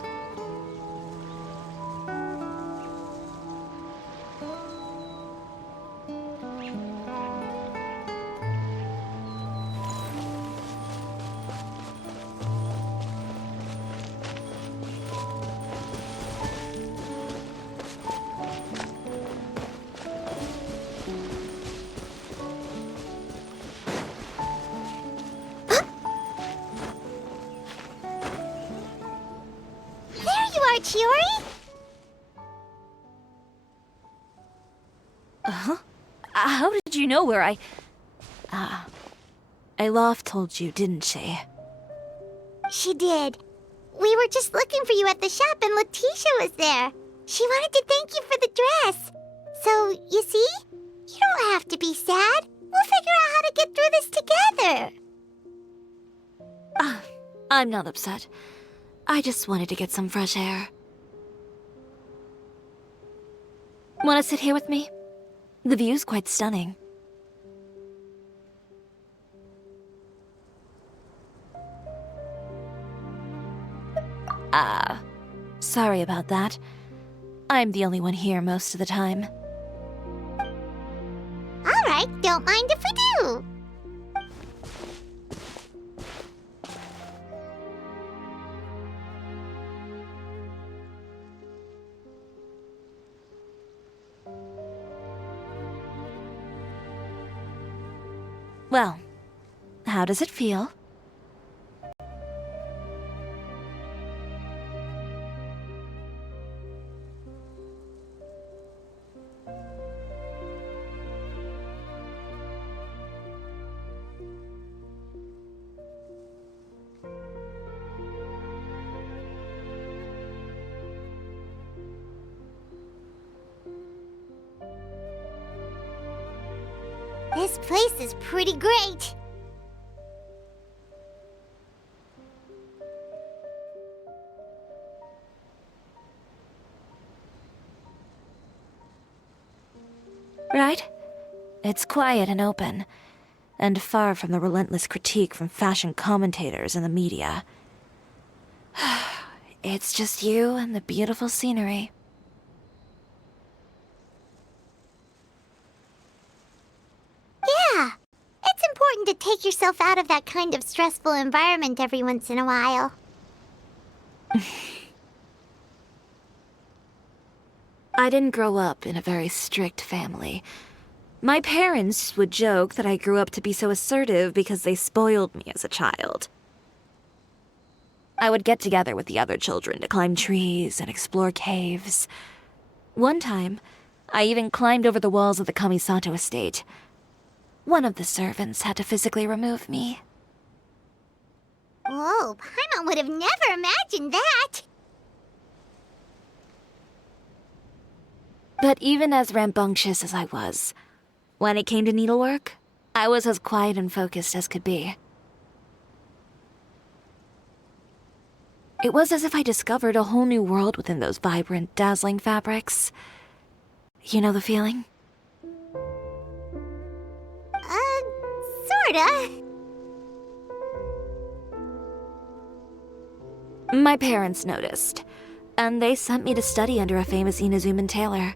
at Chiori? Uh-huh. How did you know where Aloft told you, didn't she? She did. We were just looking for you at the shop and Letitia was there. She wanted to thank you for the dress. So, you see? You don't have to be sad. We'll figure out how to get through this together. I'm not upset. I just wanted to get some fresh air. Want to sit here with me? The view's quite stunning. Sorry about that. I'm the only one here most of the time. All right, don't mind if we do. Well, how does it feel? This place is pretty great. Right? It's quiet and open, and far from the relentless critique from fashion commentators and the media. It's just you and the beautiful scenery. Yeah, it's important to take yourself out of that kind of stressful environment every once in a while. I didn't grow up in a very strict family. My parents would joke that I grew up to be so assertive because they spoiled me as a child. I would get together with the other children to climb trees and explore caves. One time, I even climbed over the walls of the Kamisato estate. One of the servants had to physically remove me. Whoa, Paimon would have never imagined that. But even as rambunctious as I was, when it came to needlework, I was as quiet and focused as could be. It was as if I discovered a whole new world within those vibrant, dazzling fabrics. You know the feeling? Sorta. My parents noticed, and they sent me to study under a famous Inazuman tailor.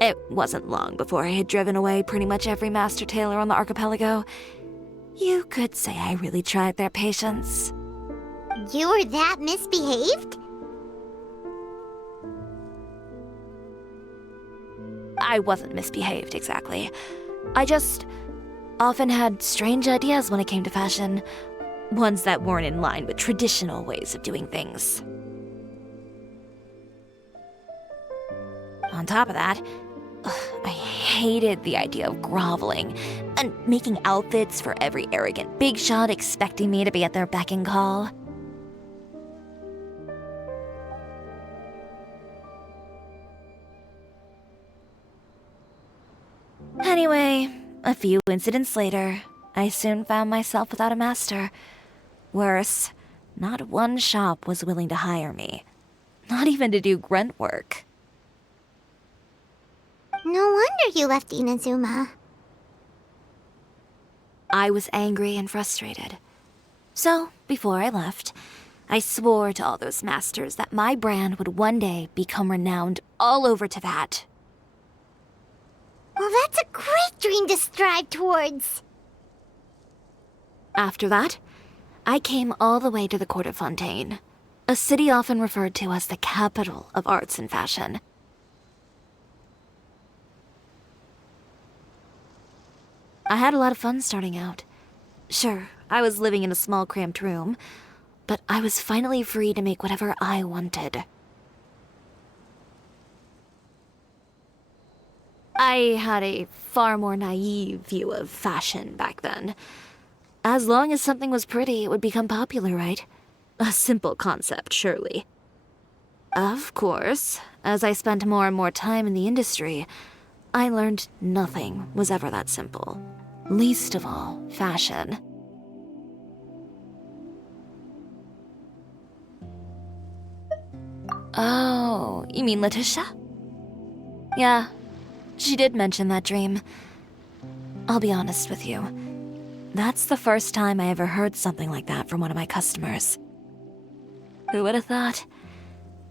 It wasn't long before I had driven away pretty much every master tailor on the archipelago. You could say I really tried their patience. You were that misbehaved? I wasn't misbehaved, exactly. I just often had strange ideas when it came to fashion. Ones that weren't in line with traditional ways of doing things. On top of that, I hated the idea of groveling and making outfits for every arrogant big shot expecting me to be at their beck and call. Anyway, a few incidents later, I soon found myself without a master. Worse, not one shop was willing to hire me. Not even to do grunt work. No wonder you left Inazuma. I was angry and frustrated. So, before I left, I swore to all those masters that my brand would one day become renowned all over Teyvat. Well, that's a great dream to strive towards. After that, I came all the way to the court of Fontaine, a city often referred to as the capital of arts and fashion. I had a lot of fun starting out. Sure, I was living in a small cramped room, but I was finally free to make whatever I wanted. I had a far more naive view of fashion back then. As long as something was pretty, it would become popular, right? A simple concept, surely. Of course, as I spent more and more time in the industry, I learned nothing was ever that simple. Least of all, fashion. Oh, you mean Letitia? Yeah, she did mention that dream. I'll be honest with you. That's the first time I ever heard something like that from one of my customers. Who would have thought?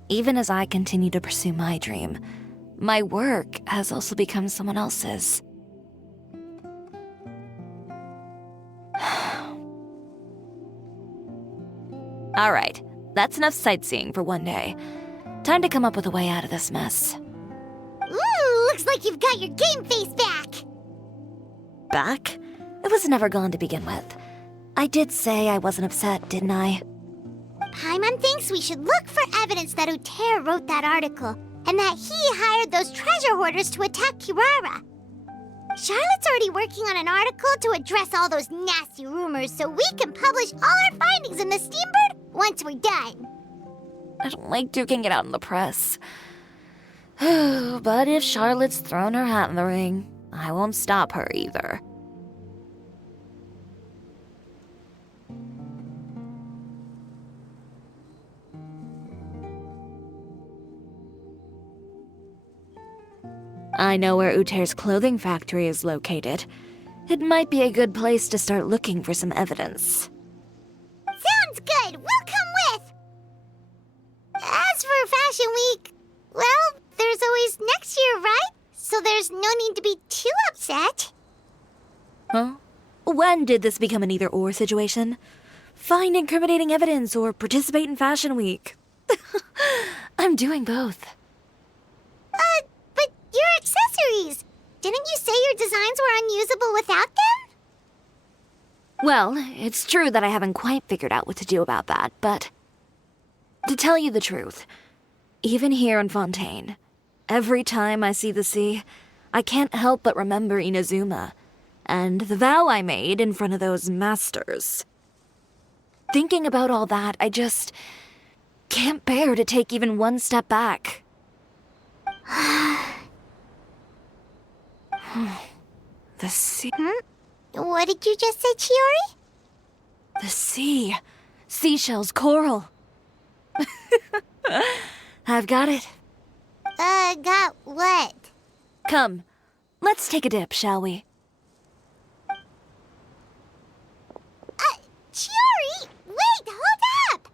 Even as I continue to pursue my dream, my work has also become someone else's. All right, that's enough sightseeing for one day. Time to come up with a way out of this mess. Ooh, looks like you've got your game face back! Back? It was never gone to begin with. I did say I wasn't upset, didn't I? Paimon thinks we should look for evidence that Uter wrote that article, and that he hired those treasure hoarders to attack Kirara. Charlotte's already working on an article to address all those nasty rumors so we can publish all our findings in the Steambird once we're done. I don't like duking it out in the press. But if Charlotte's thrown her hat in the ring, I won't stop her either. I know where Uter's clothing factory is located. It might be a good place to start looking for some evidence. Sounds good! We'll come with! As for Fashion Week, well, there's always next year, right? So there's no need to be too upset. Huh? When did this become an either-or situation? Find incriminating evidence or participate in Fashion Week. I'm doing both. But your accessories! Didn't you say your designs were unusable without them? Well, it's true that I haven't quite figured out what to do about that, but... to tell you the truth, even here in Fontaine, every time I see the sea, I can't help but remember Inazuma, and the vow I made in front of those masters. Thinking about all that, I just can't bear to take even one step back. The sea... What did you just say, Chiori? The sea. Seashells, coral. I've got it. Got what? Come, let's take a dip, shall we? Chiori! Wait, hold up!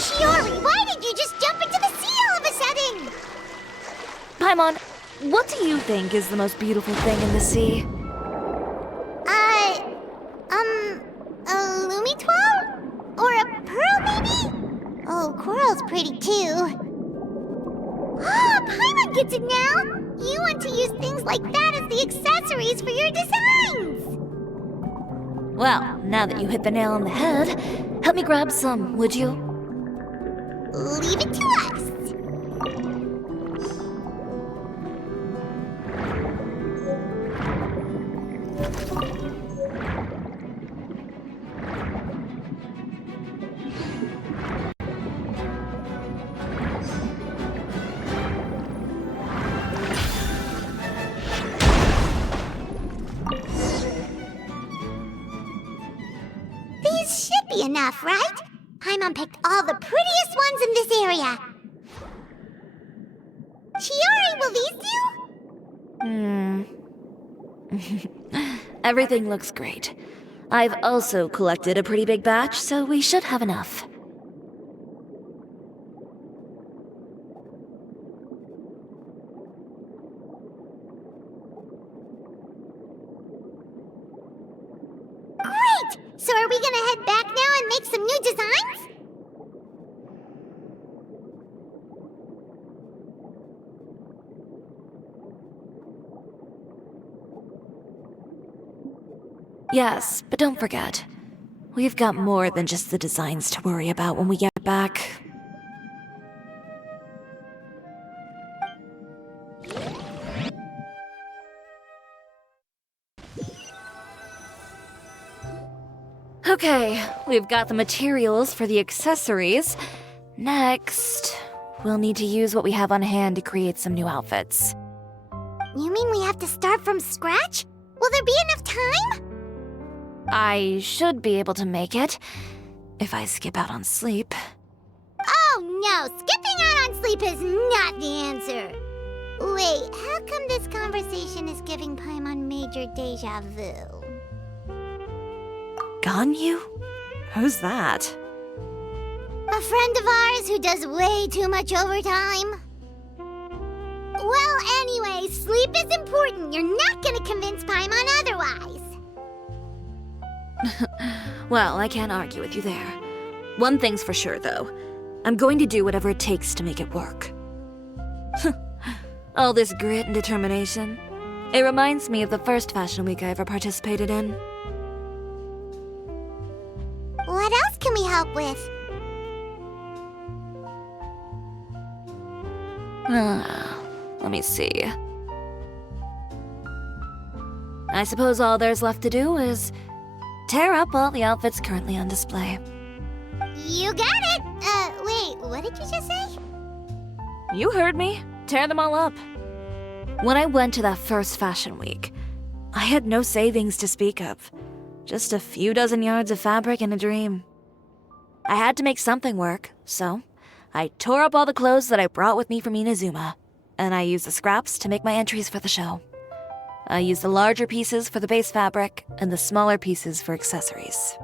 Chiori, why did you just jump into the sea all of a sudden? Paimon, what do you think is the most beautiful thing in the sea? A Lumitoile? Or a pearl, maybe? Oh, coral's pretty too. Oh, Paimon gets it now! You want to use things like that as the accessories for your designs! Well, now that you hit the nail on the head, help me grab some, would you? Leave it to us! These should be enough, right? Paimon picked all the prettiest ones in this area. Chiori, will these do? Everything looks great. I've also collected a pretty big batch, so we should have enough. Great! So are we gonna head back now and make some new designs? Yes, but don't forget, we've got more than just the designs to worry about when we get back. Okay, we've got the materials for the accessories. Next, we'll need to use what we have on hand to create some new outfits. You mean we have to start from scratch? Will there be enough time? I should be able to make it, if I skip out on sleep. Oh no, skipping out on sleep is not the answer. Wait, how come this conversation is giving Paimon major deja vu? Ganyu? Who's that? A friend of ours who does way too much overtime? Well, anyway, sleep is important. You're not gonna convince Paimon otherwise. Well, I can't argue with you there. One thing's for sure, though. I'm going to do whatever it takes to make it work. All this grit and determination. It reminds me of the first fashion week I ever participated in. What else can we help with? Let me see. I suppose all there's left to do is tear up all the outfits currently on display. You got it! Wait, what did you just say? You heard me. Tear them all up. When I went to that first fashion week, I had no savings to speak of. Just a few dozen yards of fabric and a dream. I had to make something work, so I tore up all the clothes that I brought with me from Inazuma, and I used the scraps to make my entries for the show. I used the larger pieces for the base fabric and the smaller pieces for accessories.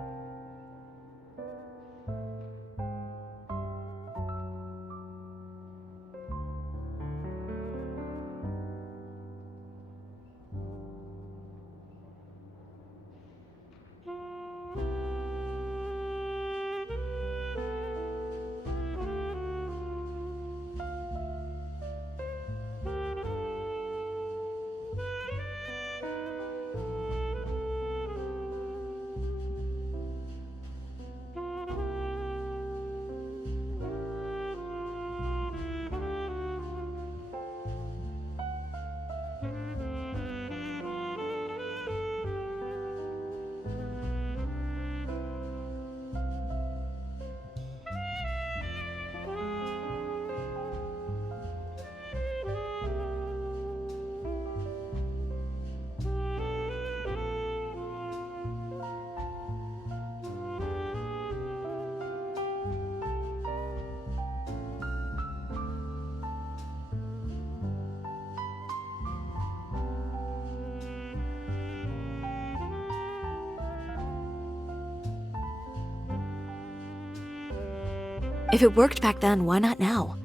If it worked back then, why not now?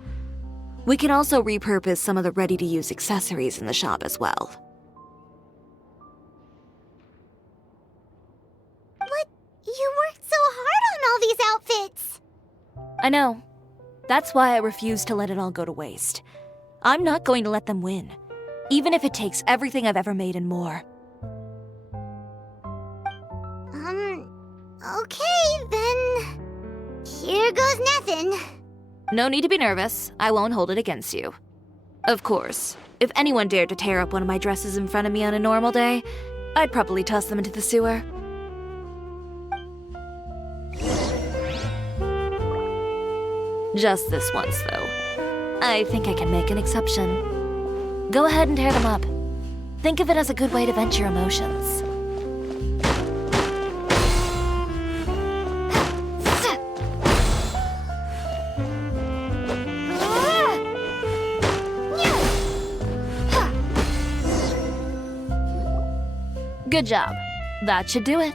We can also repurpose some of the ready-to-use accessories in the shop as well. But you worked so hard on all these outfits! I know. That's why I refuse to let it all go to waste. I'm not going to let them win, even if it takes everything I've ever made and more. Okay, then... Here goes nothing. No need to be nervous. I won't hold it against you. Of course, if anyone dared to tear up one of my dresses in front of me on a normal day, I'd probably toss them into the sewer. Just this once, though. I think I can make an exception. Go ahead and tear them up. Think of it as a good way to vent your emotions. Good job. That should do it.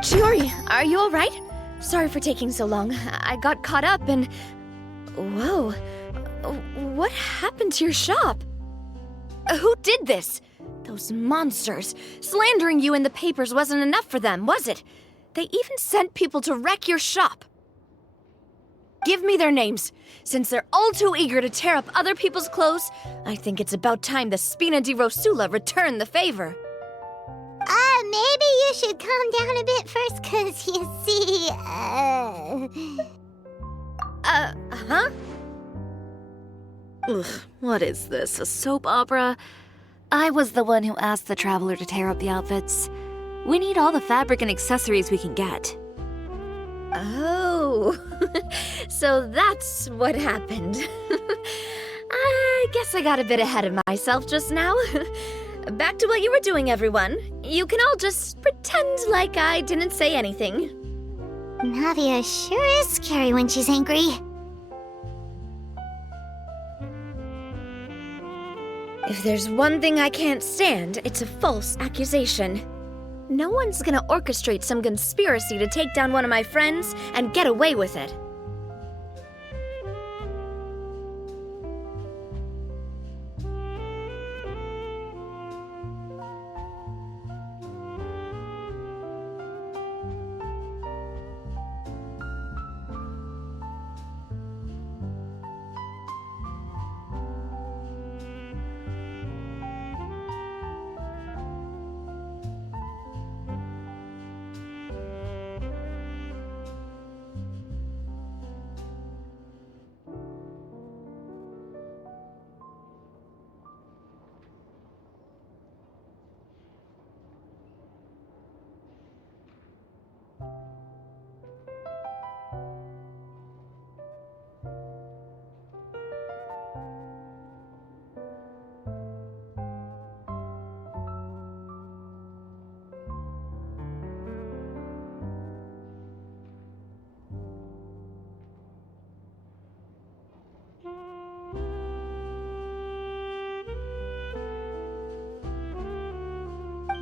Chiori, are you alright? Sorry for taking so long. I got caught up and... Whoa. What happened to your shop? Who did this? Those monsters. Slandering you in the papers wasn't enough for them, was it? They even sent people to wreck your shop. Give me their names. Since they're all too eager to tear up other people's clothes, I think it's about time the Spina di Rosula return the favor. Maybe you should calm down a bit first, 'cause you see, Huh? Ugh, what is this, a soap opera? I was the one who asked the traveler to tear up the outfits. We need all the fabric and accessories we can get. Oh, so that's what happened. I guess I got a bit ahead of myself just now. Back to what you were doing, everyone. You can all just pretend like I didn't say anything. Navia sure is scary when she's angry. If there's one thing I can't stand, it's a false accusation. No one's gonna orchestrate some conspiracy to take down one of my friends and get away with it.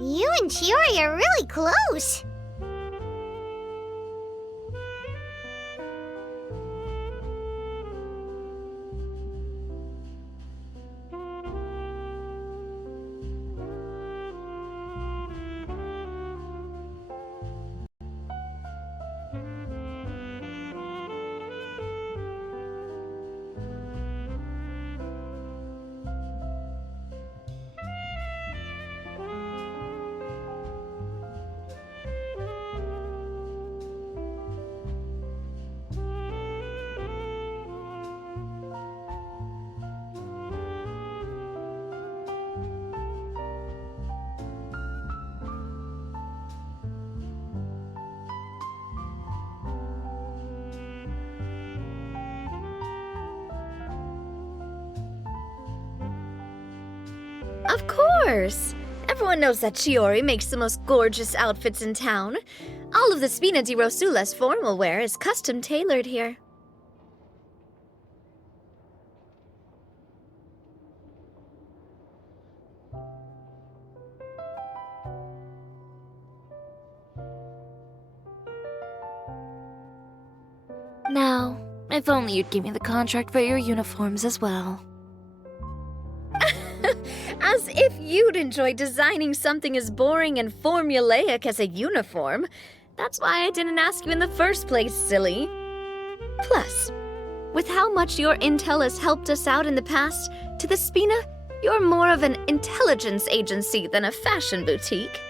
You and Chiori are really close. Of course! Everyone knows that Chiori makes the most gorgeous outfits in town. All of the Spina di Rosula's formal wear is custom tailored here. Now, if only you'd give me the contract for your uniforms as well. As if you'd enjoy designing something as boring and formulaic as a uniform. That's why I didn't ask you in the first place, silly. Plus, with how much your intel has helped us out in the past, to the Spina, you're more of an intelligence agency than a fashion boutique.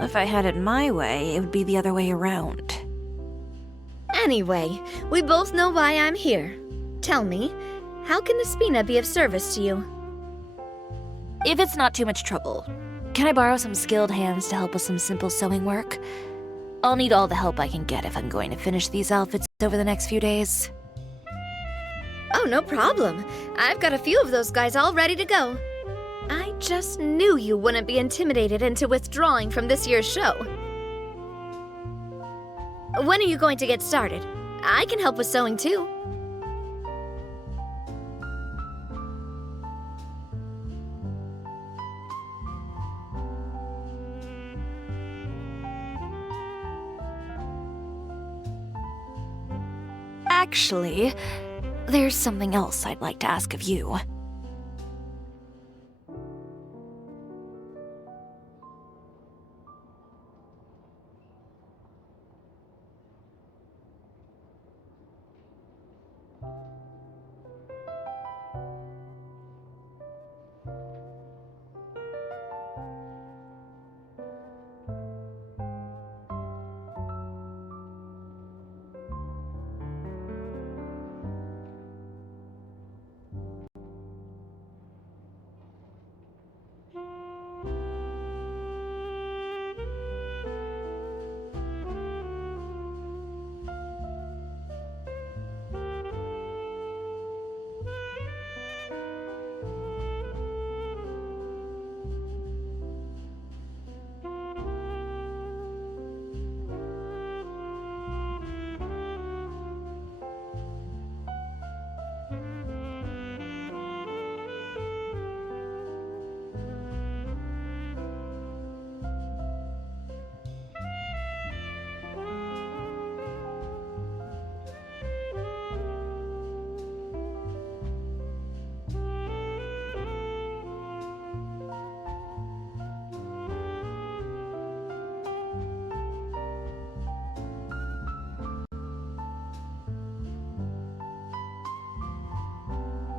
If I had it my way, it would be the other way around. Anyway, we both know why I'm here. Tell me, how can the Spina be of service to you? If it's not too much trouble, can I borrow some skilled hands to help with some simple sewing work? I'll need all the help I can get if I'm going to finish these outfits over the next few days. Oh, no problem. I've got a few of those guys all ready to go. I just knew you wouldn't be intimidated into withdrawing from this year's show. When are you going to get started? I can help with sewing too. Actually, there's something else I'd like to ask of you.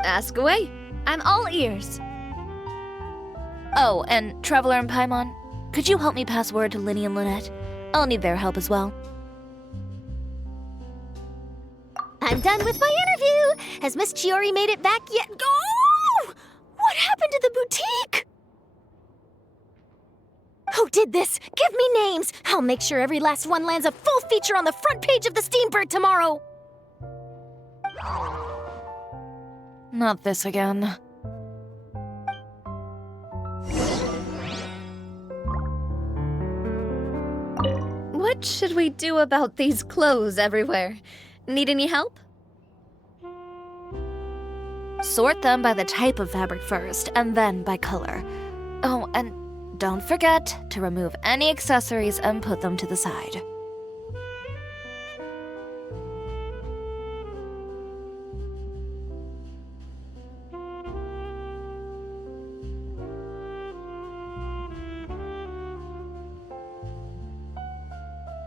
Ask away. I'm all ears. Oh, and Traveler and Paimon, could you help me pass word to Linny and Lynette? I'll need their help as well. I'm done with my interview. Has Miss Chiori made it back yet? Oh! What happened to the boutique? Who did this? Give me names. I'll make sure every last one lands a full feature on the front page of the Steambird tomorrow. Not this again. What should we do about these clothes everywhere? Need any help? Sort them by the type of fabric first, and then by color. Oh, and don't forget to remove any accessories and put them to the side.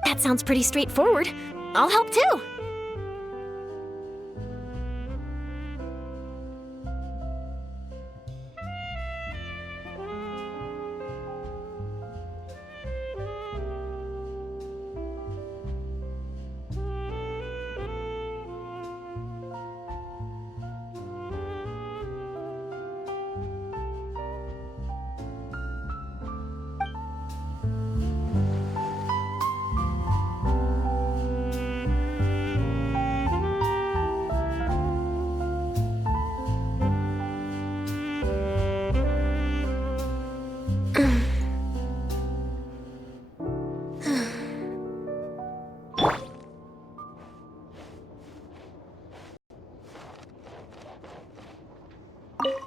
That sounds pretty straightforward. I'll help too.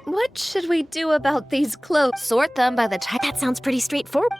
What should we do about these clothes? Sort them by the type. That sounds pretty straightforward.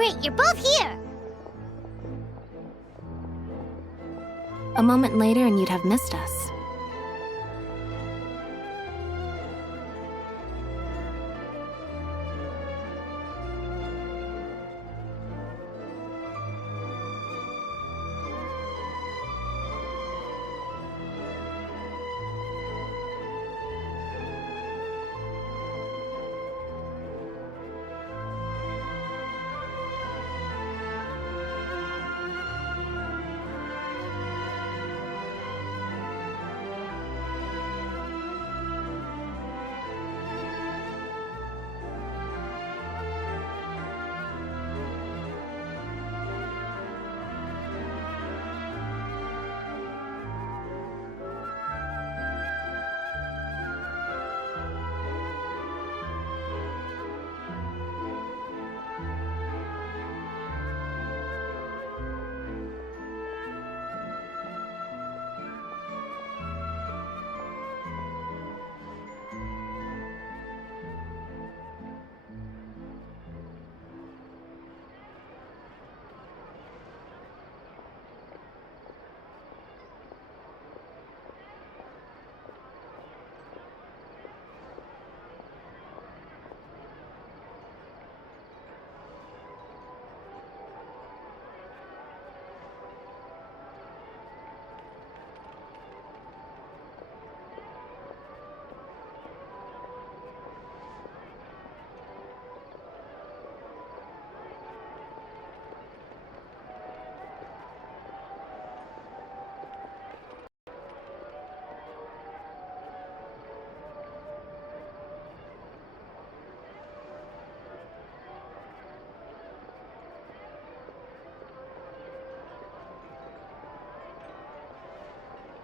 Great, you're both here! A moment later and you'd have missed us.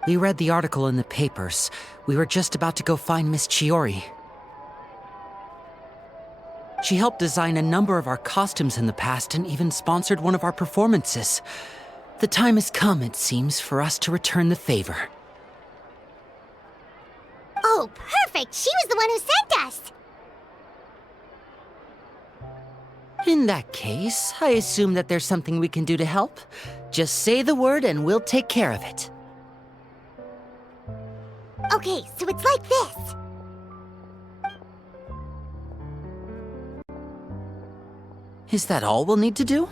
We read the article in the papers. We were just about to go find Miss Chiori. She helped design a number of our costumes in the past and even sponsored one of our performances. The time has come, it seems, for us to return the favor. Oh, perfect! She was the one who sent us! In that case, I assume that there's something we can do to help. Just say the word and we'll take care of it. Okay, so it's like this. Is that all we'll need to do?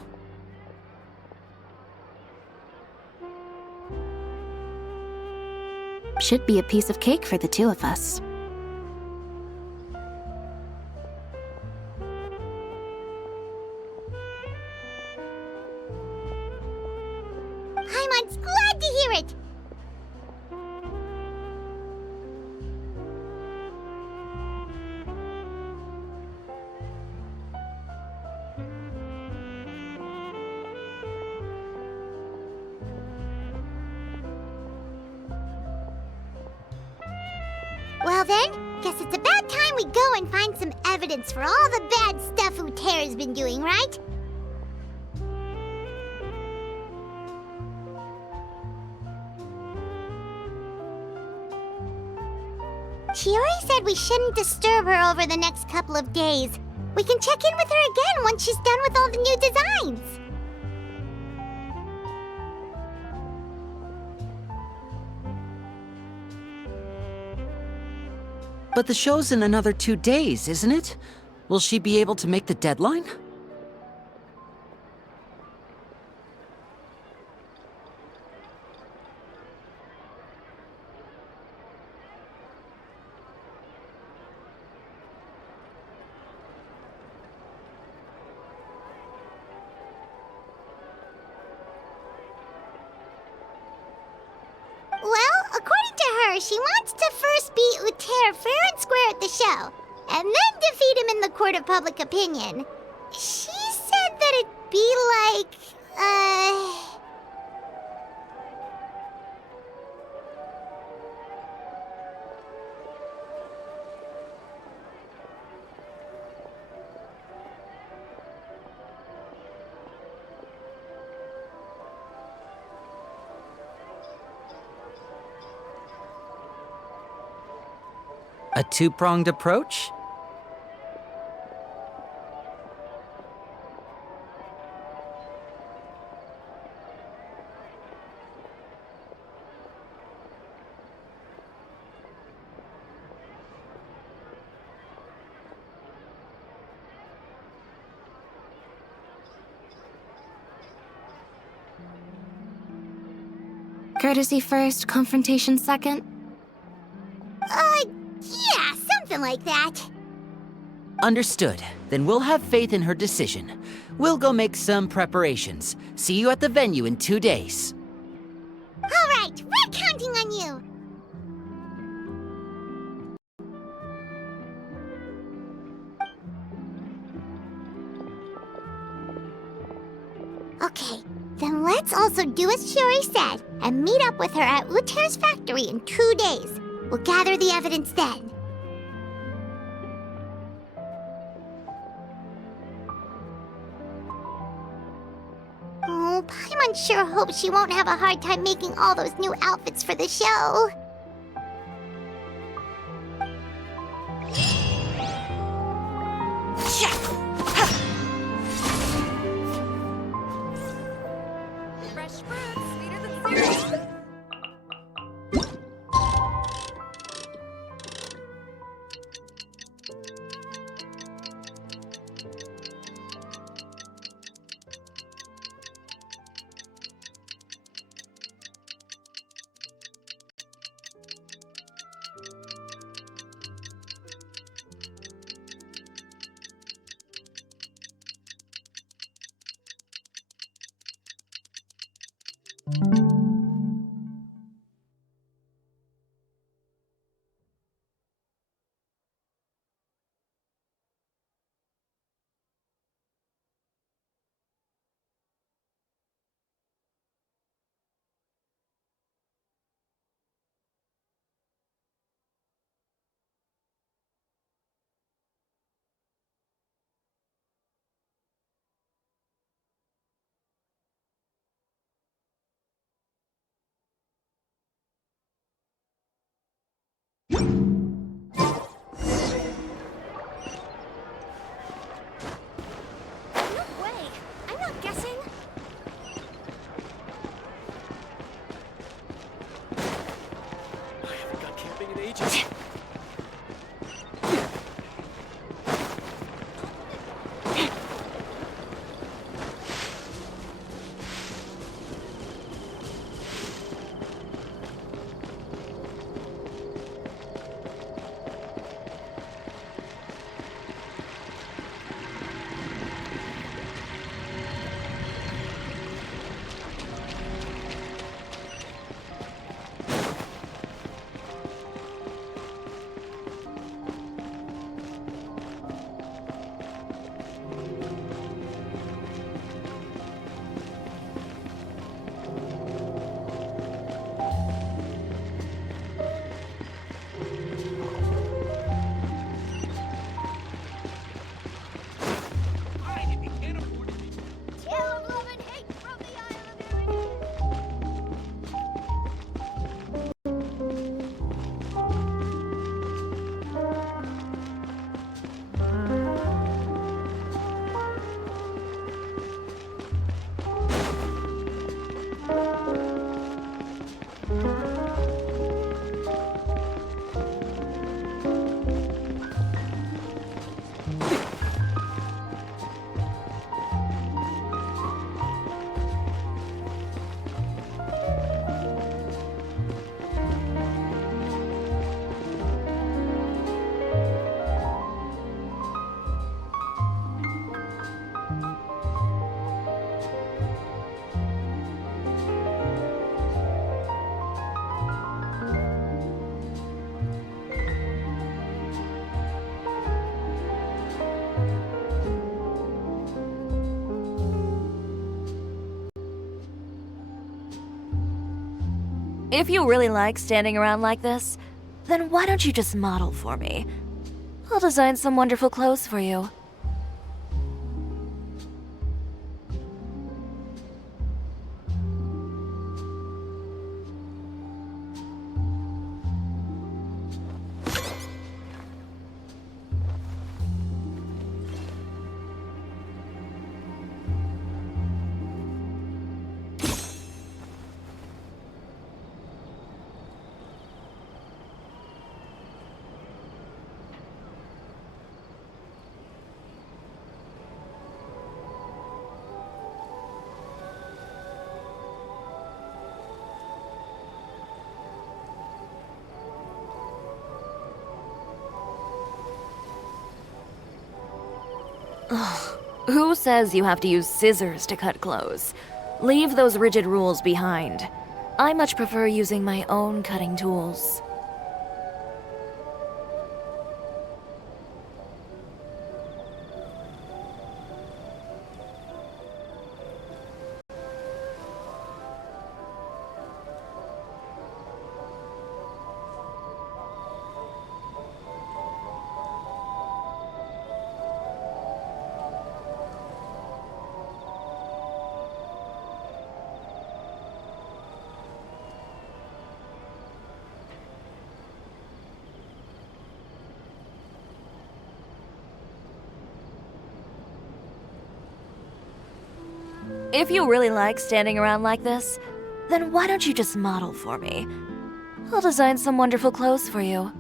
Should be a piece of cake for the two of us. Paimon's glad to hear it! Well then, guess it's about time we go and find some evidence for all the bad stuff Utera's been doing, right? Chiori said we shouldn't disturb her over the next couple of days. We can check in with her again once she's done with all the new designs. But the show's in another 2 days, isn't it? Will she be able to make the deadline? Well, according to her, she wants to first beat Uther fair and square at the show, and then defeat him in the court of public opinion. She said that it'd be like, A two-pronged approach? Courtesy first, confrontation second? Yeah, something like that. Understood. Then we'll have faith in her decision. We'll go make some preparations. See you at the venue in 2 days. All right, we're counting on you. Okay, then let's also do as Shiori said and meet up with her at Uter's factory in 2 days. We'll gather the evidence then. Oh, Paimon sure hopes she won't have a hard time making all those new outfits for the show. Fresh fruit, sweeter than syrup. If you really like standing around like this, then why don't you just model for me? I'll design some wonderful clothes for you. Ugh. Who says you have to use scissors to cut clothes? Leave those rigid rules behind. I much prefer using my own cutting tools. If you really like standing around like this, then why don't you just model for me? I'll design some wonderful clothes for you.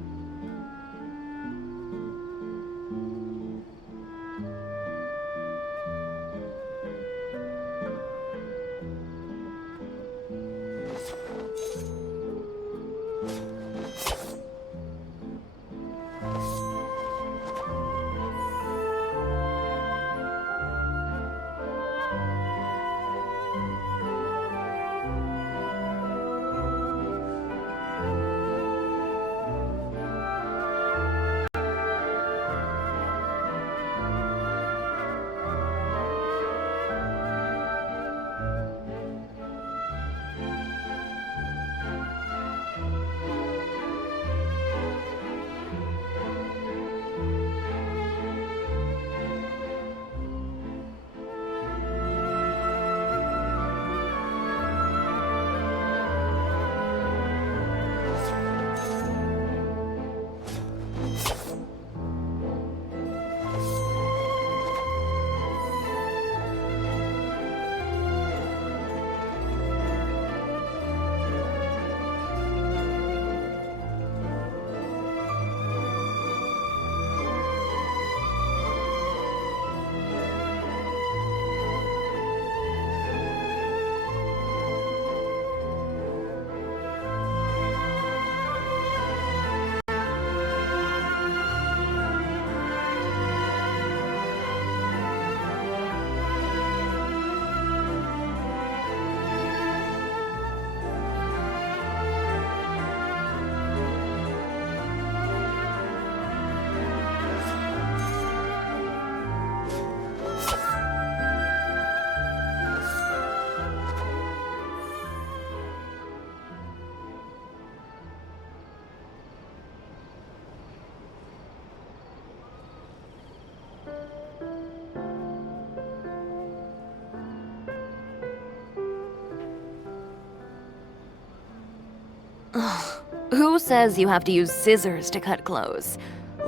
Ugh. Who says you have to use scissors to cut clothes?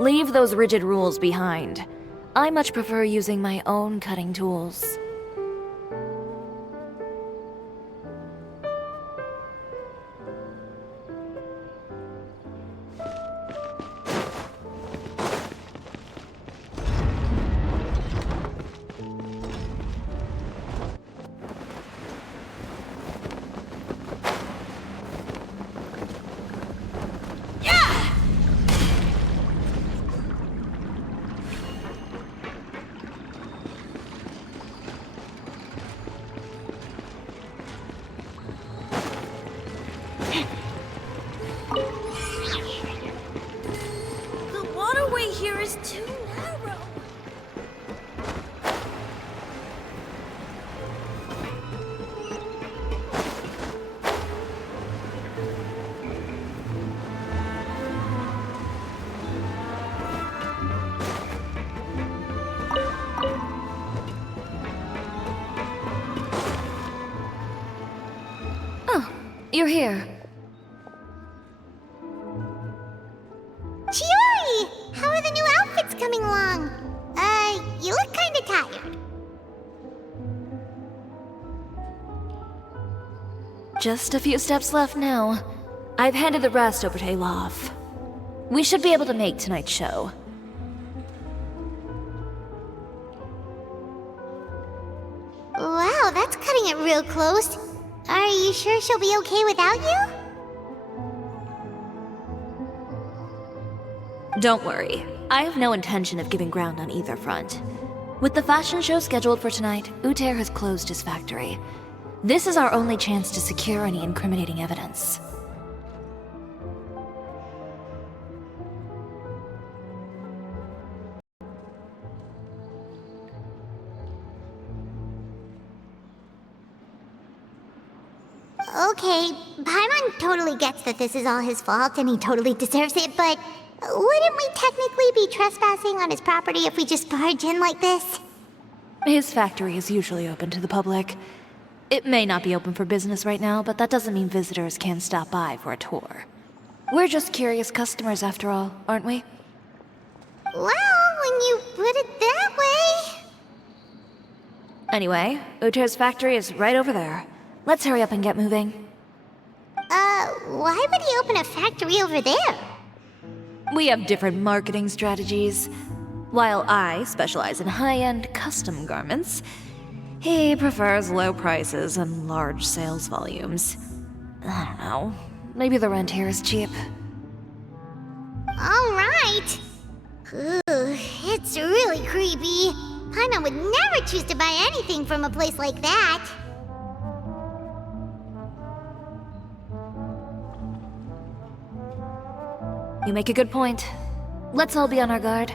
Leave those rigid rules behind. I much prefer using my own cutting tools. The waterway here is too narrow. Oh, you're here. Chiori! How are the new outfits coming along? You look kinda tired. Just a few steps left now. I've handed the rest over to Alof. We should be able to make tonight's show. Wow, that's cutting it real close. Are you sure she'll be okay without you? Don't worry. I have no intention of giving ground on either front. With the fashion show scheduled for tonight, Uter has closed his factory. This is our only chance to secure any incriminating evidence. Okay, Paimon totally gets that this is all his fault and he totally deserves it, but wouldn't we technically be trespassing on his property if we just barge in like this? His factory is usually open to the public. It may not be open for business right now, but that doesn't mean visitors can't stop by for a tour. We're just curious customers after all, aren't we? Well, when you put it that way... Anyway, Uter's factory is right over there. Let's hurry up and get moving. Why would he open a factory over there? We have different marketing strategies. While I specialize in high-end custom garments, he prefers low prices and large sales volumes. I don't know. Maybe the rent here is cheap. Alright. It's really creepy. Paimon would never choose to buy anything from a place like that. You make a good point. Let's all be on our guard.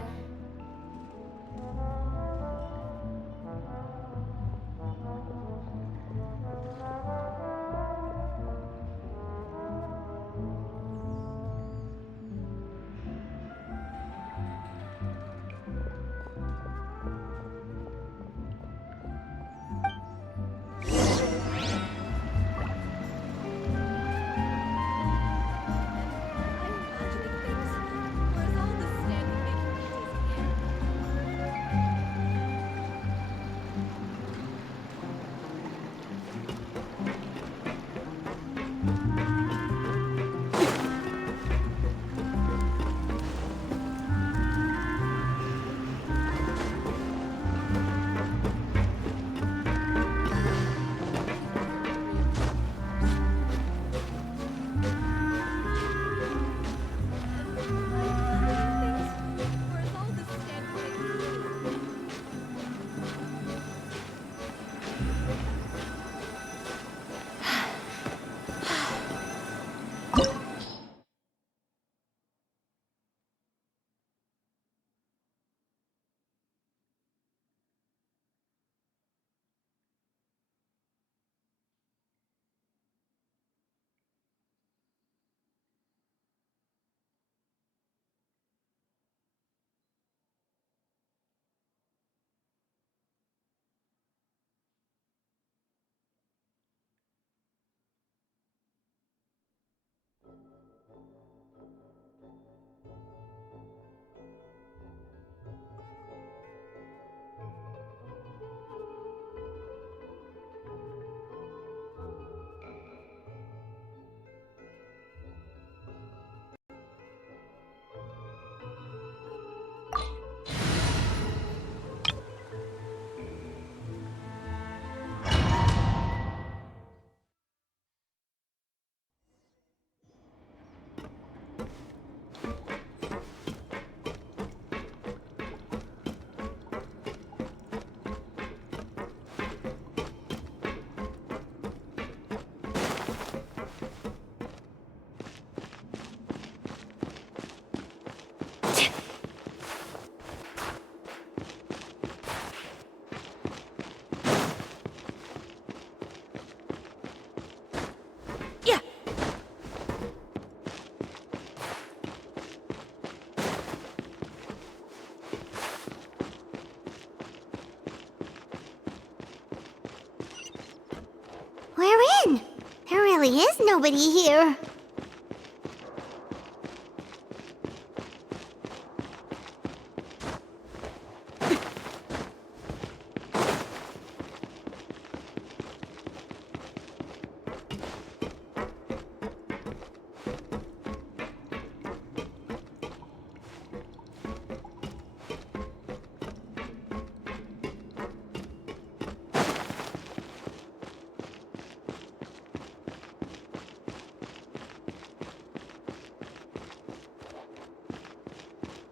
We're in. There really is nobody here.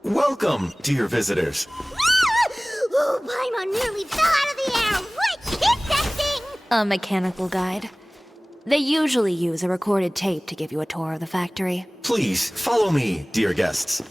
Welcome, dear visitors. Oh, Paimon nearly fell out of the air! What is that thing? A mechanical guide. They usually use a recorded tape to give you a tour of the factory. Please, follow me, dear guests.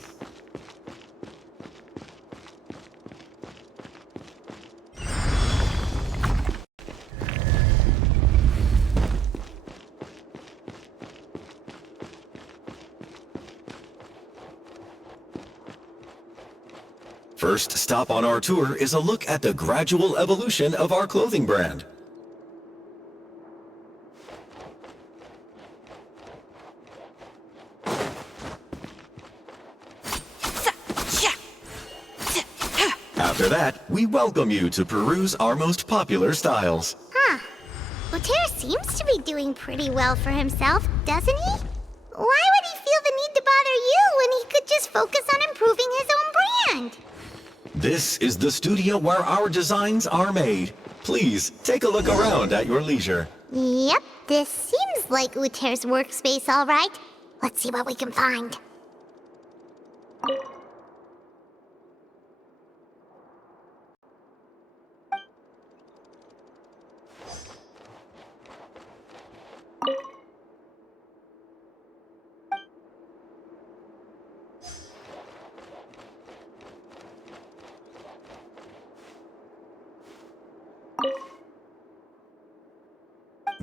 First stop on our tour is a look at the gradual evolution of our clothing brand. After that, we welcome you to peruse our most popular styles. Huh. Uter seems to be doing pretty well for himself, doesn't he? Why would he feel the need to bother you when he could just focus on improving his own brand? This is the studio where our designs are made. Please, take a look around at your leisure. Yep, this seems like Uter's workspace, all right. Let's see what we can find.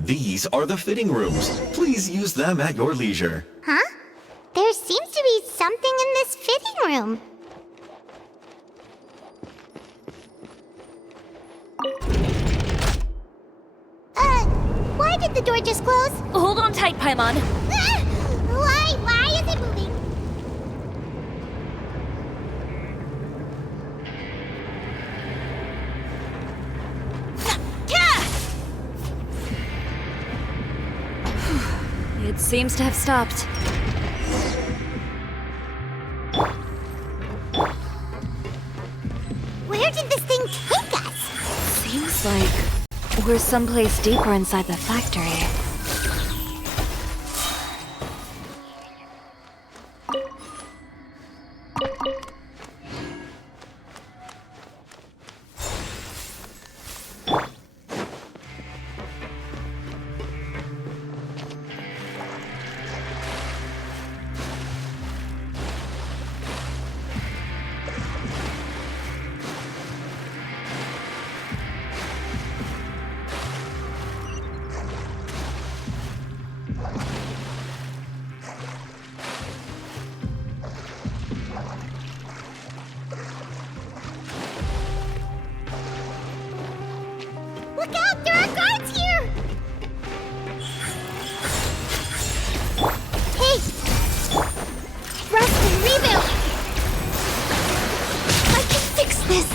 These are the fitting rooms. Please use them at your leisure. Huh? There seems to be something in this fitting room. Why did the door just close? Hold on tight, Paimon. Why is it moving? It seems to have stopped. Where did this thing take us? Seems like we're someplace deeper inside the factory. Look out! There are guards here! Hey! Rest and rebuild! I can fix this!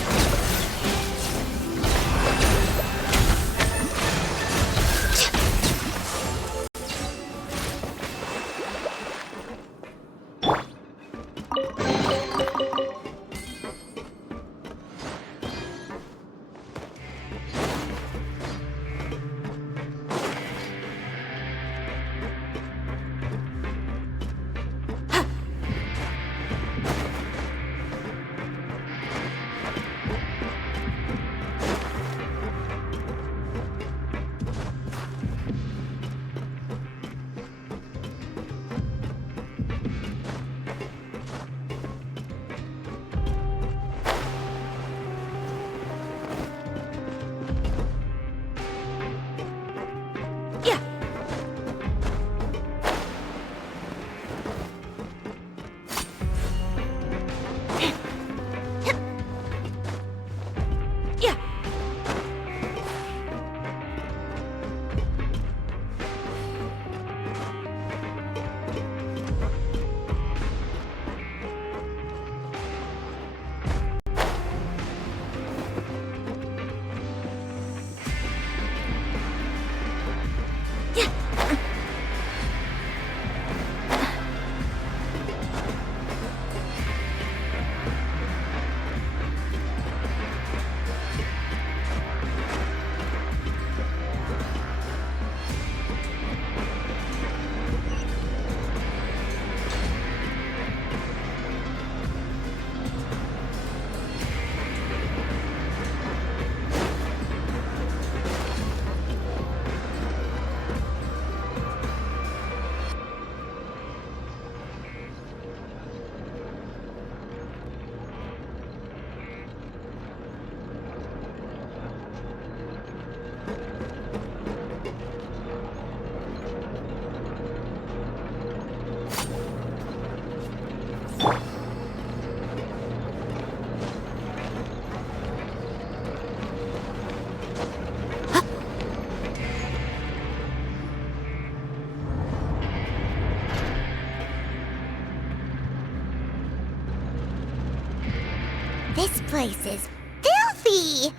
This place is filthy!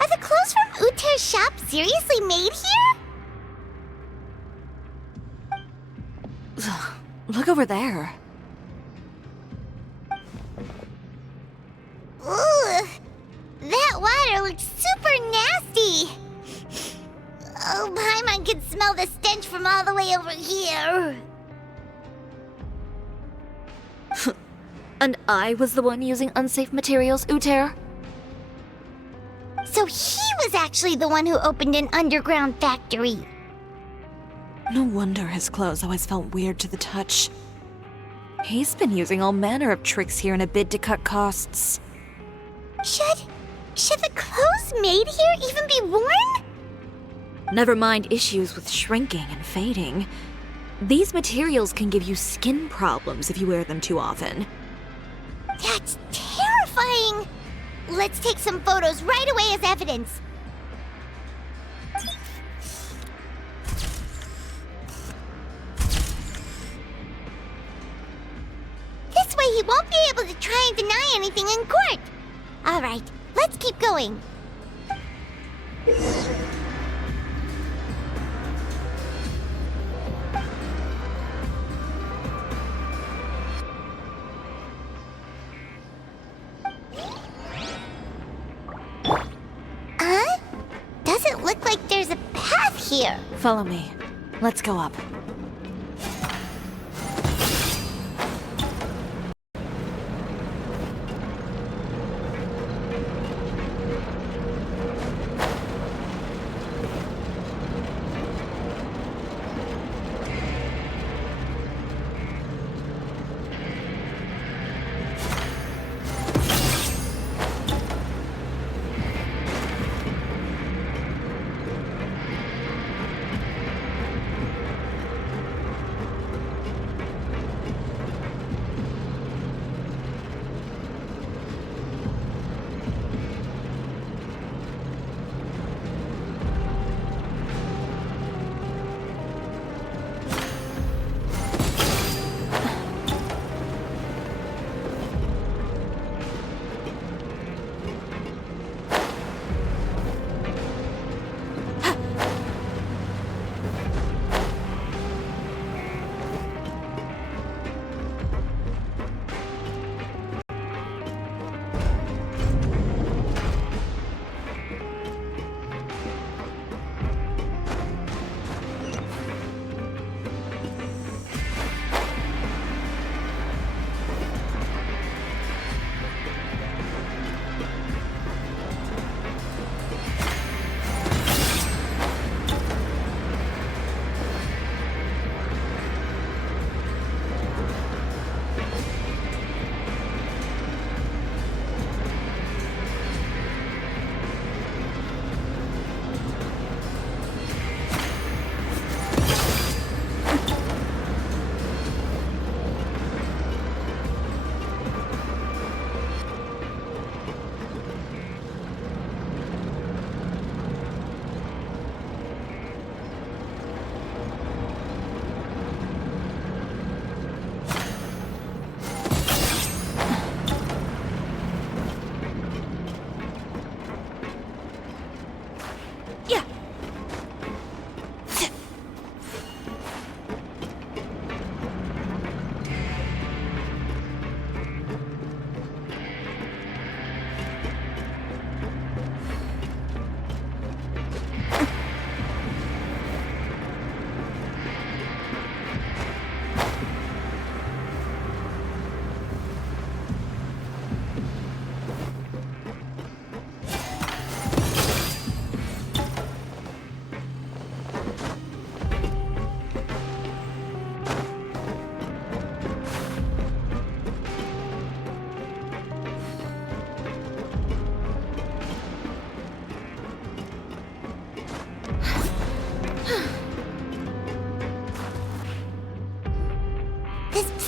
Are the clothes from Uter's shop seriously made here? Look over there. Ugh! That water looks super nasty! Oh, Paimon can smell the stench from all the way over here. And I was the one using unsafe materials, Uter? So he was actually the one who opened an underground factory. No wonder his clothes always felt weird to the touch. He's been using all manner of tricks here in a bid to cut costs. Should the clothes made here even be worn? Never mind issues with shrinking and fading. These materials can give you skin problems if you wear them too often. That's terrifying! Let's take some photos right away as evidence. This way he won't be able to try and deny anything in court. All right, let's keep going. Doesn't look like there's a path here. Follow me. Let's go up.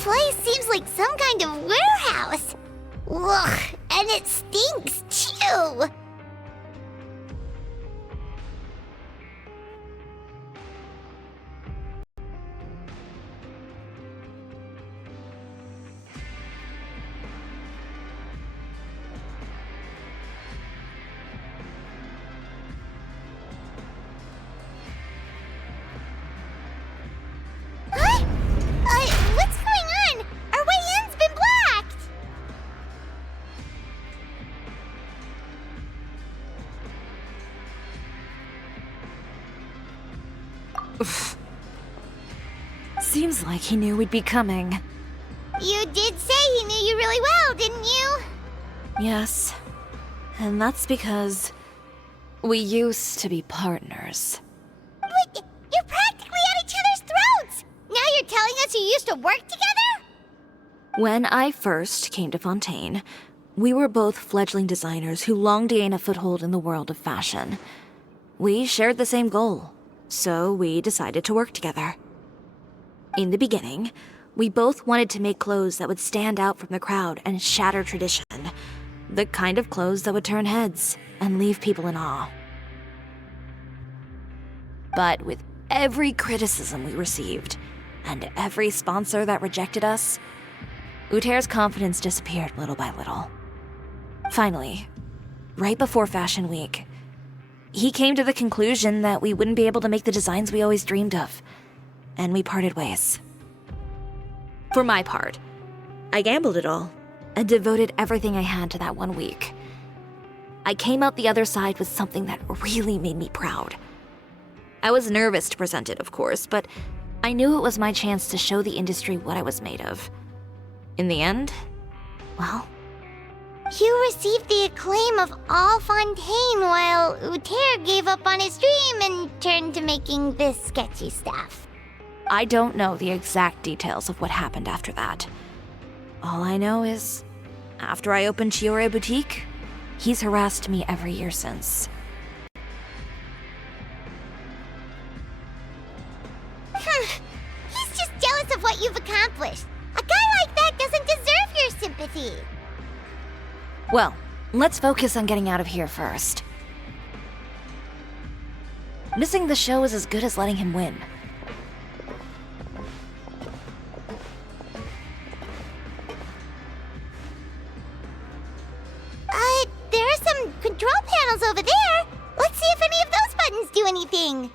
place seems like some kind of warehouse. Ugh, and it stinks too. Seems like he knew we'd be coming. You did say he knew you really well, didn't you? Yes. And that's because we used to be partners. Wait, you're practically at each other's throats! Now you're telling us you used to work together? When I first came to Fontaine, we were both fledgling designers who longed to gain a foothold in the world of fashion. We shared the same goal, so we decided to work together. In the beginning, we both wanted to make clothes that would stand out from the crowd and shatter tradition. The kind of clothes that would turn heads and leave people in awe. But with every criticism we received, and every sponsor that rejected us, Uter's confidence disappeared little by little. Finally, right before Fashion Week, he came to the conclusion that we wouldn't be able to make the designs we always dreamed of, and we parted ways. For my part, I gambled it all and devoted everything I had to that 1 week. I came out the other side with something that really made me proud. I was nervous to present it, of course, but I knew it was my chance to show the industry what I was made of. In the end, well... You received the acclaim of all Fontaine while Uter gave up on his dream and turned to making this sketchy stuff. I don't know the exact details of what happened after that. All I know is, after I opened Cisoria Boutique, he's harassed me every year since. He's just jealous of what you've accomplished. A guy like that doesn't deserve your sympathy. Well, let's focus on getting out of here first. Missing the show is as good as letting him win. There are some control panels over there. Let's see if any of those buttons do anything.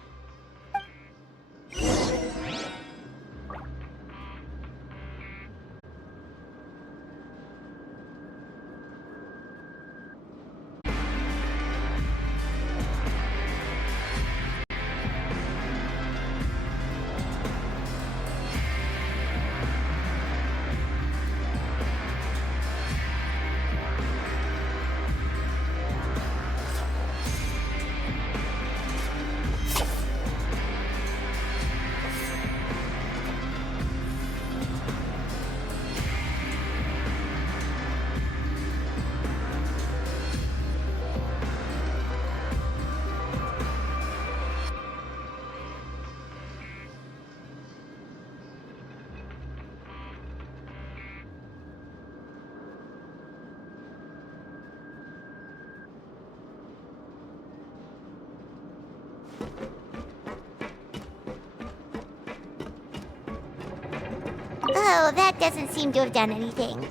Oh, that doesn't seem to have done anything.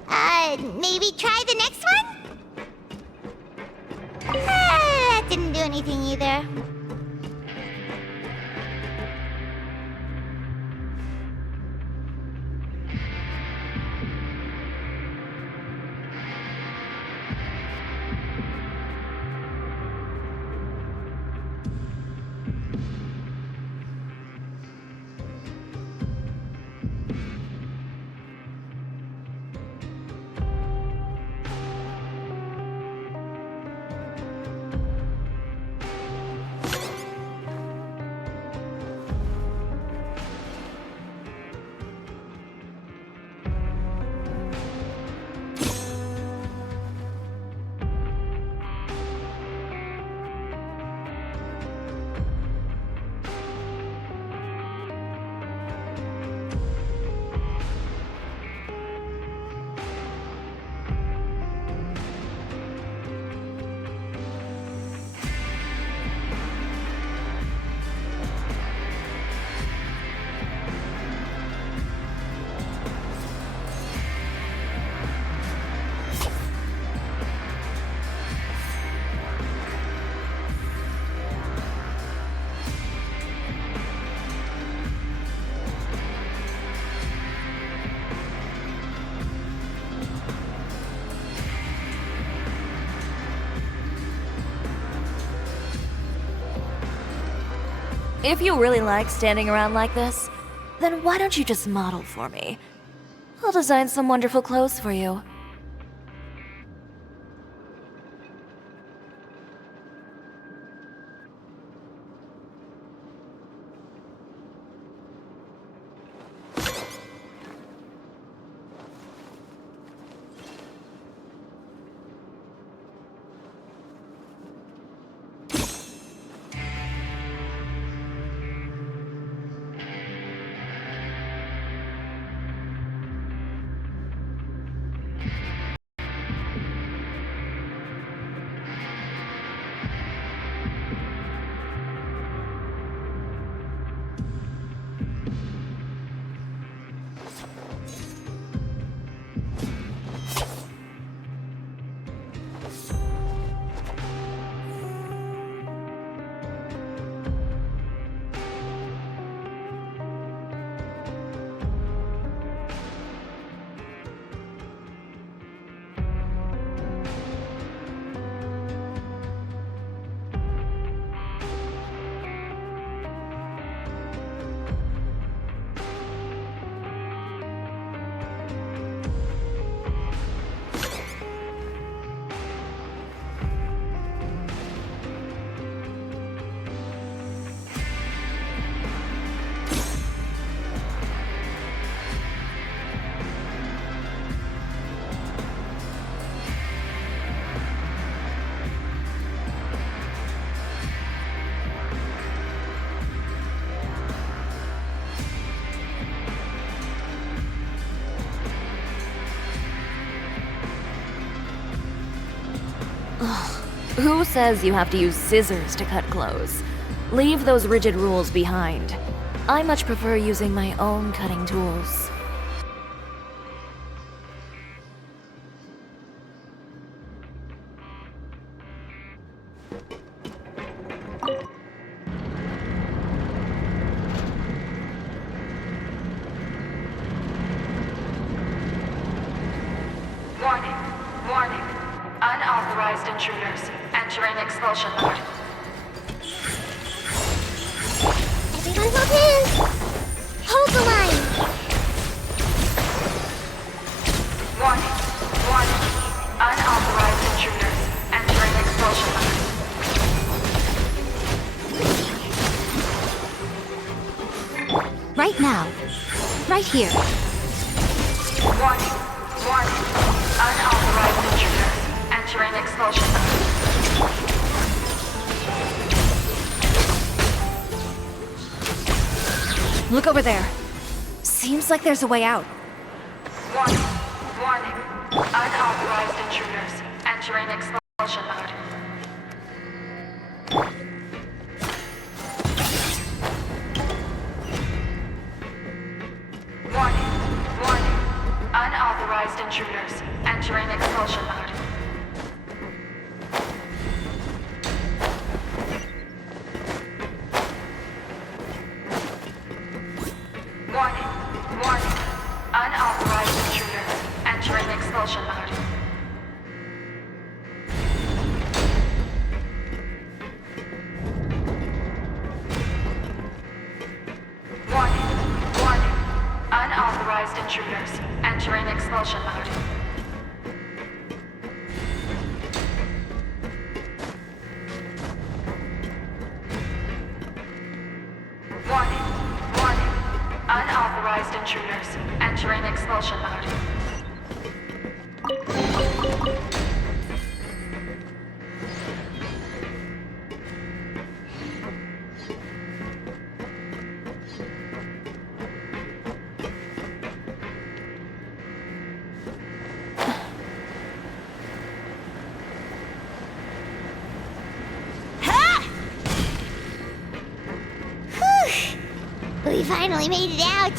Maybe try the next one? That didn't do anything either. If you really like standing around like this, Then why don't you just model for me? I'll design some wonderful clothes for you. Who says you have to use scissors to cut clothes? Leave those rigid rules behind. I much prefer using my own cutting tools. Warning, warning. Unauthorized intruders entering expulsion mode. Everyone hold hands! Hold the line! Warning, warning. Unauthorized intruders entering expulsion mode. Right now. Right here. Warning, warning. Unauthorized intruders entering expulsion mode. Look over there. Seems like there's a way out. Warning, warning. Unauthorized intruders entering expulsion mode. Warning, warning. Unauthorized intruders entering expulsion mode. Warning, warning. Unauthorized intruders entering expulsion mode. Warning, warning. Unauthorized intruders entering expulsion mode. Warning, warning. Unauthorized intruders entering expulsion mode. We finally made it out.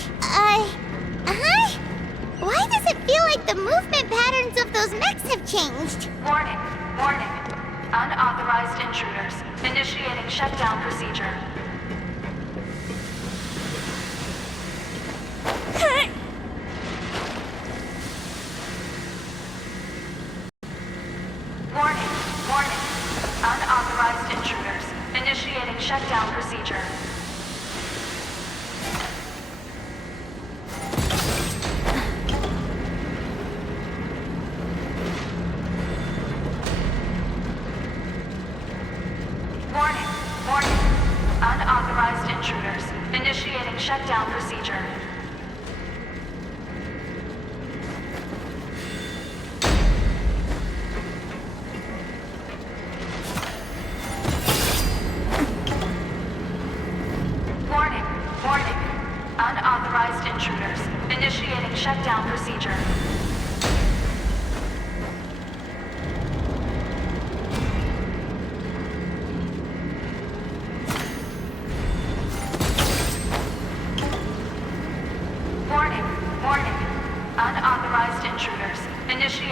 Why does it feel like the movement patterns of those mechs have changed? Warning, warning. Unauthorized intruders initiating shutdown procedure. Warning, warning. Unauthorized intruders initiating shutdown procedure.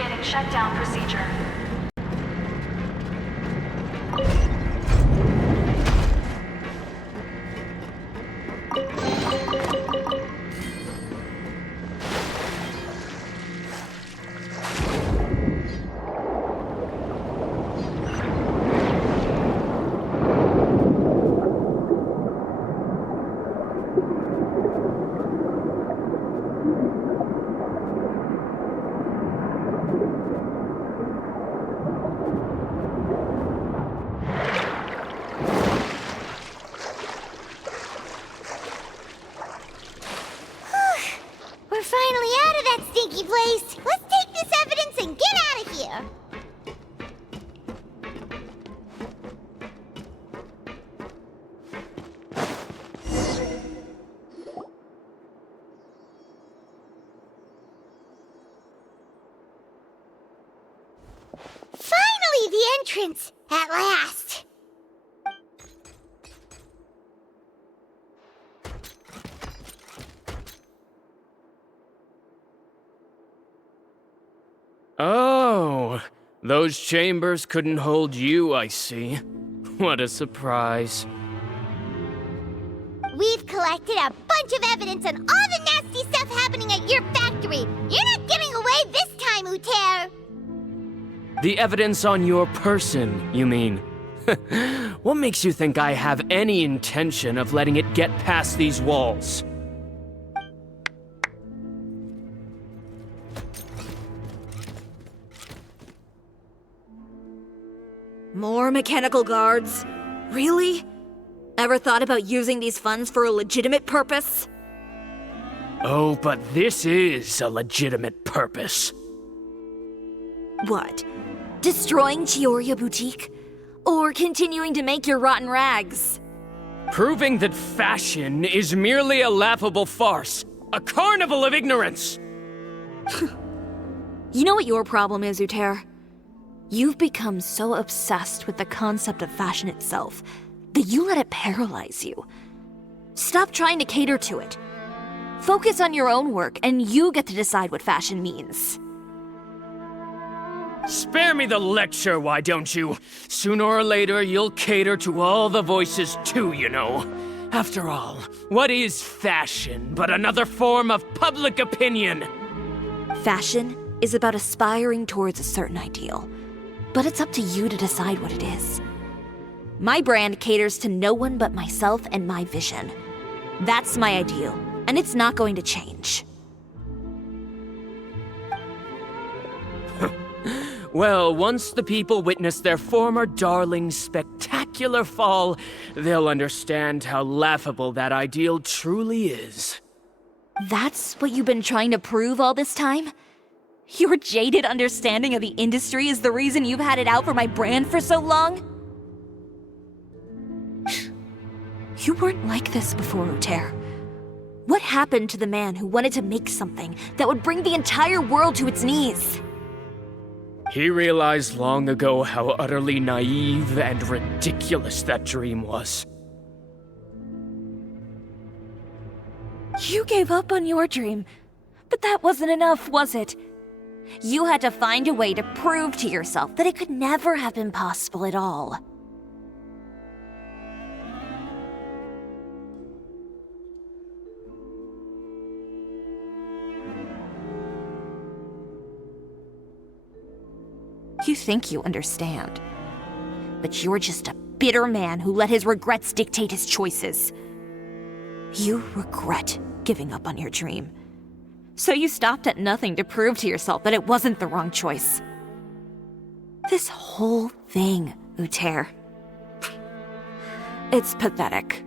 Initiating shutdown procedure. We're finally out of that stinky place. Let's take this evidence and get out of here. Finally, the entrance! At last! Oh, those chambers couldn't hold you, I see. What a surprise. We've collected a bunch of evidence on all the nasty stuff happening at your factory. You're not getting away this time, Uter. The evidence on your person, you mean? What makes you think I have any intention of letting it get past these walls? More mechanical guards? Really? Ever thought about using these funds for a legitimate purpose? Oh, but this is a legitimate purpose. What? Destroying Cisoria Boutique? Or continuing to make your rotten rags? Proving that fashion is merely a laughable farce, a carnival of ignorance! You know what your problem is, Uter? You've become so obsessed with the concept of fashion itself that you let it paralyze you. Stop trying to cater to it. Focus on your own work, and you get to decide what fashion means. Spare me the lecture, why don't you? Sooner or later, you'll cater to all the voices too, you know. After all, what is fashion but another form of public opinion? Fashion is about aspiring towards a certain ideal, but it's up to you to decide what it is. My brand caters to no one but myself and my vision. That's my ideal, and it's not going to change. Well, once the people witness their former darling's spectacular fall, they'll understand how laughable that ideal truly is. That's what you've been trying to prove all this time? Your jaded understanding of the industry is the reason you've had it out for my brand for so long? You weren't like this before, Uter. What happened to the man who wanted to make something that would bring the entire world to its knees? He realized long ago how utterly naive and ridiculous that dream was. You gave up on your dream, but that wasn't enough, was it? You had to find a way to prove to yourself that it could never have been possible at all. You think you understand, but you're just a bitter man who let his regrets dictate his choices. You regret giving up on your dream. So you stopped at nothing to prove to yourself that it wasn't the wrong choice. This whole thing, Uter. It's pathetic.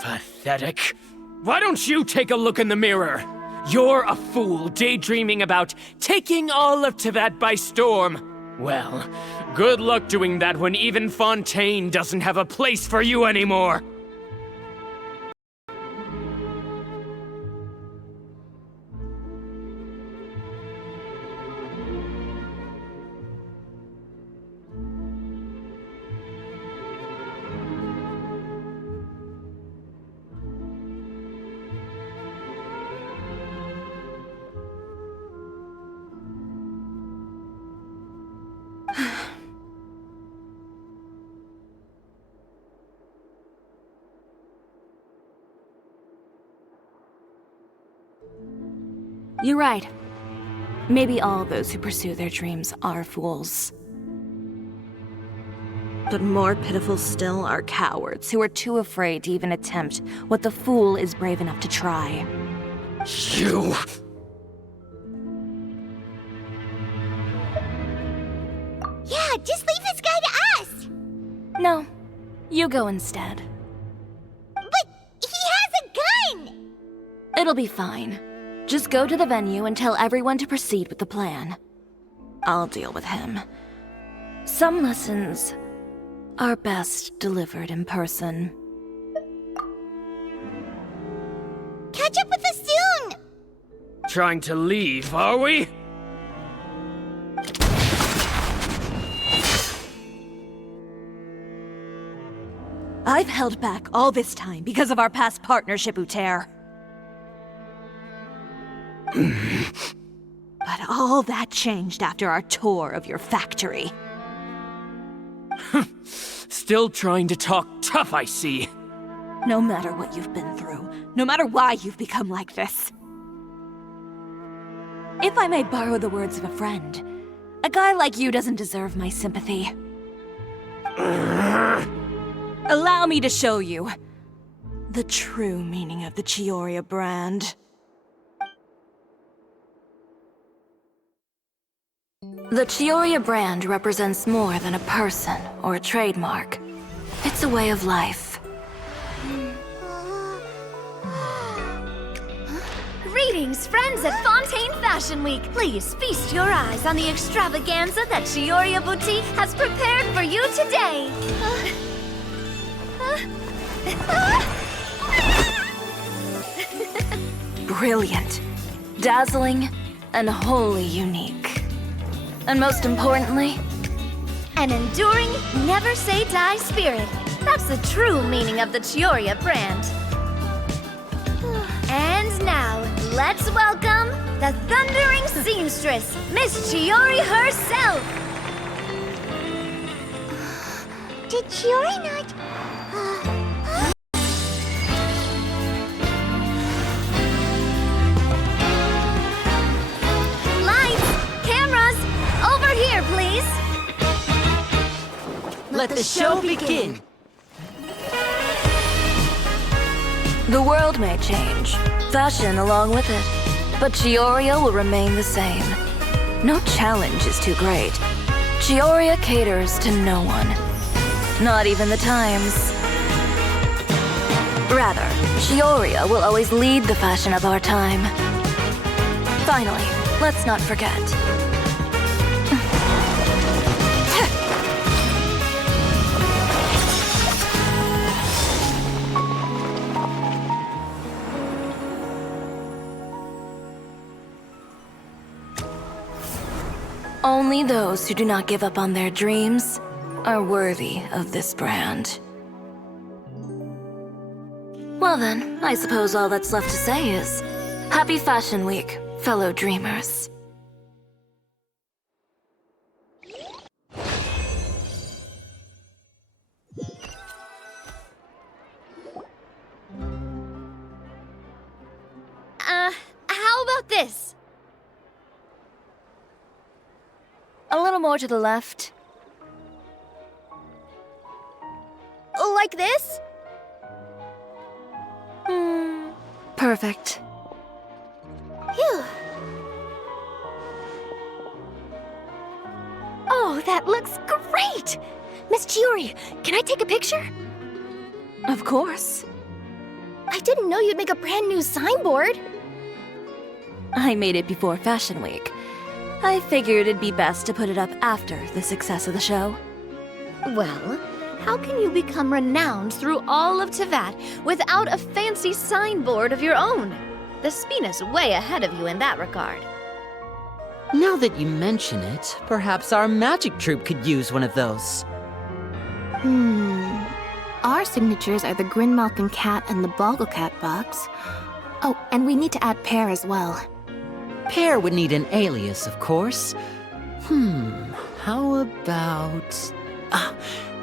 Pathetic? Why don't you take a look in the mirror? You're a fool daydreaming about taking all of Tibet by storm. Well, good luck doing that when even Fontaine doesn't have a place for you anymore. You're right. Maybe all those who pursue their dreams are fools. But more pitiful still are cowards who are too afraid to even attempt what the fool is brave enough to try. You... Yeah, just leave this guy to us! No, you go instead. But he has a gun! It'll be fine. Just go to the venue and tell everyone to proceed with the plan. I'll deal with him. Some lessons are best delivered in person. Catch up with us soon! Trying to leave, are we? I've held back all this time because of our past partnership, Uter. But all that changed after our tour of your factory. Still trying to talk tough, I see. No matter what you've been through, no matter why you've become like this. If I may borrow the words of a friend, a guy like you doesn't deserve my sympathy. Allow me to show you the true meaning of the Cisoria brand. The Cisoria brand represents more than a person or a trademark. It's a way of life. Greetings, friends at Fontaine Fashion Week. Please feast your eyes on the extravaganza that Cisoria Boutique has prepared for you today. Brilliant, dazzling, and wholly unique. And most importantly, an enduring, never-say-die spirit. That's the true meaning of the Cisoria brand. And now, let's welcome the thundering seamstress, Miss Cisoria herself! Did Ciori not... Lights! Cameras! Over here, please! Let the show begin! the world may change, fashion along with it, but Cisoria will remain the same. No challenge is too great. Cisoria caters to no one. Not even the times. Rather, Cisoria will always lead the fashion of our time. Finally, let's not forget. Only those who do not give up on their dreams are worthy of this brand. Well then, I suppose all that's left to say is, Happy Fashion Week, fellow dreamers. How about this? A little more to the left. Like this? Perfect. Phew. Oh, that looks great! Miss Ciori, can I take a picture? Of course. I didn't know you'd make a brand new signboard. I made it before Fashion Week. I figured it'd be best to put it up after the success of the show. Well, how can you become renowned through all of Tevat without a fancy signboard of your own? The Spina's way ahead of you in that regard. Now that you mention it, perhaps our magic troupe could use one of those. Our signatures are the Grinmalkin Cat and the Bogglecat box. Oh, and we need to add Pear as well. Pear would need an alias, of course. How about...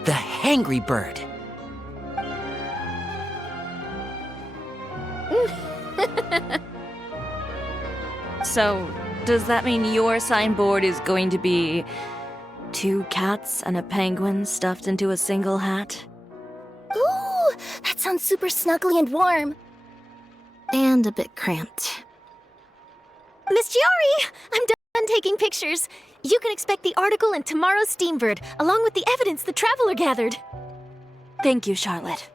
the Hangry Bird. So, does that mean your signboard is going to be 2 cats and a penguin stuffed into a single hat? Ooh, that sounds super snuggly and warm. And a bit cramped. Miss Chiori, I'm done taking pictures. You can expect the article in tomorrow's Steambird, along with the evidence the Traveler gathered. Thank you, Charlotte.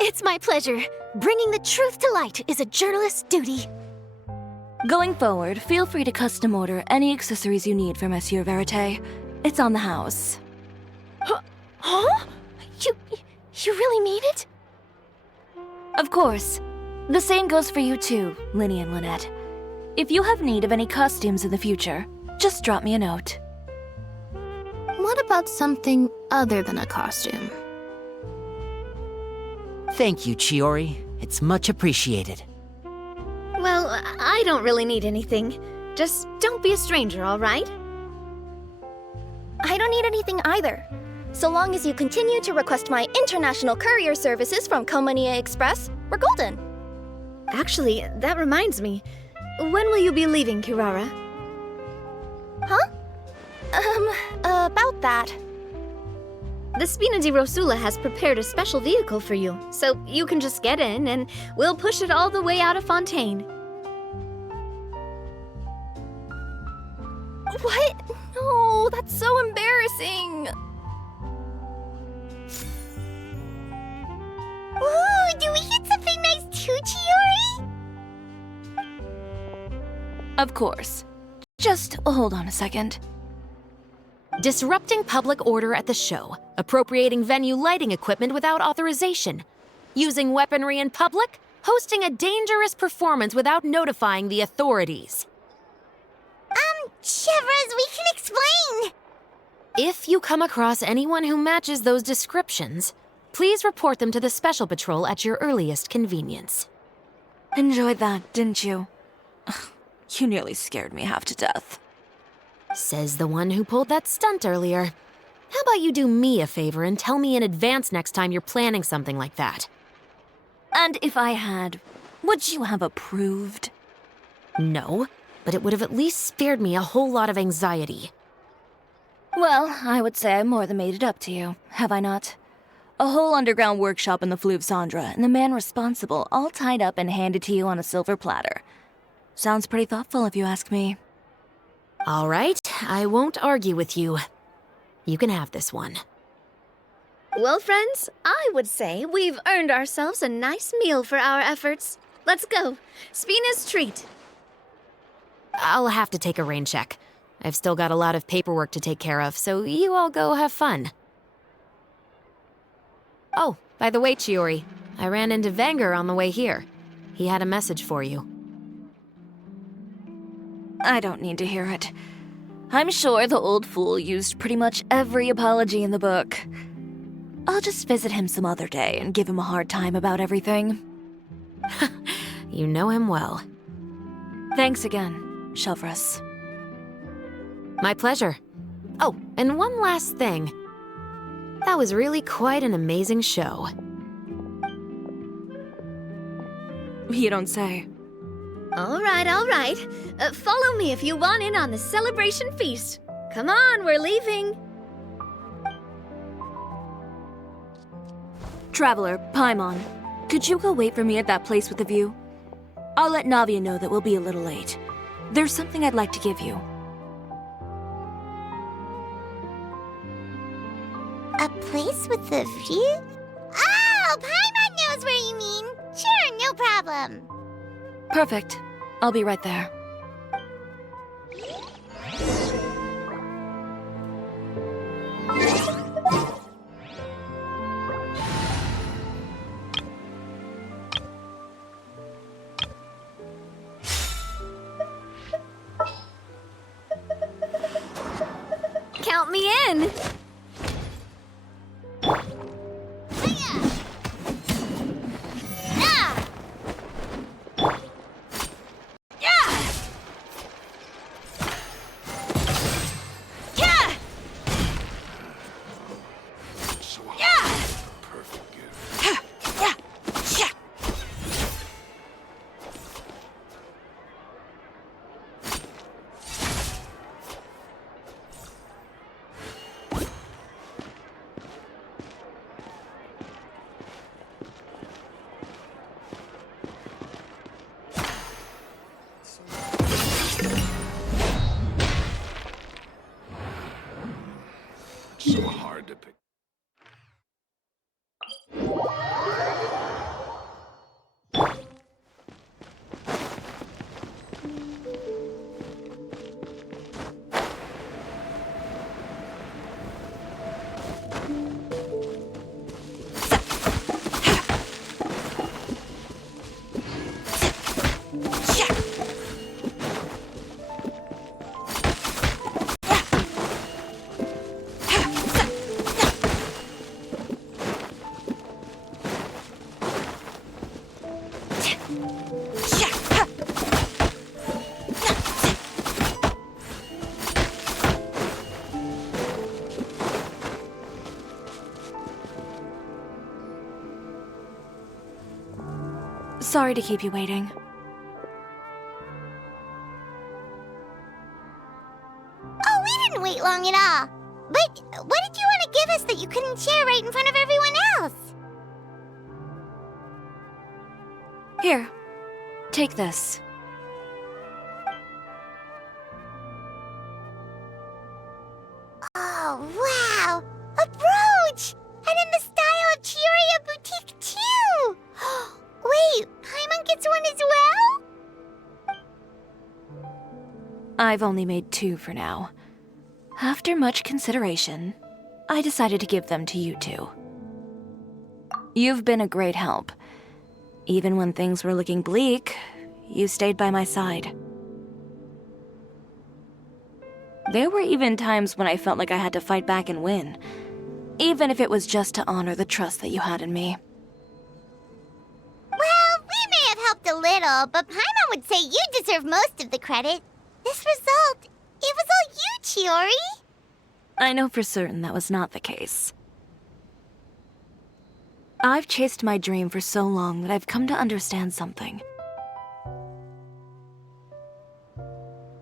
It's my pleasure. Bringing the truth to light is a journalist's duty. Going forward, feel free to custom order any accessories you need for Monsieur Verite. It's on the house. Huh? You really mean it? Of course. The same goes for you too, Linny and Lynette. If you have need of any costumes in the future, just drop me a note. What about something other than a costume? Thank you, Chiori. It's much appreciated. Well, I don't really need anything. Just don't be a stranger, all right? I don't need anything either. So long as you continue to request my international courier services from Komania Express, we're golden. Actually, that reminds me. When will you be leaving, Kirara? Huh? About that. The Spina di Rosula has prepared a special vehicle for you, so you can just get in and we'll push it all the way out of Fontaine. What? No, that's so embarrassing. Ooh, do we get something nice too, Chiori? Of course. Just hold on a second. Disrupting public order at the show, appropriating venue lighting equipment without authorization, using weaponry in public, hosting a dangerous performance without notifying the authorities. Shivers, we can explain! If you come across anyone who matches those descriptions, please report them to the Special Patrol at your earliest convenience. Enjoyed that, didn't you? Ugh, you nearly scared me half to death. Says the one who pulled that stunt earlier. How about you do me a favor and tell me in advance next time you're planning something like that? And if I had, would you have approved? No, but it would have at least spared me a whole lot of anxiety. Well, I would say I more than made it up to you, have I not? A whole underground workshop in the Fleuve Cendra, and the man responsible all tied up and handed to you on a silver platter. Sounds pretty thoughtful if you ask me. All right, I won't argue with you. You can have this one. Well, friends, I would say we've earned ourselves a nice meal for our efforts. Let's go. Spina's treat. I'll have to take a rain check. I've still got a lot of paperwork to take care of, so you all go have fun. Oh, by the way, Chiori, I ran into Wenger on the way here. He had a message for you. I don't need to hear it. I'm sure the old fool used pretty much every apology in the book. I'll just visit him some other day and give him a hard time about everything. You know him well. Thanks again, Shelvrus. My pleasure. Oh, and one last thing. That was really quite an amazing show. You don't say. All right, all right. Follow me if you want in on the celebration feast. Come on, we're leaving. Traveler, Paimon, could you go wait for me at that place with the view? I'll let Navia know that we'll be a little late. There's something I'd like to give you. A place with a view? Oh, Paimon knows where you mean. Sure, no problem. Perfect. I'll be right there. Count me in. So hard to pick. Sorry to keep you waiting. Oh, we didn't wait long at all. But what did you want to give us that you couldn't share right in front of everyone else? Here, take this. Oh, wow! A brooch! And in the style of Cisoria Boutique, too! Wait, Paimon gets one as well? I've only made 2 for now. After much consideration, I decided to give them to you two. You've been a great help. Even when things were looking bleak, you stayed by my side. There were even times when I felt like I had to fight back and win, even if it was just to honor the trust that you had in me. Well, we may have helped a little, but Paimon would say you deserve most of the credit. This result, it was all you, Chiori. I know for certain that was not the case. I've chased my dream for so long that I've come to understand something.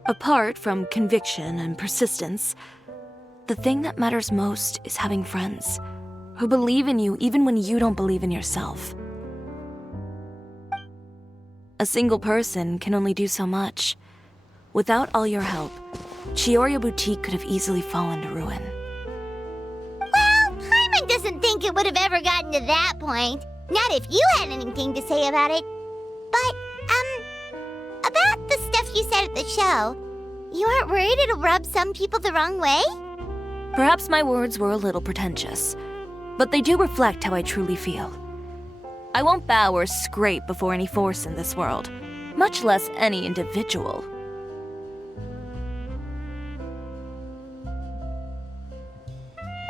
Apart from conviction and persistence, the thing that matters most is having friends who believe in you even when you don't believe in yourself. A single person can only do so much. Without all your help, Cisoria Boutique could have easily fallen to ruin. Well, Paimon doesn't think it would have ever gotten to that point. Not if you had anything to say about it. But, about the stuff you said at the show, you aren't worried it'll rub some people the wrong way? Perhaps my words were a little pretentious, but they do reflect how I truly feel. I won't bow or scrape before any force in this world, much less any individual.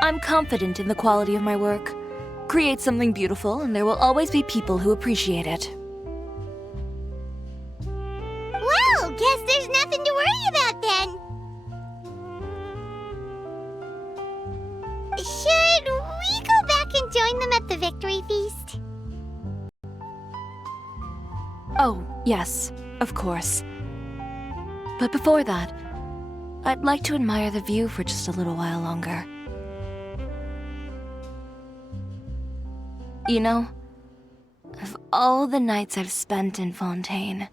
I'm confident in the quality of my work. Create something beautiful, and there will always be people who appreciate it. Well, guess there's nothing to worry about then. Should we go back and join them at the victory feast? Oh, yes, of course. But before that, I'd like to admire the view for just a little while longer. You know, of all the nights I've spent in Fontaine,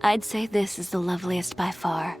I'd say this is the loveliest by far.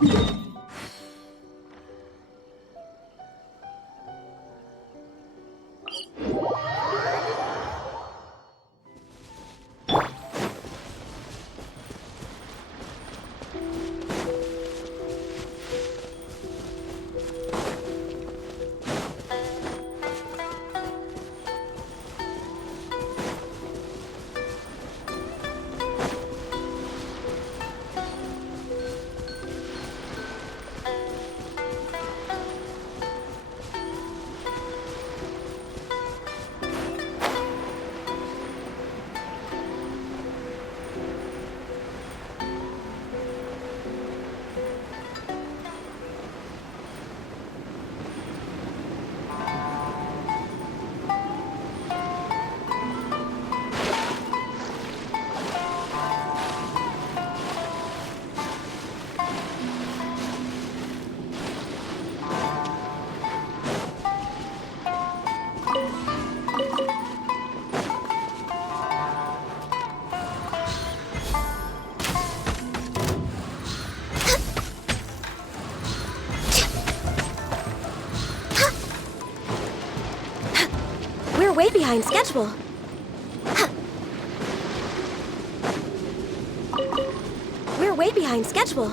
We're way behind schedule. We're way behind schedule.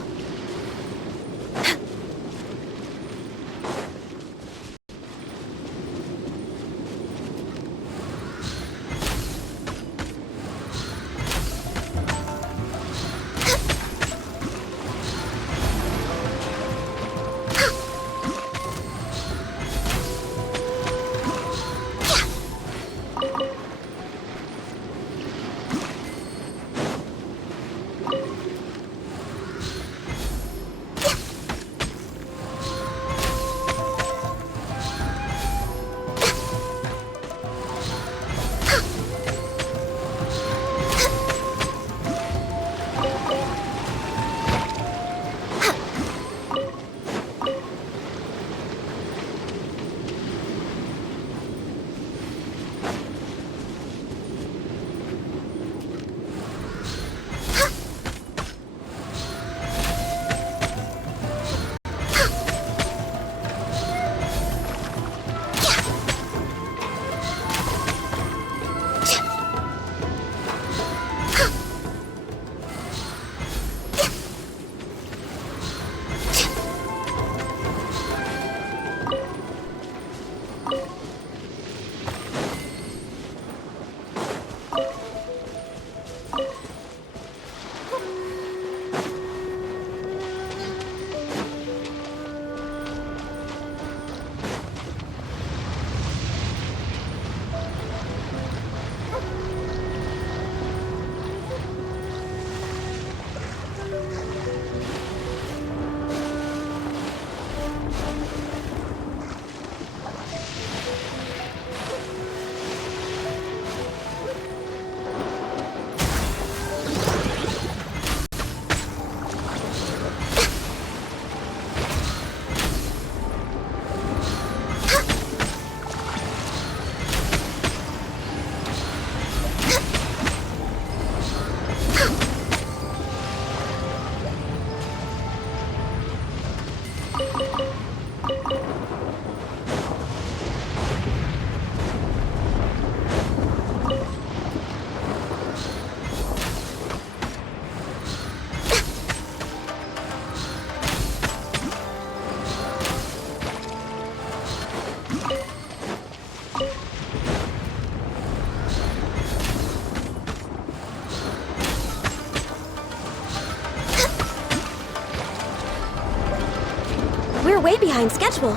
We're way behind schedule.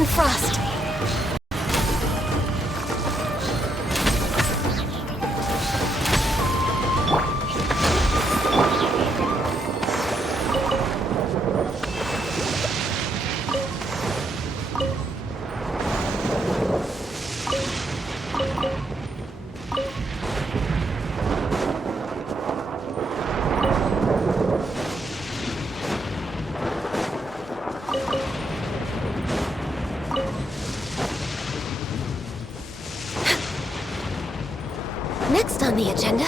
and frost. Next on the agenda...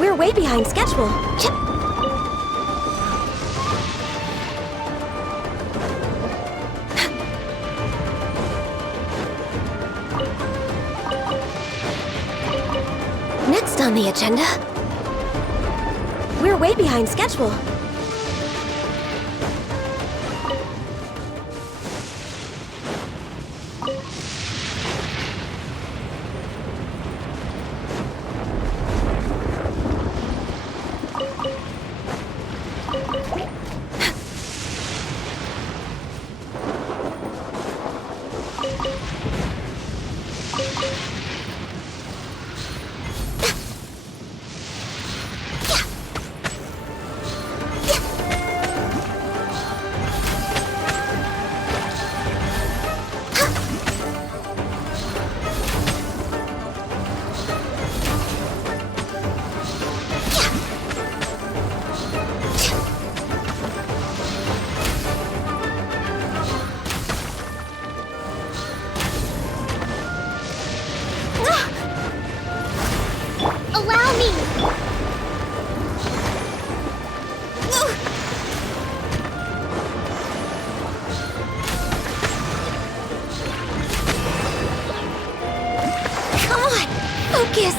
We're way behind schedule. Next on the agenda... We're way behind schedule. Allow me! Come on! Focus!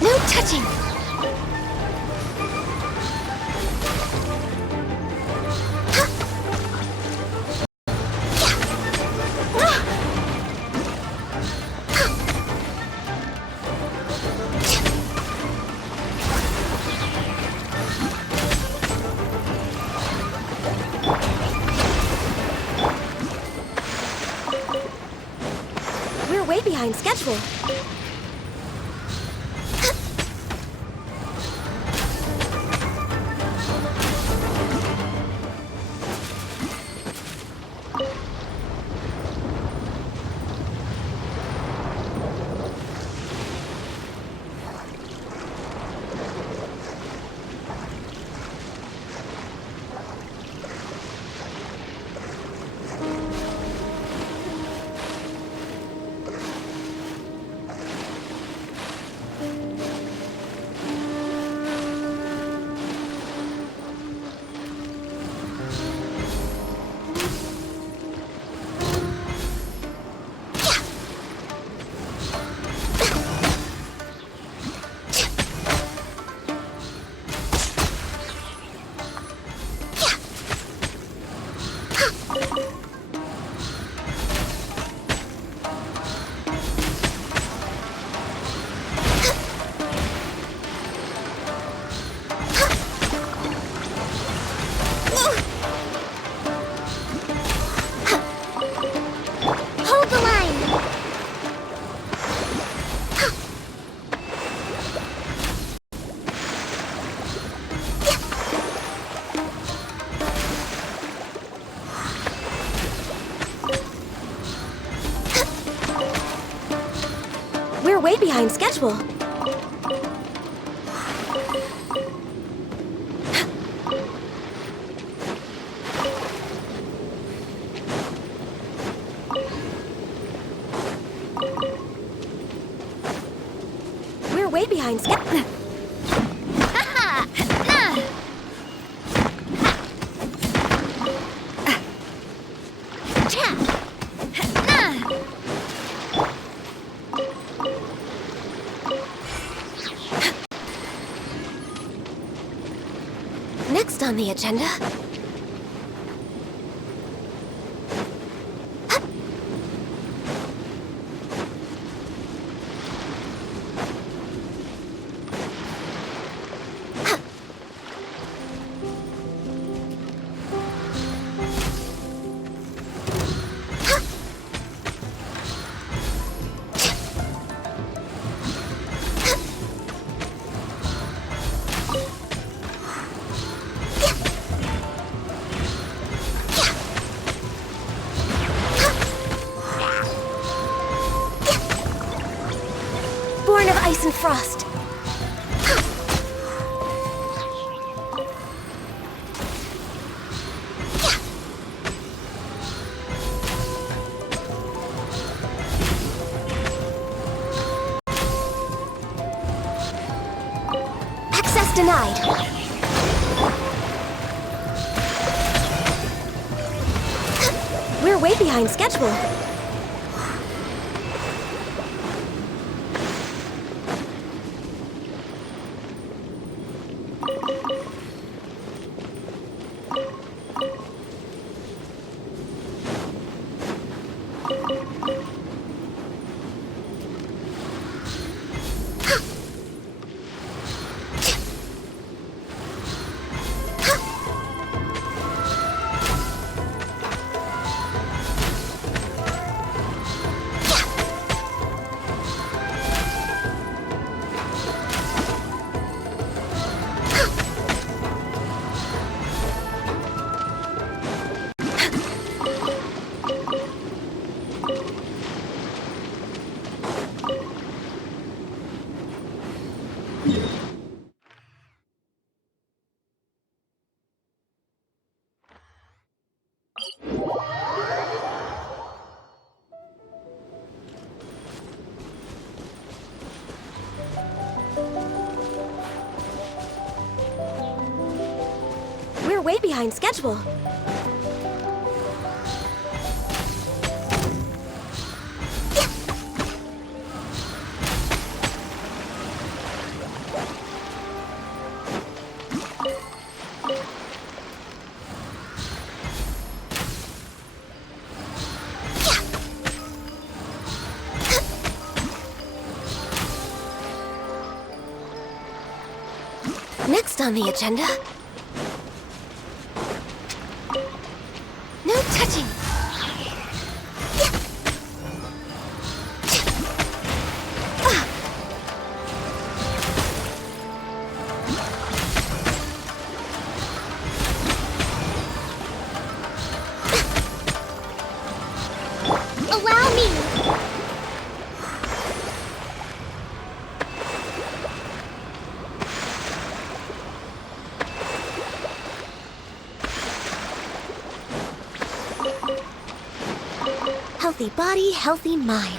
No touching! We're way behind schedule. Hold the line! We're way behind schedule. We're way behind schedule. on the agenda? Born of ice and frost. Access denied. We're way behind schedule. We're way behind schedule. Next on the agenda... No touching! Allow me! Healthy body, healthy mind.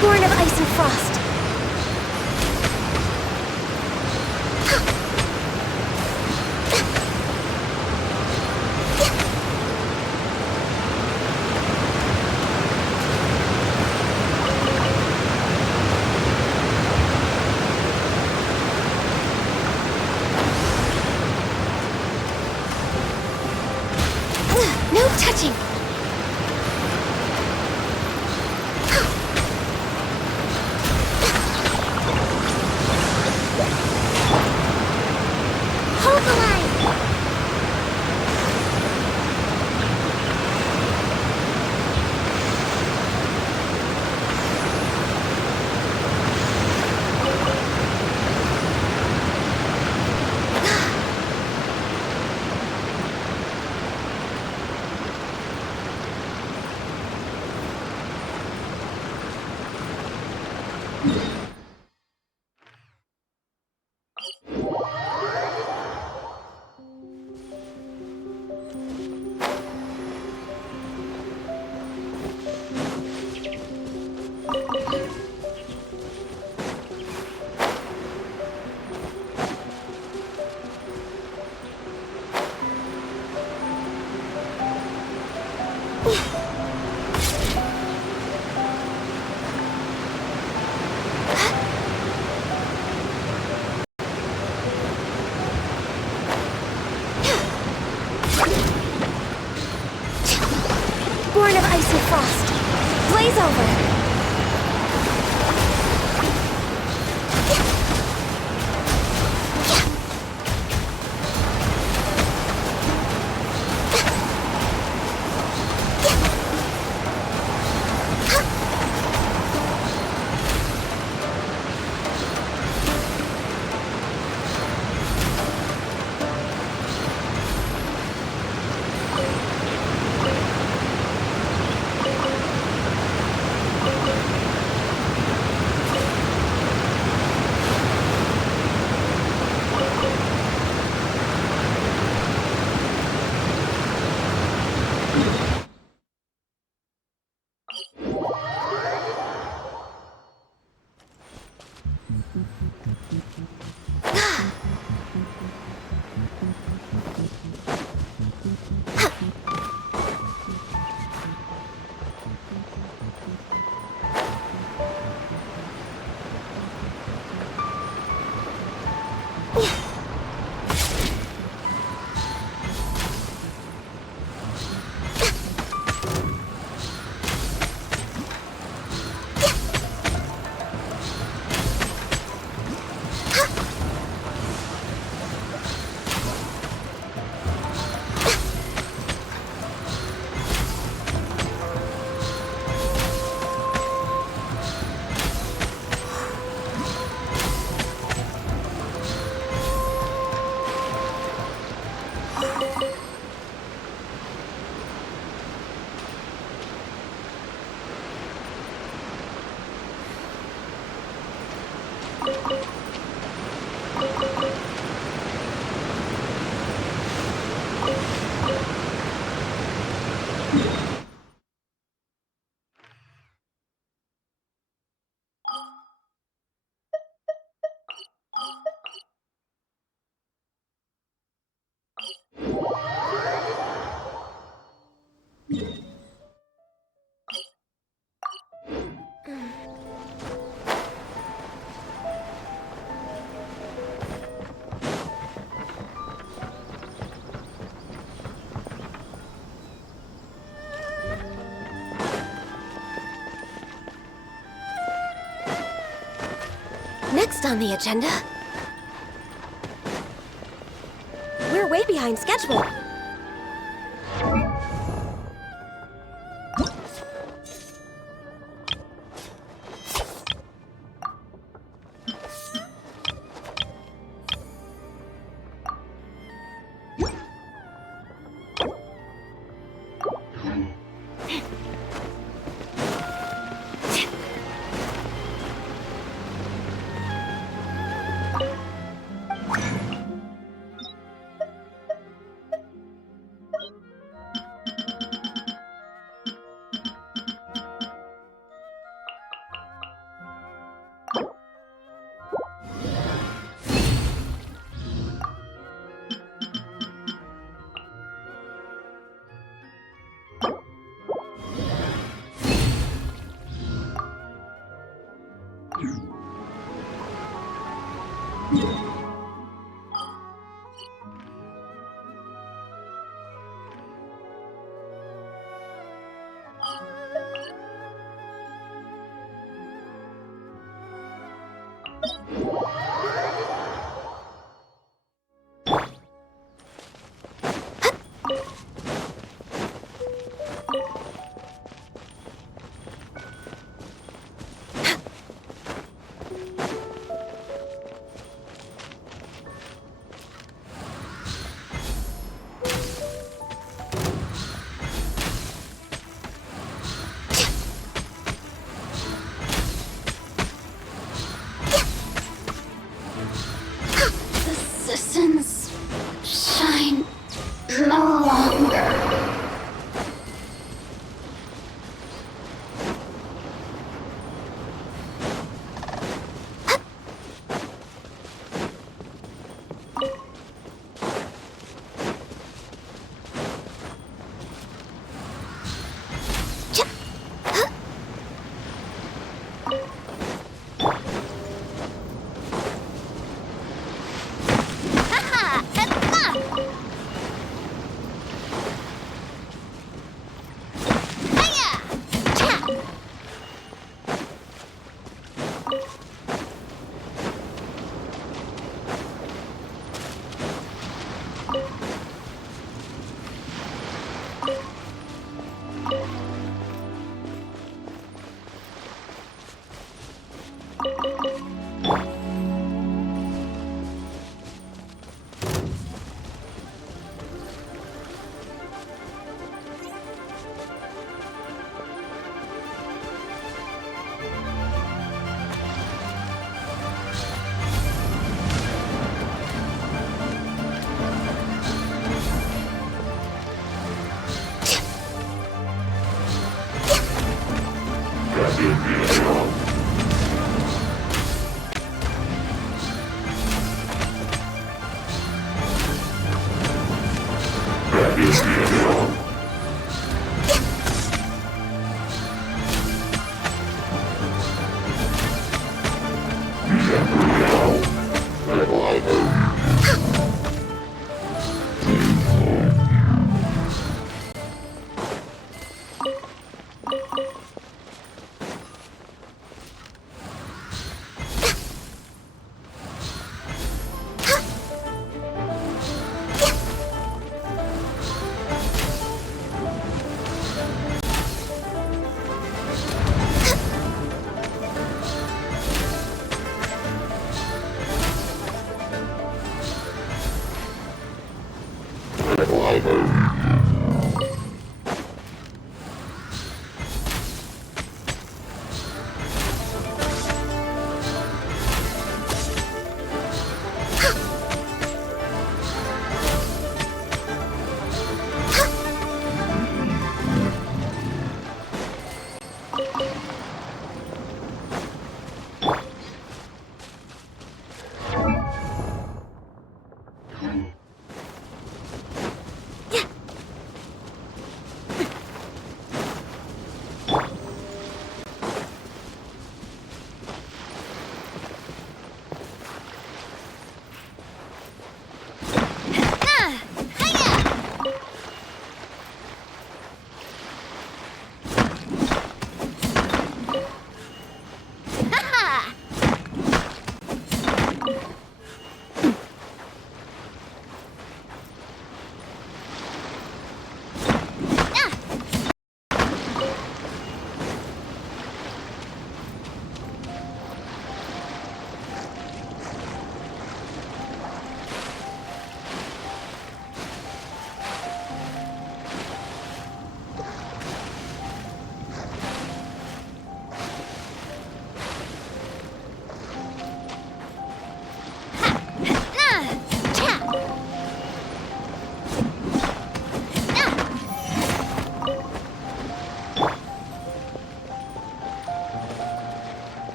Born of ice and frost. No touching! Hold the line! Born of ice and frost. Blaze over! Next on the agenda... We're way behind schedule. Citizens shine no longer.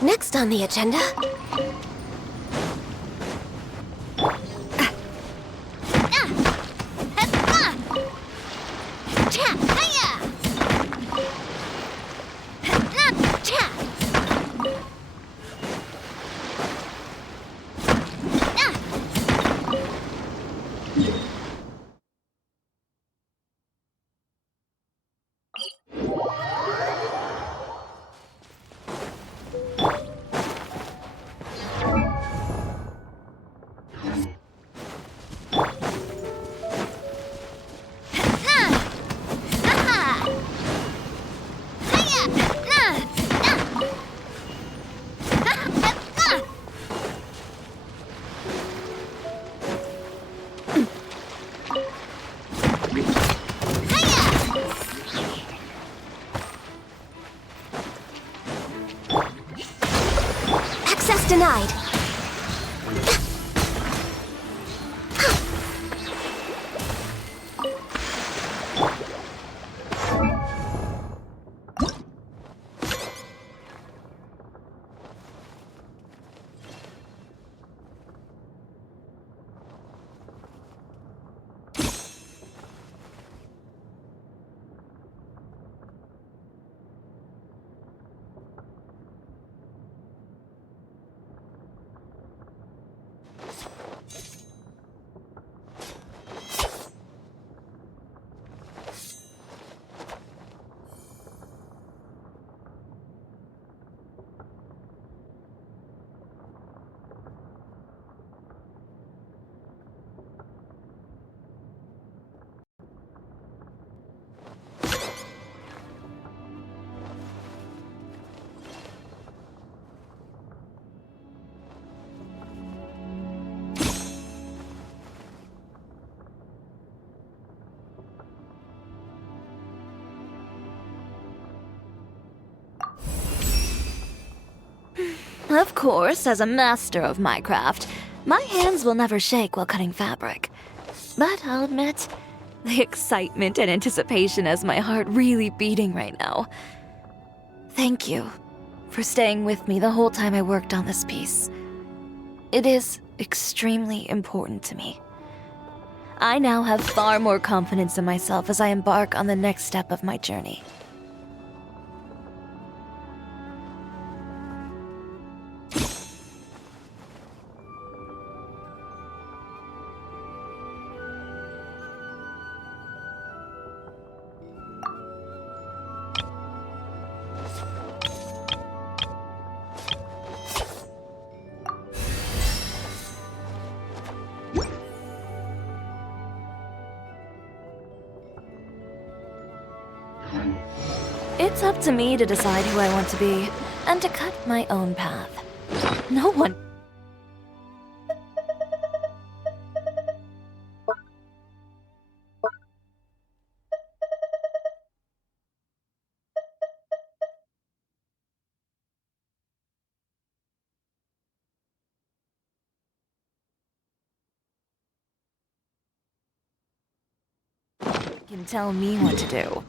Next on the agenda... Denied. Of course, as a master of my craft, my hands will never shake while cutting fabric. But I'll admit, the excitement and anticipation has my heart really beating right now. Thank you for staying with me the whole time I worked on this piece. It is extremely important to me. I now have far more confidence in myself as I embark on the next step of my journey. It's up to me to decide who I want to be, and to cut my own path. No one... can tell me what to do.